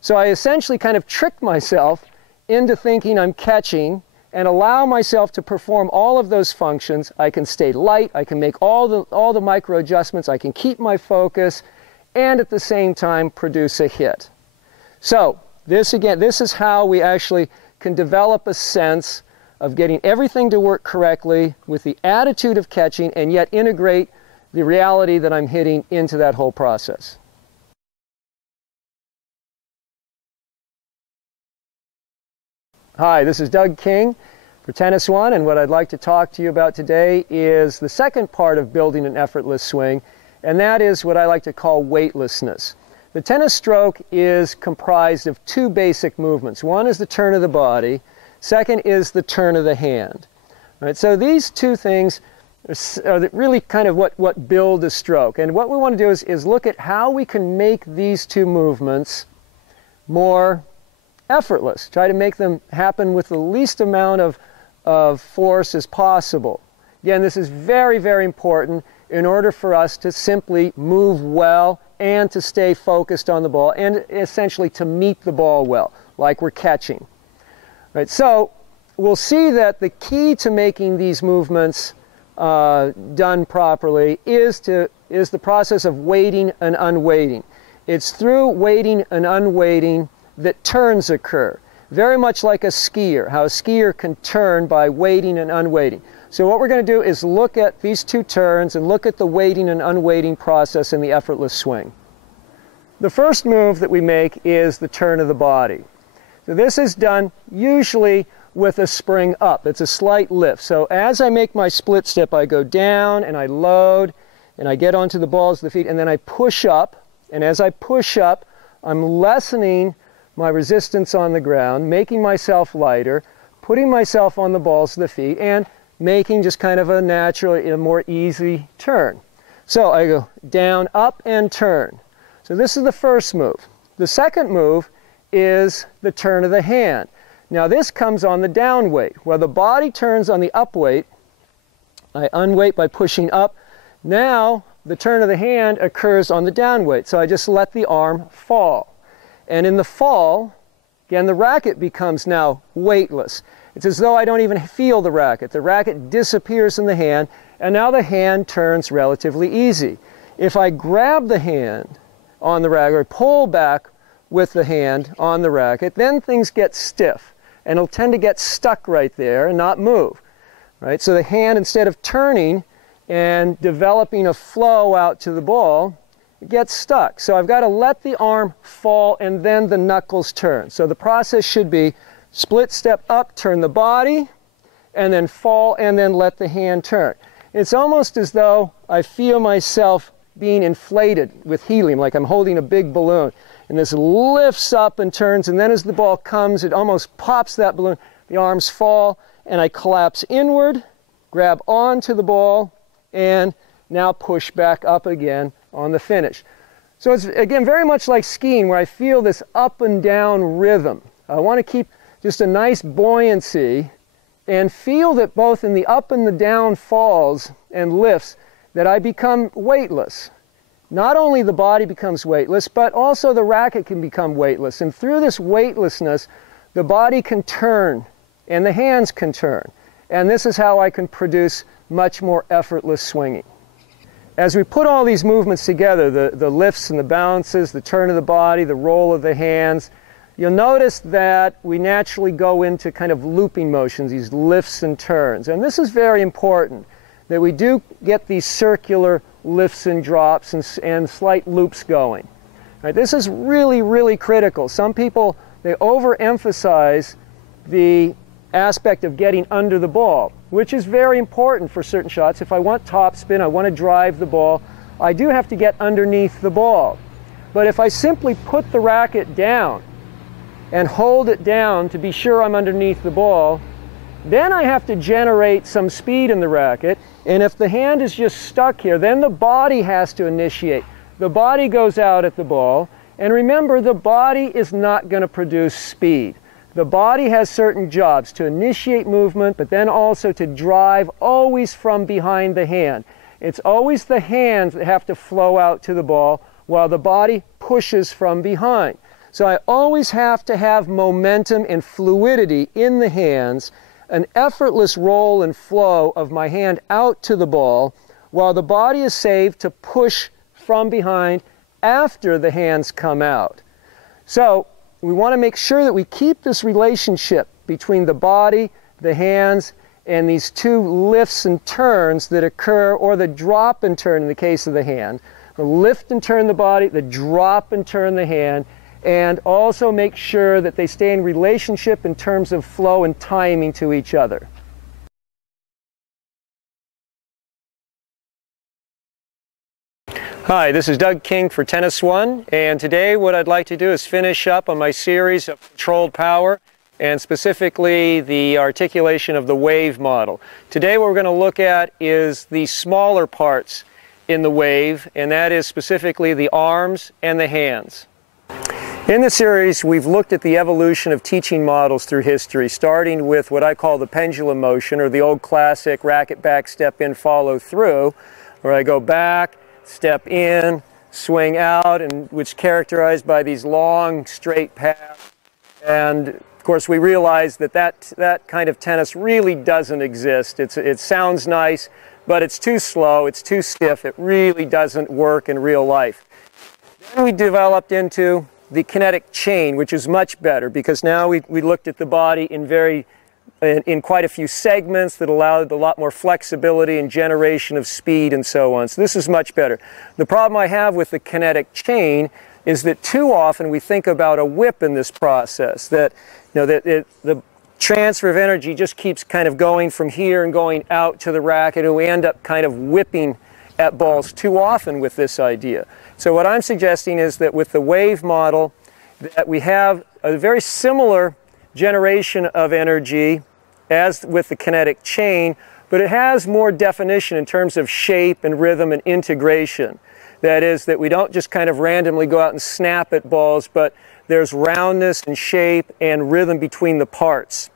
So I essentially kind of trick myself into thinking I'm catching and allow myself to perform all of those functions. I can stay light, I can make all the micro adjustments, I can keep my focus, and at the same time produce a hit. So this is how we actually can develop a sense of getting everything to work correctly with the attitude of catching and yet integrate the reality that I'm hitting into that whole process. Hi, this is Doug King for Tennis One, and what I'd like to talk to you about today is the second part of building an effortless swing, and that is what I like to call weightlessness. The tennis stroke is comprised of two basic movements. One is the turn of the body, second is the turn of the hand. All right, so these two things are really kind of what build a stroke, and what we want to do is look at how we can make these two movements more effortless. Try to make them happen with the least amount of force as possible. Again, this is very, very important in order for us to simply move well and to stay focused on the ball and essentially to meet the ball well, like we're catching. Right, so we'll see that the key to making these movements done properly is the process of weighting and unweighting. It's through weighting and unweighting that turns occur, very much like a skier, how a skier can turn by weighting and unweighting. So what we're going to do is look at these two turns and look at the weighting and unweighting process in the effortless swing. The first move that we make is the turn of the body. So this is done usually with a spring up. It's a slight lift. So as I make my split step, I go down and I load and I get onto the balls of the feet, and then I push up, and as I push up, I'm lessening my resistance on the ground, making myself lighter, putting myself on the balls of the feet, and making just kind of a natural, a more easy turn. So I go down, up, and turn. So this is the first move. The second move is the turn of the hand. Now this comes on the down weight. While the body turns on the up weight, I unweight by pushing up. Now the turn of the hand occurs on the down weight. So I just let the arm fall. And in the fall, again, the racket becomes now weightless. It's as though I don't even feel the racket. The racket disappears in the hand, and now the hand turns relatively easy. If I grab the hand on the racket, or pull back with the hand on the racket, then things get stiff, and it'll tend to get stuck right there and not move. Right? So the hand, instead of turning and developing a flow out to the ball, it gets stuck. So I've got to let the arm fall and then the knuckles turn. So the process should be split step up, turn the body, and then fall, and then let the hand turn. It's almost as though I feel myself being inflated with helium, like I'm holding a big balloon. And this lifts up and turns, and then as the ball comes, it almost pops that balloon. The arms fall, and I collapse inward, grab onto the ball, and now push back up again on the finish. So it's, again, very much like skiing, where I feel this up and down rhythm. I want to keep just a nice buoyancy and feel that both in the up and the down falls and lifts that I become weightless. Not only the body becomes weightless, but also the racket can become weightless. And through this weightlessness, the body can turn and the hands can turn. And this is how I can produce much more effortless swinging. As we put all these movements together, the lifts and the bounces, the turn of the body, the roll of the hands, you'll notice that we naturally go into kind of looping motions, these lifts and turns. And this is very important, that we do get these circular lifts and drops and slight loops going. Right, this is really, really critical. Some people, they overemphasize the aspect of getting under the ball, which is very important for certain shots. If I want topspin, I want to drive the ball, I do have to get underneath the ball. But if I simply put the racket down and hold it down to be sure I'm underneath the ball, then I have to generate some speed in the racket. And if the hand is just stuck here, then the body has to initiate. The body goes out at the ball. And remember, the body is not going to produce speed. The body has certain jobs to initiate movement, but then also to drive always from behind the hand. It's always the hands that have to flow out to the ball while the body pushes from behind. So I always have to have momentum and fluidity in the hands, an effortless roll and flow of my hand out to the ball while the body is saved to push from behind after the hands come out. So we want to make sure that we keep this relationship between the body, the hands, and these two lifts and turns that occur, or the drop and turn in the case of the hand. The lift and turn the body, the drop and turn the hand, and also make sure that they stay in relationship in terms of flow and timing to each other. Hi, this is Doug King for Tennis One, and today what I'd like to do is finish up on my series of controlled power, and specifically the articulation of the wave model. Today what we're going to look at is the smaller parts in the wave, and that is specifically the arms and the hands. In this series, we've looked at the evolution of teaching models through history, starting with what I call the pendulum motion, or the old classic racket back, step in, follow through, where I go back, step in, swing out, and which is characterized by these long, straight paths. And of course, we realize that that kind of tennis really doesn't exist. It sounds nice, but it's too slow, it's too stiff, it really doesn't work in real life. Then we developed into the kinetic chain, which is much better, because now we looked at the body in quite a few segments that allowed a lot more flexibility and generation of speed and so on. So this is much better. The problem I have with the kinetic chain is that too often we think about a whip in this process, that, the transfer of energy just keeps kind of going from here and going out to the racket, and we end up kind of whipping at balls too often with this idea. So what I'm suggesting is that with the wave model, that we have a very similar generation of energy as with the kinetic chain, but it has more definition in terms of shape and rhythm and integration. That is, that we don't just kind of randomly go out and snap at balls, but there's roundness and shape and rhythm between the parts.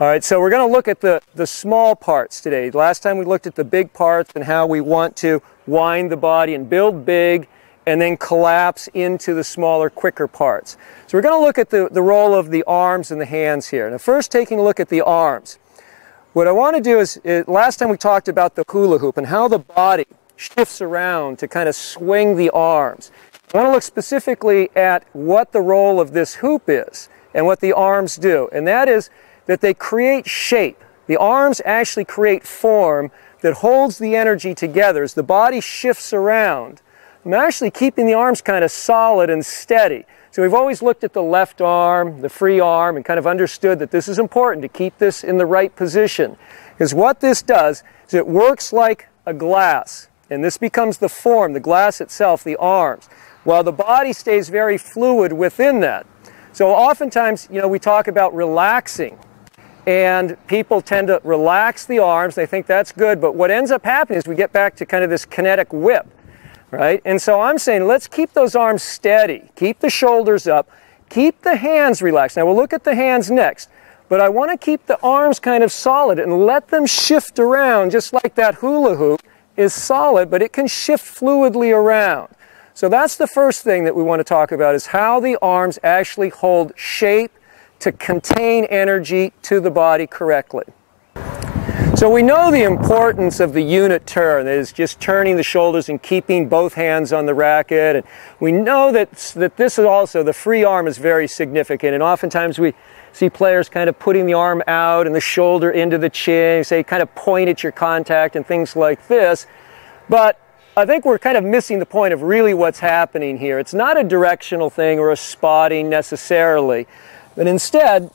All right, so we're going to look at the small parts today. Last time we looked at the big parts and how we want to wind the body and build big and then collapse into the smaller, quicker parts. So we're going to look at the role of the arms and the hands here. Now, first, taking a look at the arms. What I want to do is, last time we talked about the hula hoop and how the body shifts around to kind of swing the arms. I want to look specifically at what the role of this hoop is and what the arms do, and that is that they create shape. The arms actually create form that holds the energy together. As the body shifts around, I'm actually keeping the arms kind of solid and steady. So we've always looked at the left arm, the free arm, and kind of understood that this is important to keep this in the right position. Because what this does is it works like a glass, and this becomes the form, the glass itself, the arms, while the body stays very fluid within that. So oftentimes, we talk about relaxing, and people tend to relax the arms. They think that's good, but what ends up happening is we get back to kind of this kinetic whip, right? And so I'm saying let's keep those arms steady, keep the shoulders up, keep the hands relaxed. Now we'll look at the hands next, but I want to keep the arms kind of solid and let them shift around just like that hula hoop is solid, but it can shift fluidly around. So that's the first thing that we want to talk about, is how the arms actually hold shape to contain energy to the body correctly. So we know the importance of the unit turn, that is just turning the shoulders and keeping both hands on the racket. And we know that this is also, the free arm is very significant, and oftentimes we see players kind of putting the arm out and the shoulder into the chin, say kind of point at your contact and things like this. But I think we're kind of missing the point of really what's happening here. It's not a directional thing or a spotting necessarily, but instead,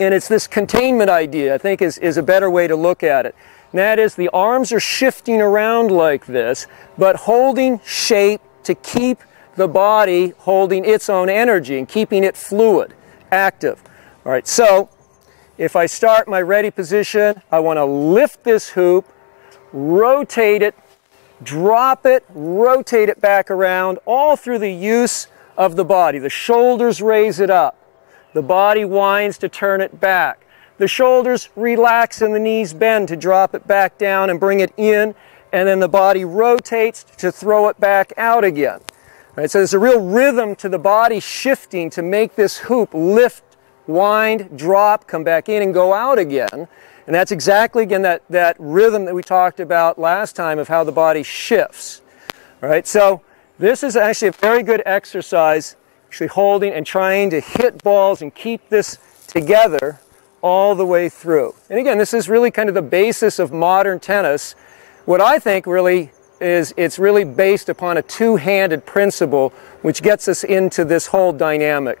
and it's this containment idea, I think is a better way to look at it. And that is, the arms are shifting around like this, but holding shape to keep the body holding its own energy and keeping it fluid, active. All right, so if I start my ready position, I want to lift this hoop, rotate it, drop it, rotate it back around, all through the use of the body. The shoulders raise it up. The body winds to turn it back. The shoulders relax and the knees bend to drop it back down and bring it in, and then the body rotates to throw it back out again. Right, so there's a real rhythm to the body shifting to make this hoop lift, wind, drop, come back in and go out again. And that's exactly, again, that rhythm that we talked about last time of how the body shifts. All right, so this is actually a very good exercise, actually holding and trying to hit balls and keep this together all the way through. And again, this is really kind of the basis of modern tennis. What I think really is, it's really based upon a two-handed principle, which gets us into this whole dynamic.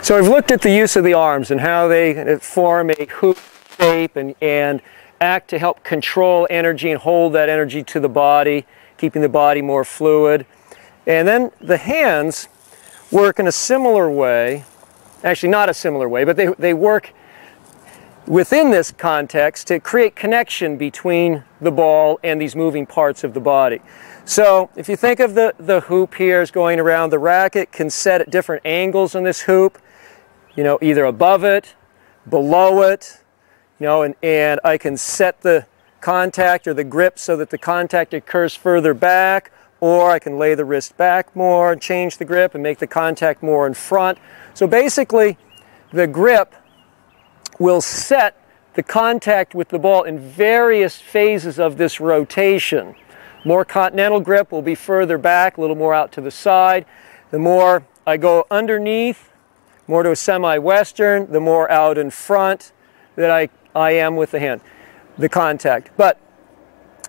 So we've looked at the use of the arms and how they form a hoop shape and act to help control energy and hold that energy to the body, keeping the body more fluid. And then the hands work in a similar way, actually not a similar way, but they work within this context to create connection between the ball and these moving parts of the body. So if you think of the hoop here is going around, the racket can set at different angles on this hoop, either above it, below it, and I can set the contact or the grip so that the contact occurs further back, or I can lay the wrist back more and change the grip and make the contact more in front. So basically, the grip will set the contact with the ball in various phases of this rotation. More continental grip will be further back, a little more out to the side. The more I go underneath, more to a semi-western, the more out in front that I am with the hand, the contact. But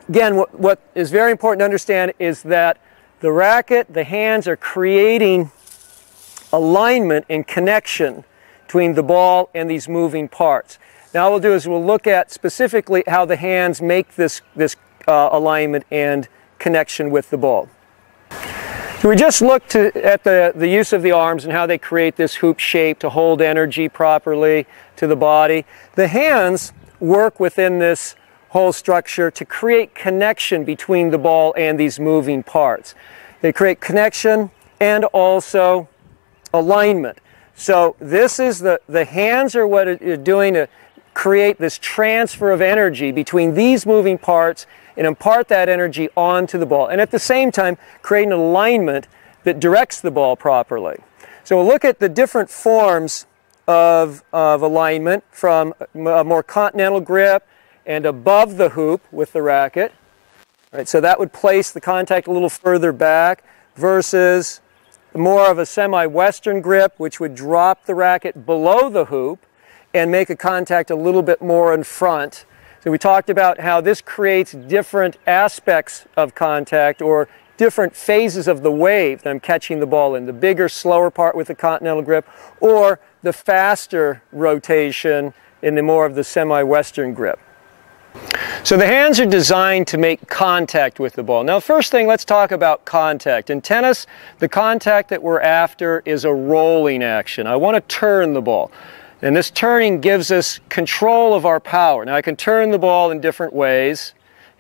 again, what is very important to understand is that the racket, the hands are creating alignment and connection between the ball and these moving parts. Now what we'll do is we'll look at specifically how the hands make this alignment and connection with the ball. So we just looked at the use of the arms and how they create this hoop shape to hold energy properly to the body. The hands work within this whole structure to create connection between the ball and these moving parts. They create connection and also alignment. So this is the hands are what are doing to create this transfer of energy between these moving parts and impart that energy onto the ball, and at the same time create an alignment that directs the ball properly. So we'll look at the different forms of alignment, from a more continental grip and above the hoop with the racket. Right, so that would place the contact a little further back, versus more of a semi-western grip, which would drop the racket below the hoop and make a contact a little bit more in front. So we talked about how this creates different aspects of contact, or different phases of the wave that I'm catching the ball in. The bigger, slower part with the continental grip, or the faster rotation in the more of the semi-western grip. So the hands are designed to make contact with the ball. Now, first thing, let's talk about contact. In tennis, the contact that we're after is a rolling action. I want to turn the ball. And this turning gives us control of our power. Now, I can turn the ball in different ways.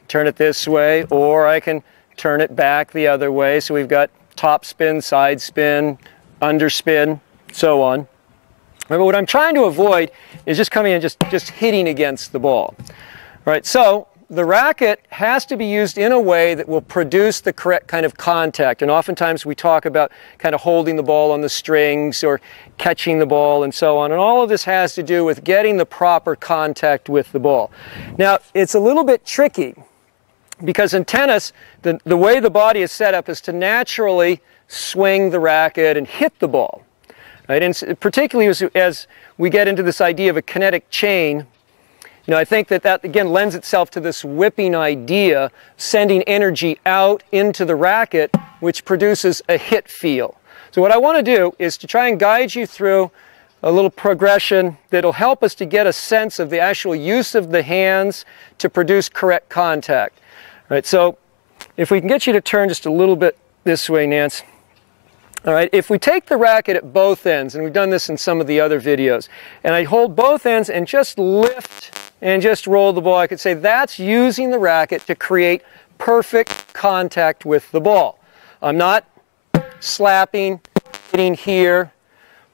Turn it this way, or I can turn it back the other way. So we've got top spin, side spin, underspin, so on. Remember, what I'm trying to avoid is just coming and just hitting against the ball. Right, so the racket has to be used in a way that will produce the correct kind of contact. And oftentimes we talk about kind of holding the ball on the strings or catching the ball and so on. And all of this has to do with getting the proper contact with the ball. Now, it's a little bit tricky because in tennis, the way the body is set up is to naturally swing the racket and hit the ball. Right? And particularly as we get into this idea of a kinetic chain, I think that again lends itself to this whipping idea, sending energy out into the racket, which produces a hit feel. So what I want to do is to try and guide you through a little progression that'll help us to get a sense of the actual use of the hands to produce correct contact. Right, so if we can get you to turn just a little bit this way, Nance. All right, if we take the racket at both ends, and we've done this in some of the other videos, and I hold both ends and just lift and just roll the ball, I could say that's using the racket to create perfect contact with the ball. I'm not slapping, hitting here,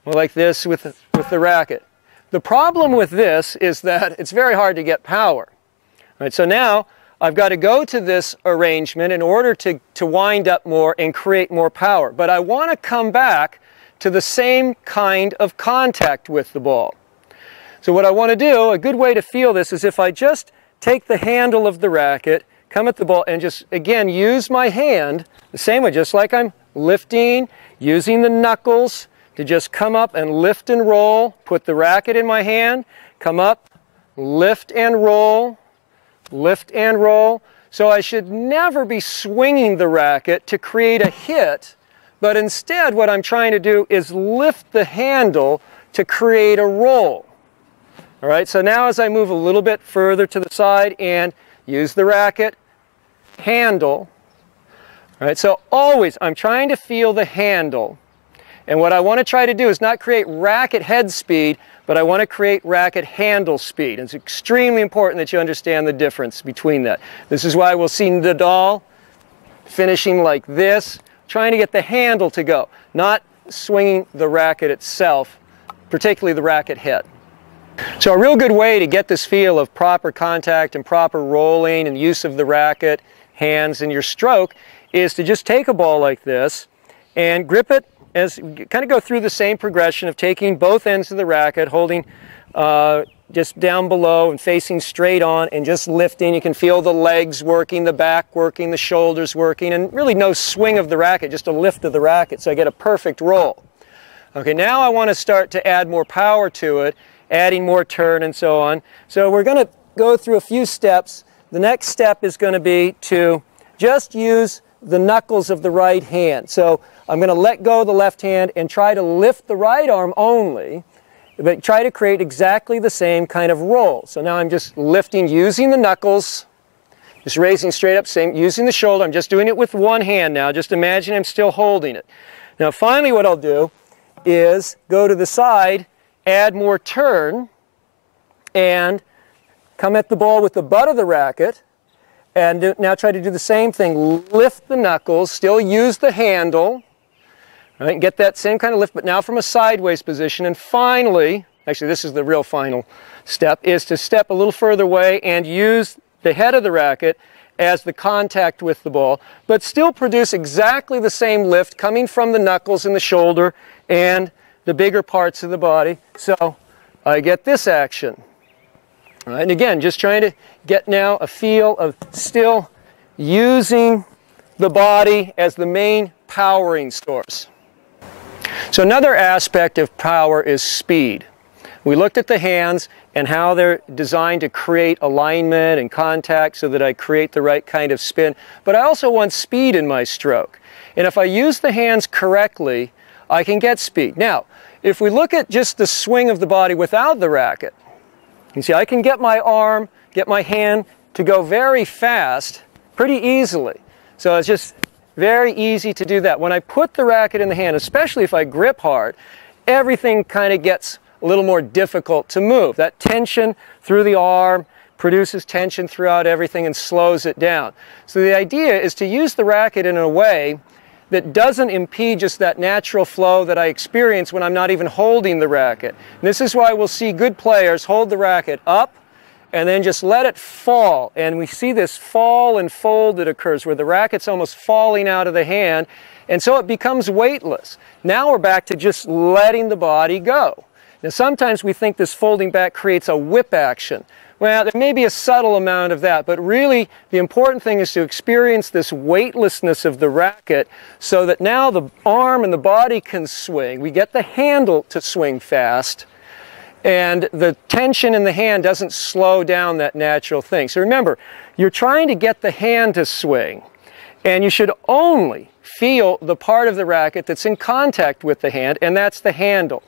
or like this with the racket. The problem with this is that it's very hard to get power. All right, so now I've got to go to this arrangement in order to wind up more and create more power. But I want to come back to the same kind of contact with the ball. So what I want to do, a good way to feel this, is if I just take the handle of the racket, come at the ball, and just, again, use my hand the same way, just like I'm lifting, using the knuckles to just come up and lift and roll, put the racket in my hand, come up, lift and roll, lift and roll. So I should never be swinging the racket to create a hit, but instead what I'm trying to do is lift the handle to create a roll. All right, so now as I move a little bit further to the side and use the racket, handle. All right, so always I'm trying to feel the handle. And what I want to try to do is not create racket head speed, but I want to create racket handle speed. And it's extremely important that you understand the difference between that. This is why we'll see Nadal finishing like this, trying to get the handle to go, not swinging the racket itself, particularly the racket head. So a real good way to get this feel of proper contact and proper rolling and use of the racket, hands, and your stroke is to just take a ball like this and grip it as kind of go through the same progression of taking both ends of the racket, holding just down below and facing straight on and just lifting. You can feel the legs working, the back working, the shoulders working, and really no swing of the racket, just a lift of the racket, so I get a perfect roll. Okay, now I want to start to add more power to it, adding more turn and so on. So we're going to go through a few steps. The next step is going to be to just use the knuckles of the right hand. So I'm going to let go of the left hand and try to lift the right arm only, but try to create exactly the same kind of roll. So now I'm just lifting using the knuckles, just raising straight up, same, using the shoulder. I'm just doing it with one hand now. Just imagine I'm still holding it. Now finally what I'll do is go to the side, add more turn, and come at the ball with the butt of the racket, and now try to do the same thing. Lift the knuckles, still use the handle, right? Get that same kind of lift, but now from a sideways position. And finally, actually this is the real final step, is to step a little further away and use the head of the racket as the contact with the ball, but still produce exactly the same lift coming from the knuckles and the shoulder and the bigger parts of the body. So I get this action. All right, and again, just trying to get now a feel of still using the body as the main powering source. So another aspect of power is speed. We looked at the hands and how they're designed to create alignment and contact so that I create the right kind of spin, but I also want speed in my stroke. And if I use the hands correctly, I can get speed. Now, if we look at just the swing of the body without the racket, you see I can get my arm, get my hand to go very fast pretty easily. So it's just very easy to do that. When I put the racket in the hand, especially if I grip hard, everything kind of gets a little more difficult to move. That tension through the arm produces tension throughout everything and slows it down. So the idea is to use the racket in a way that doesn't impede just that natural flow that I experience when I'm not even holding the racket. And this is why we'll see good players hold the racket up and then just let it fall. And we see this fall and fold that occurs where the racket's almost falling out of the hand, and so it becomes weightless. Now we're back to just letting the body go. Now sometimes we think this folding back creates a whip action. Well, there may be a subtle amount of that, but really the important thing is to experience this weightlessness of the racket so that now the arm and the body can swing. We get the handle to swing fast, and the tension in the hand doesn't slow down that natural thing. So remember, you're trying to get the hand to swing, and you should only feel the part of the racket that's in contact with the hand, and that's the handle.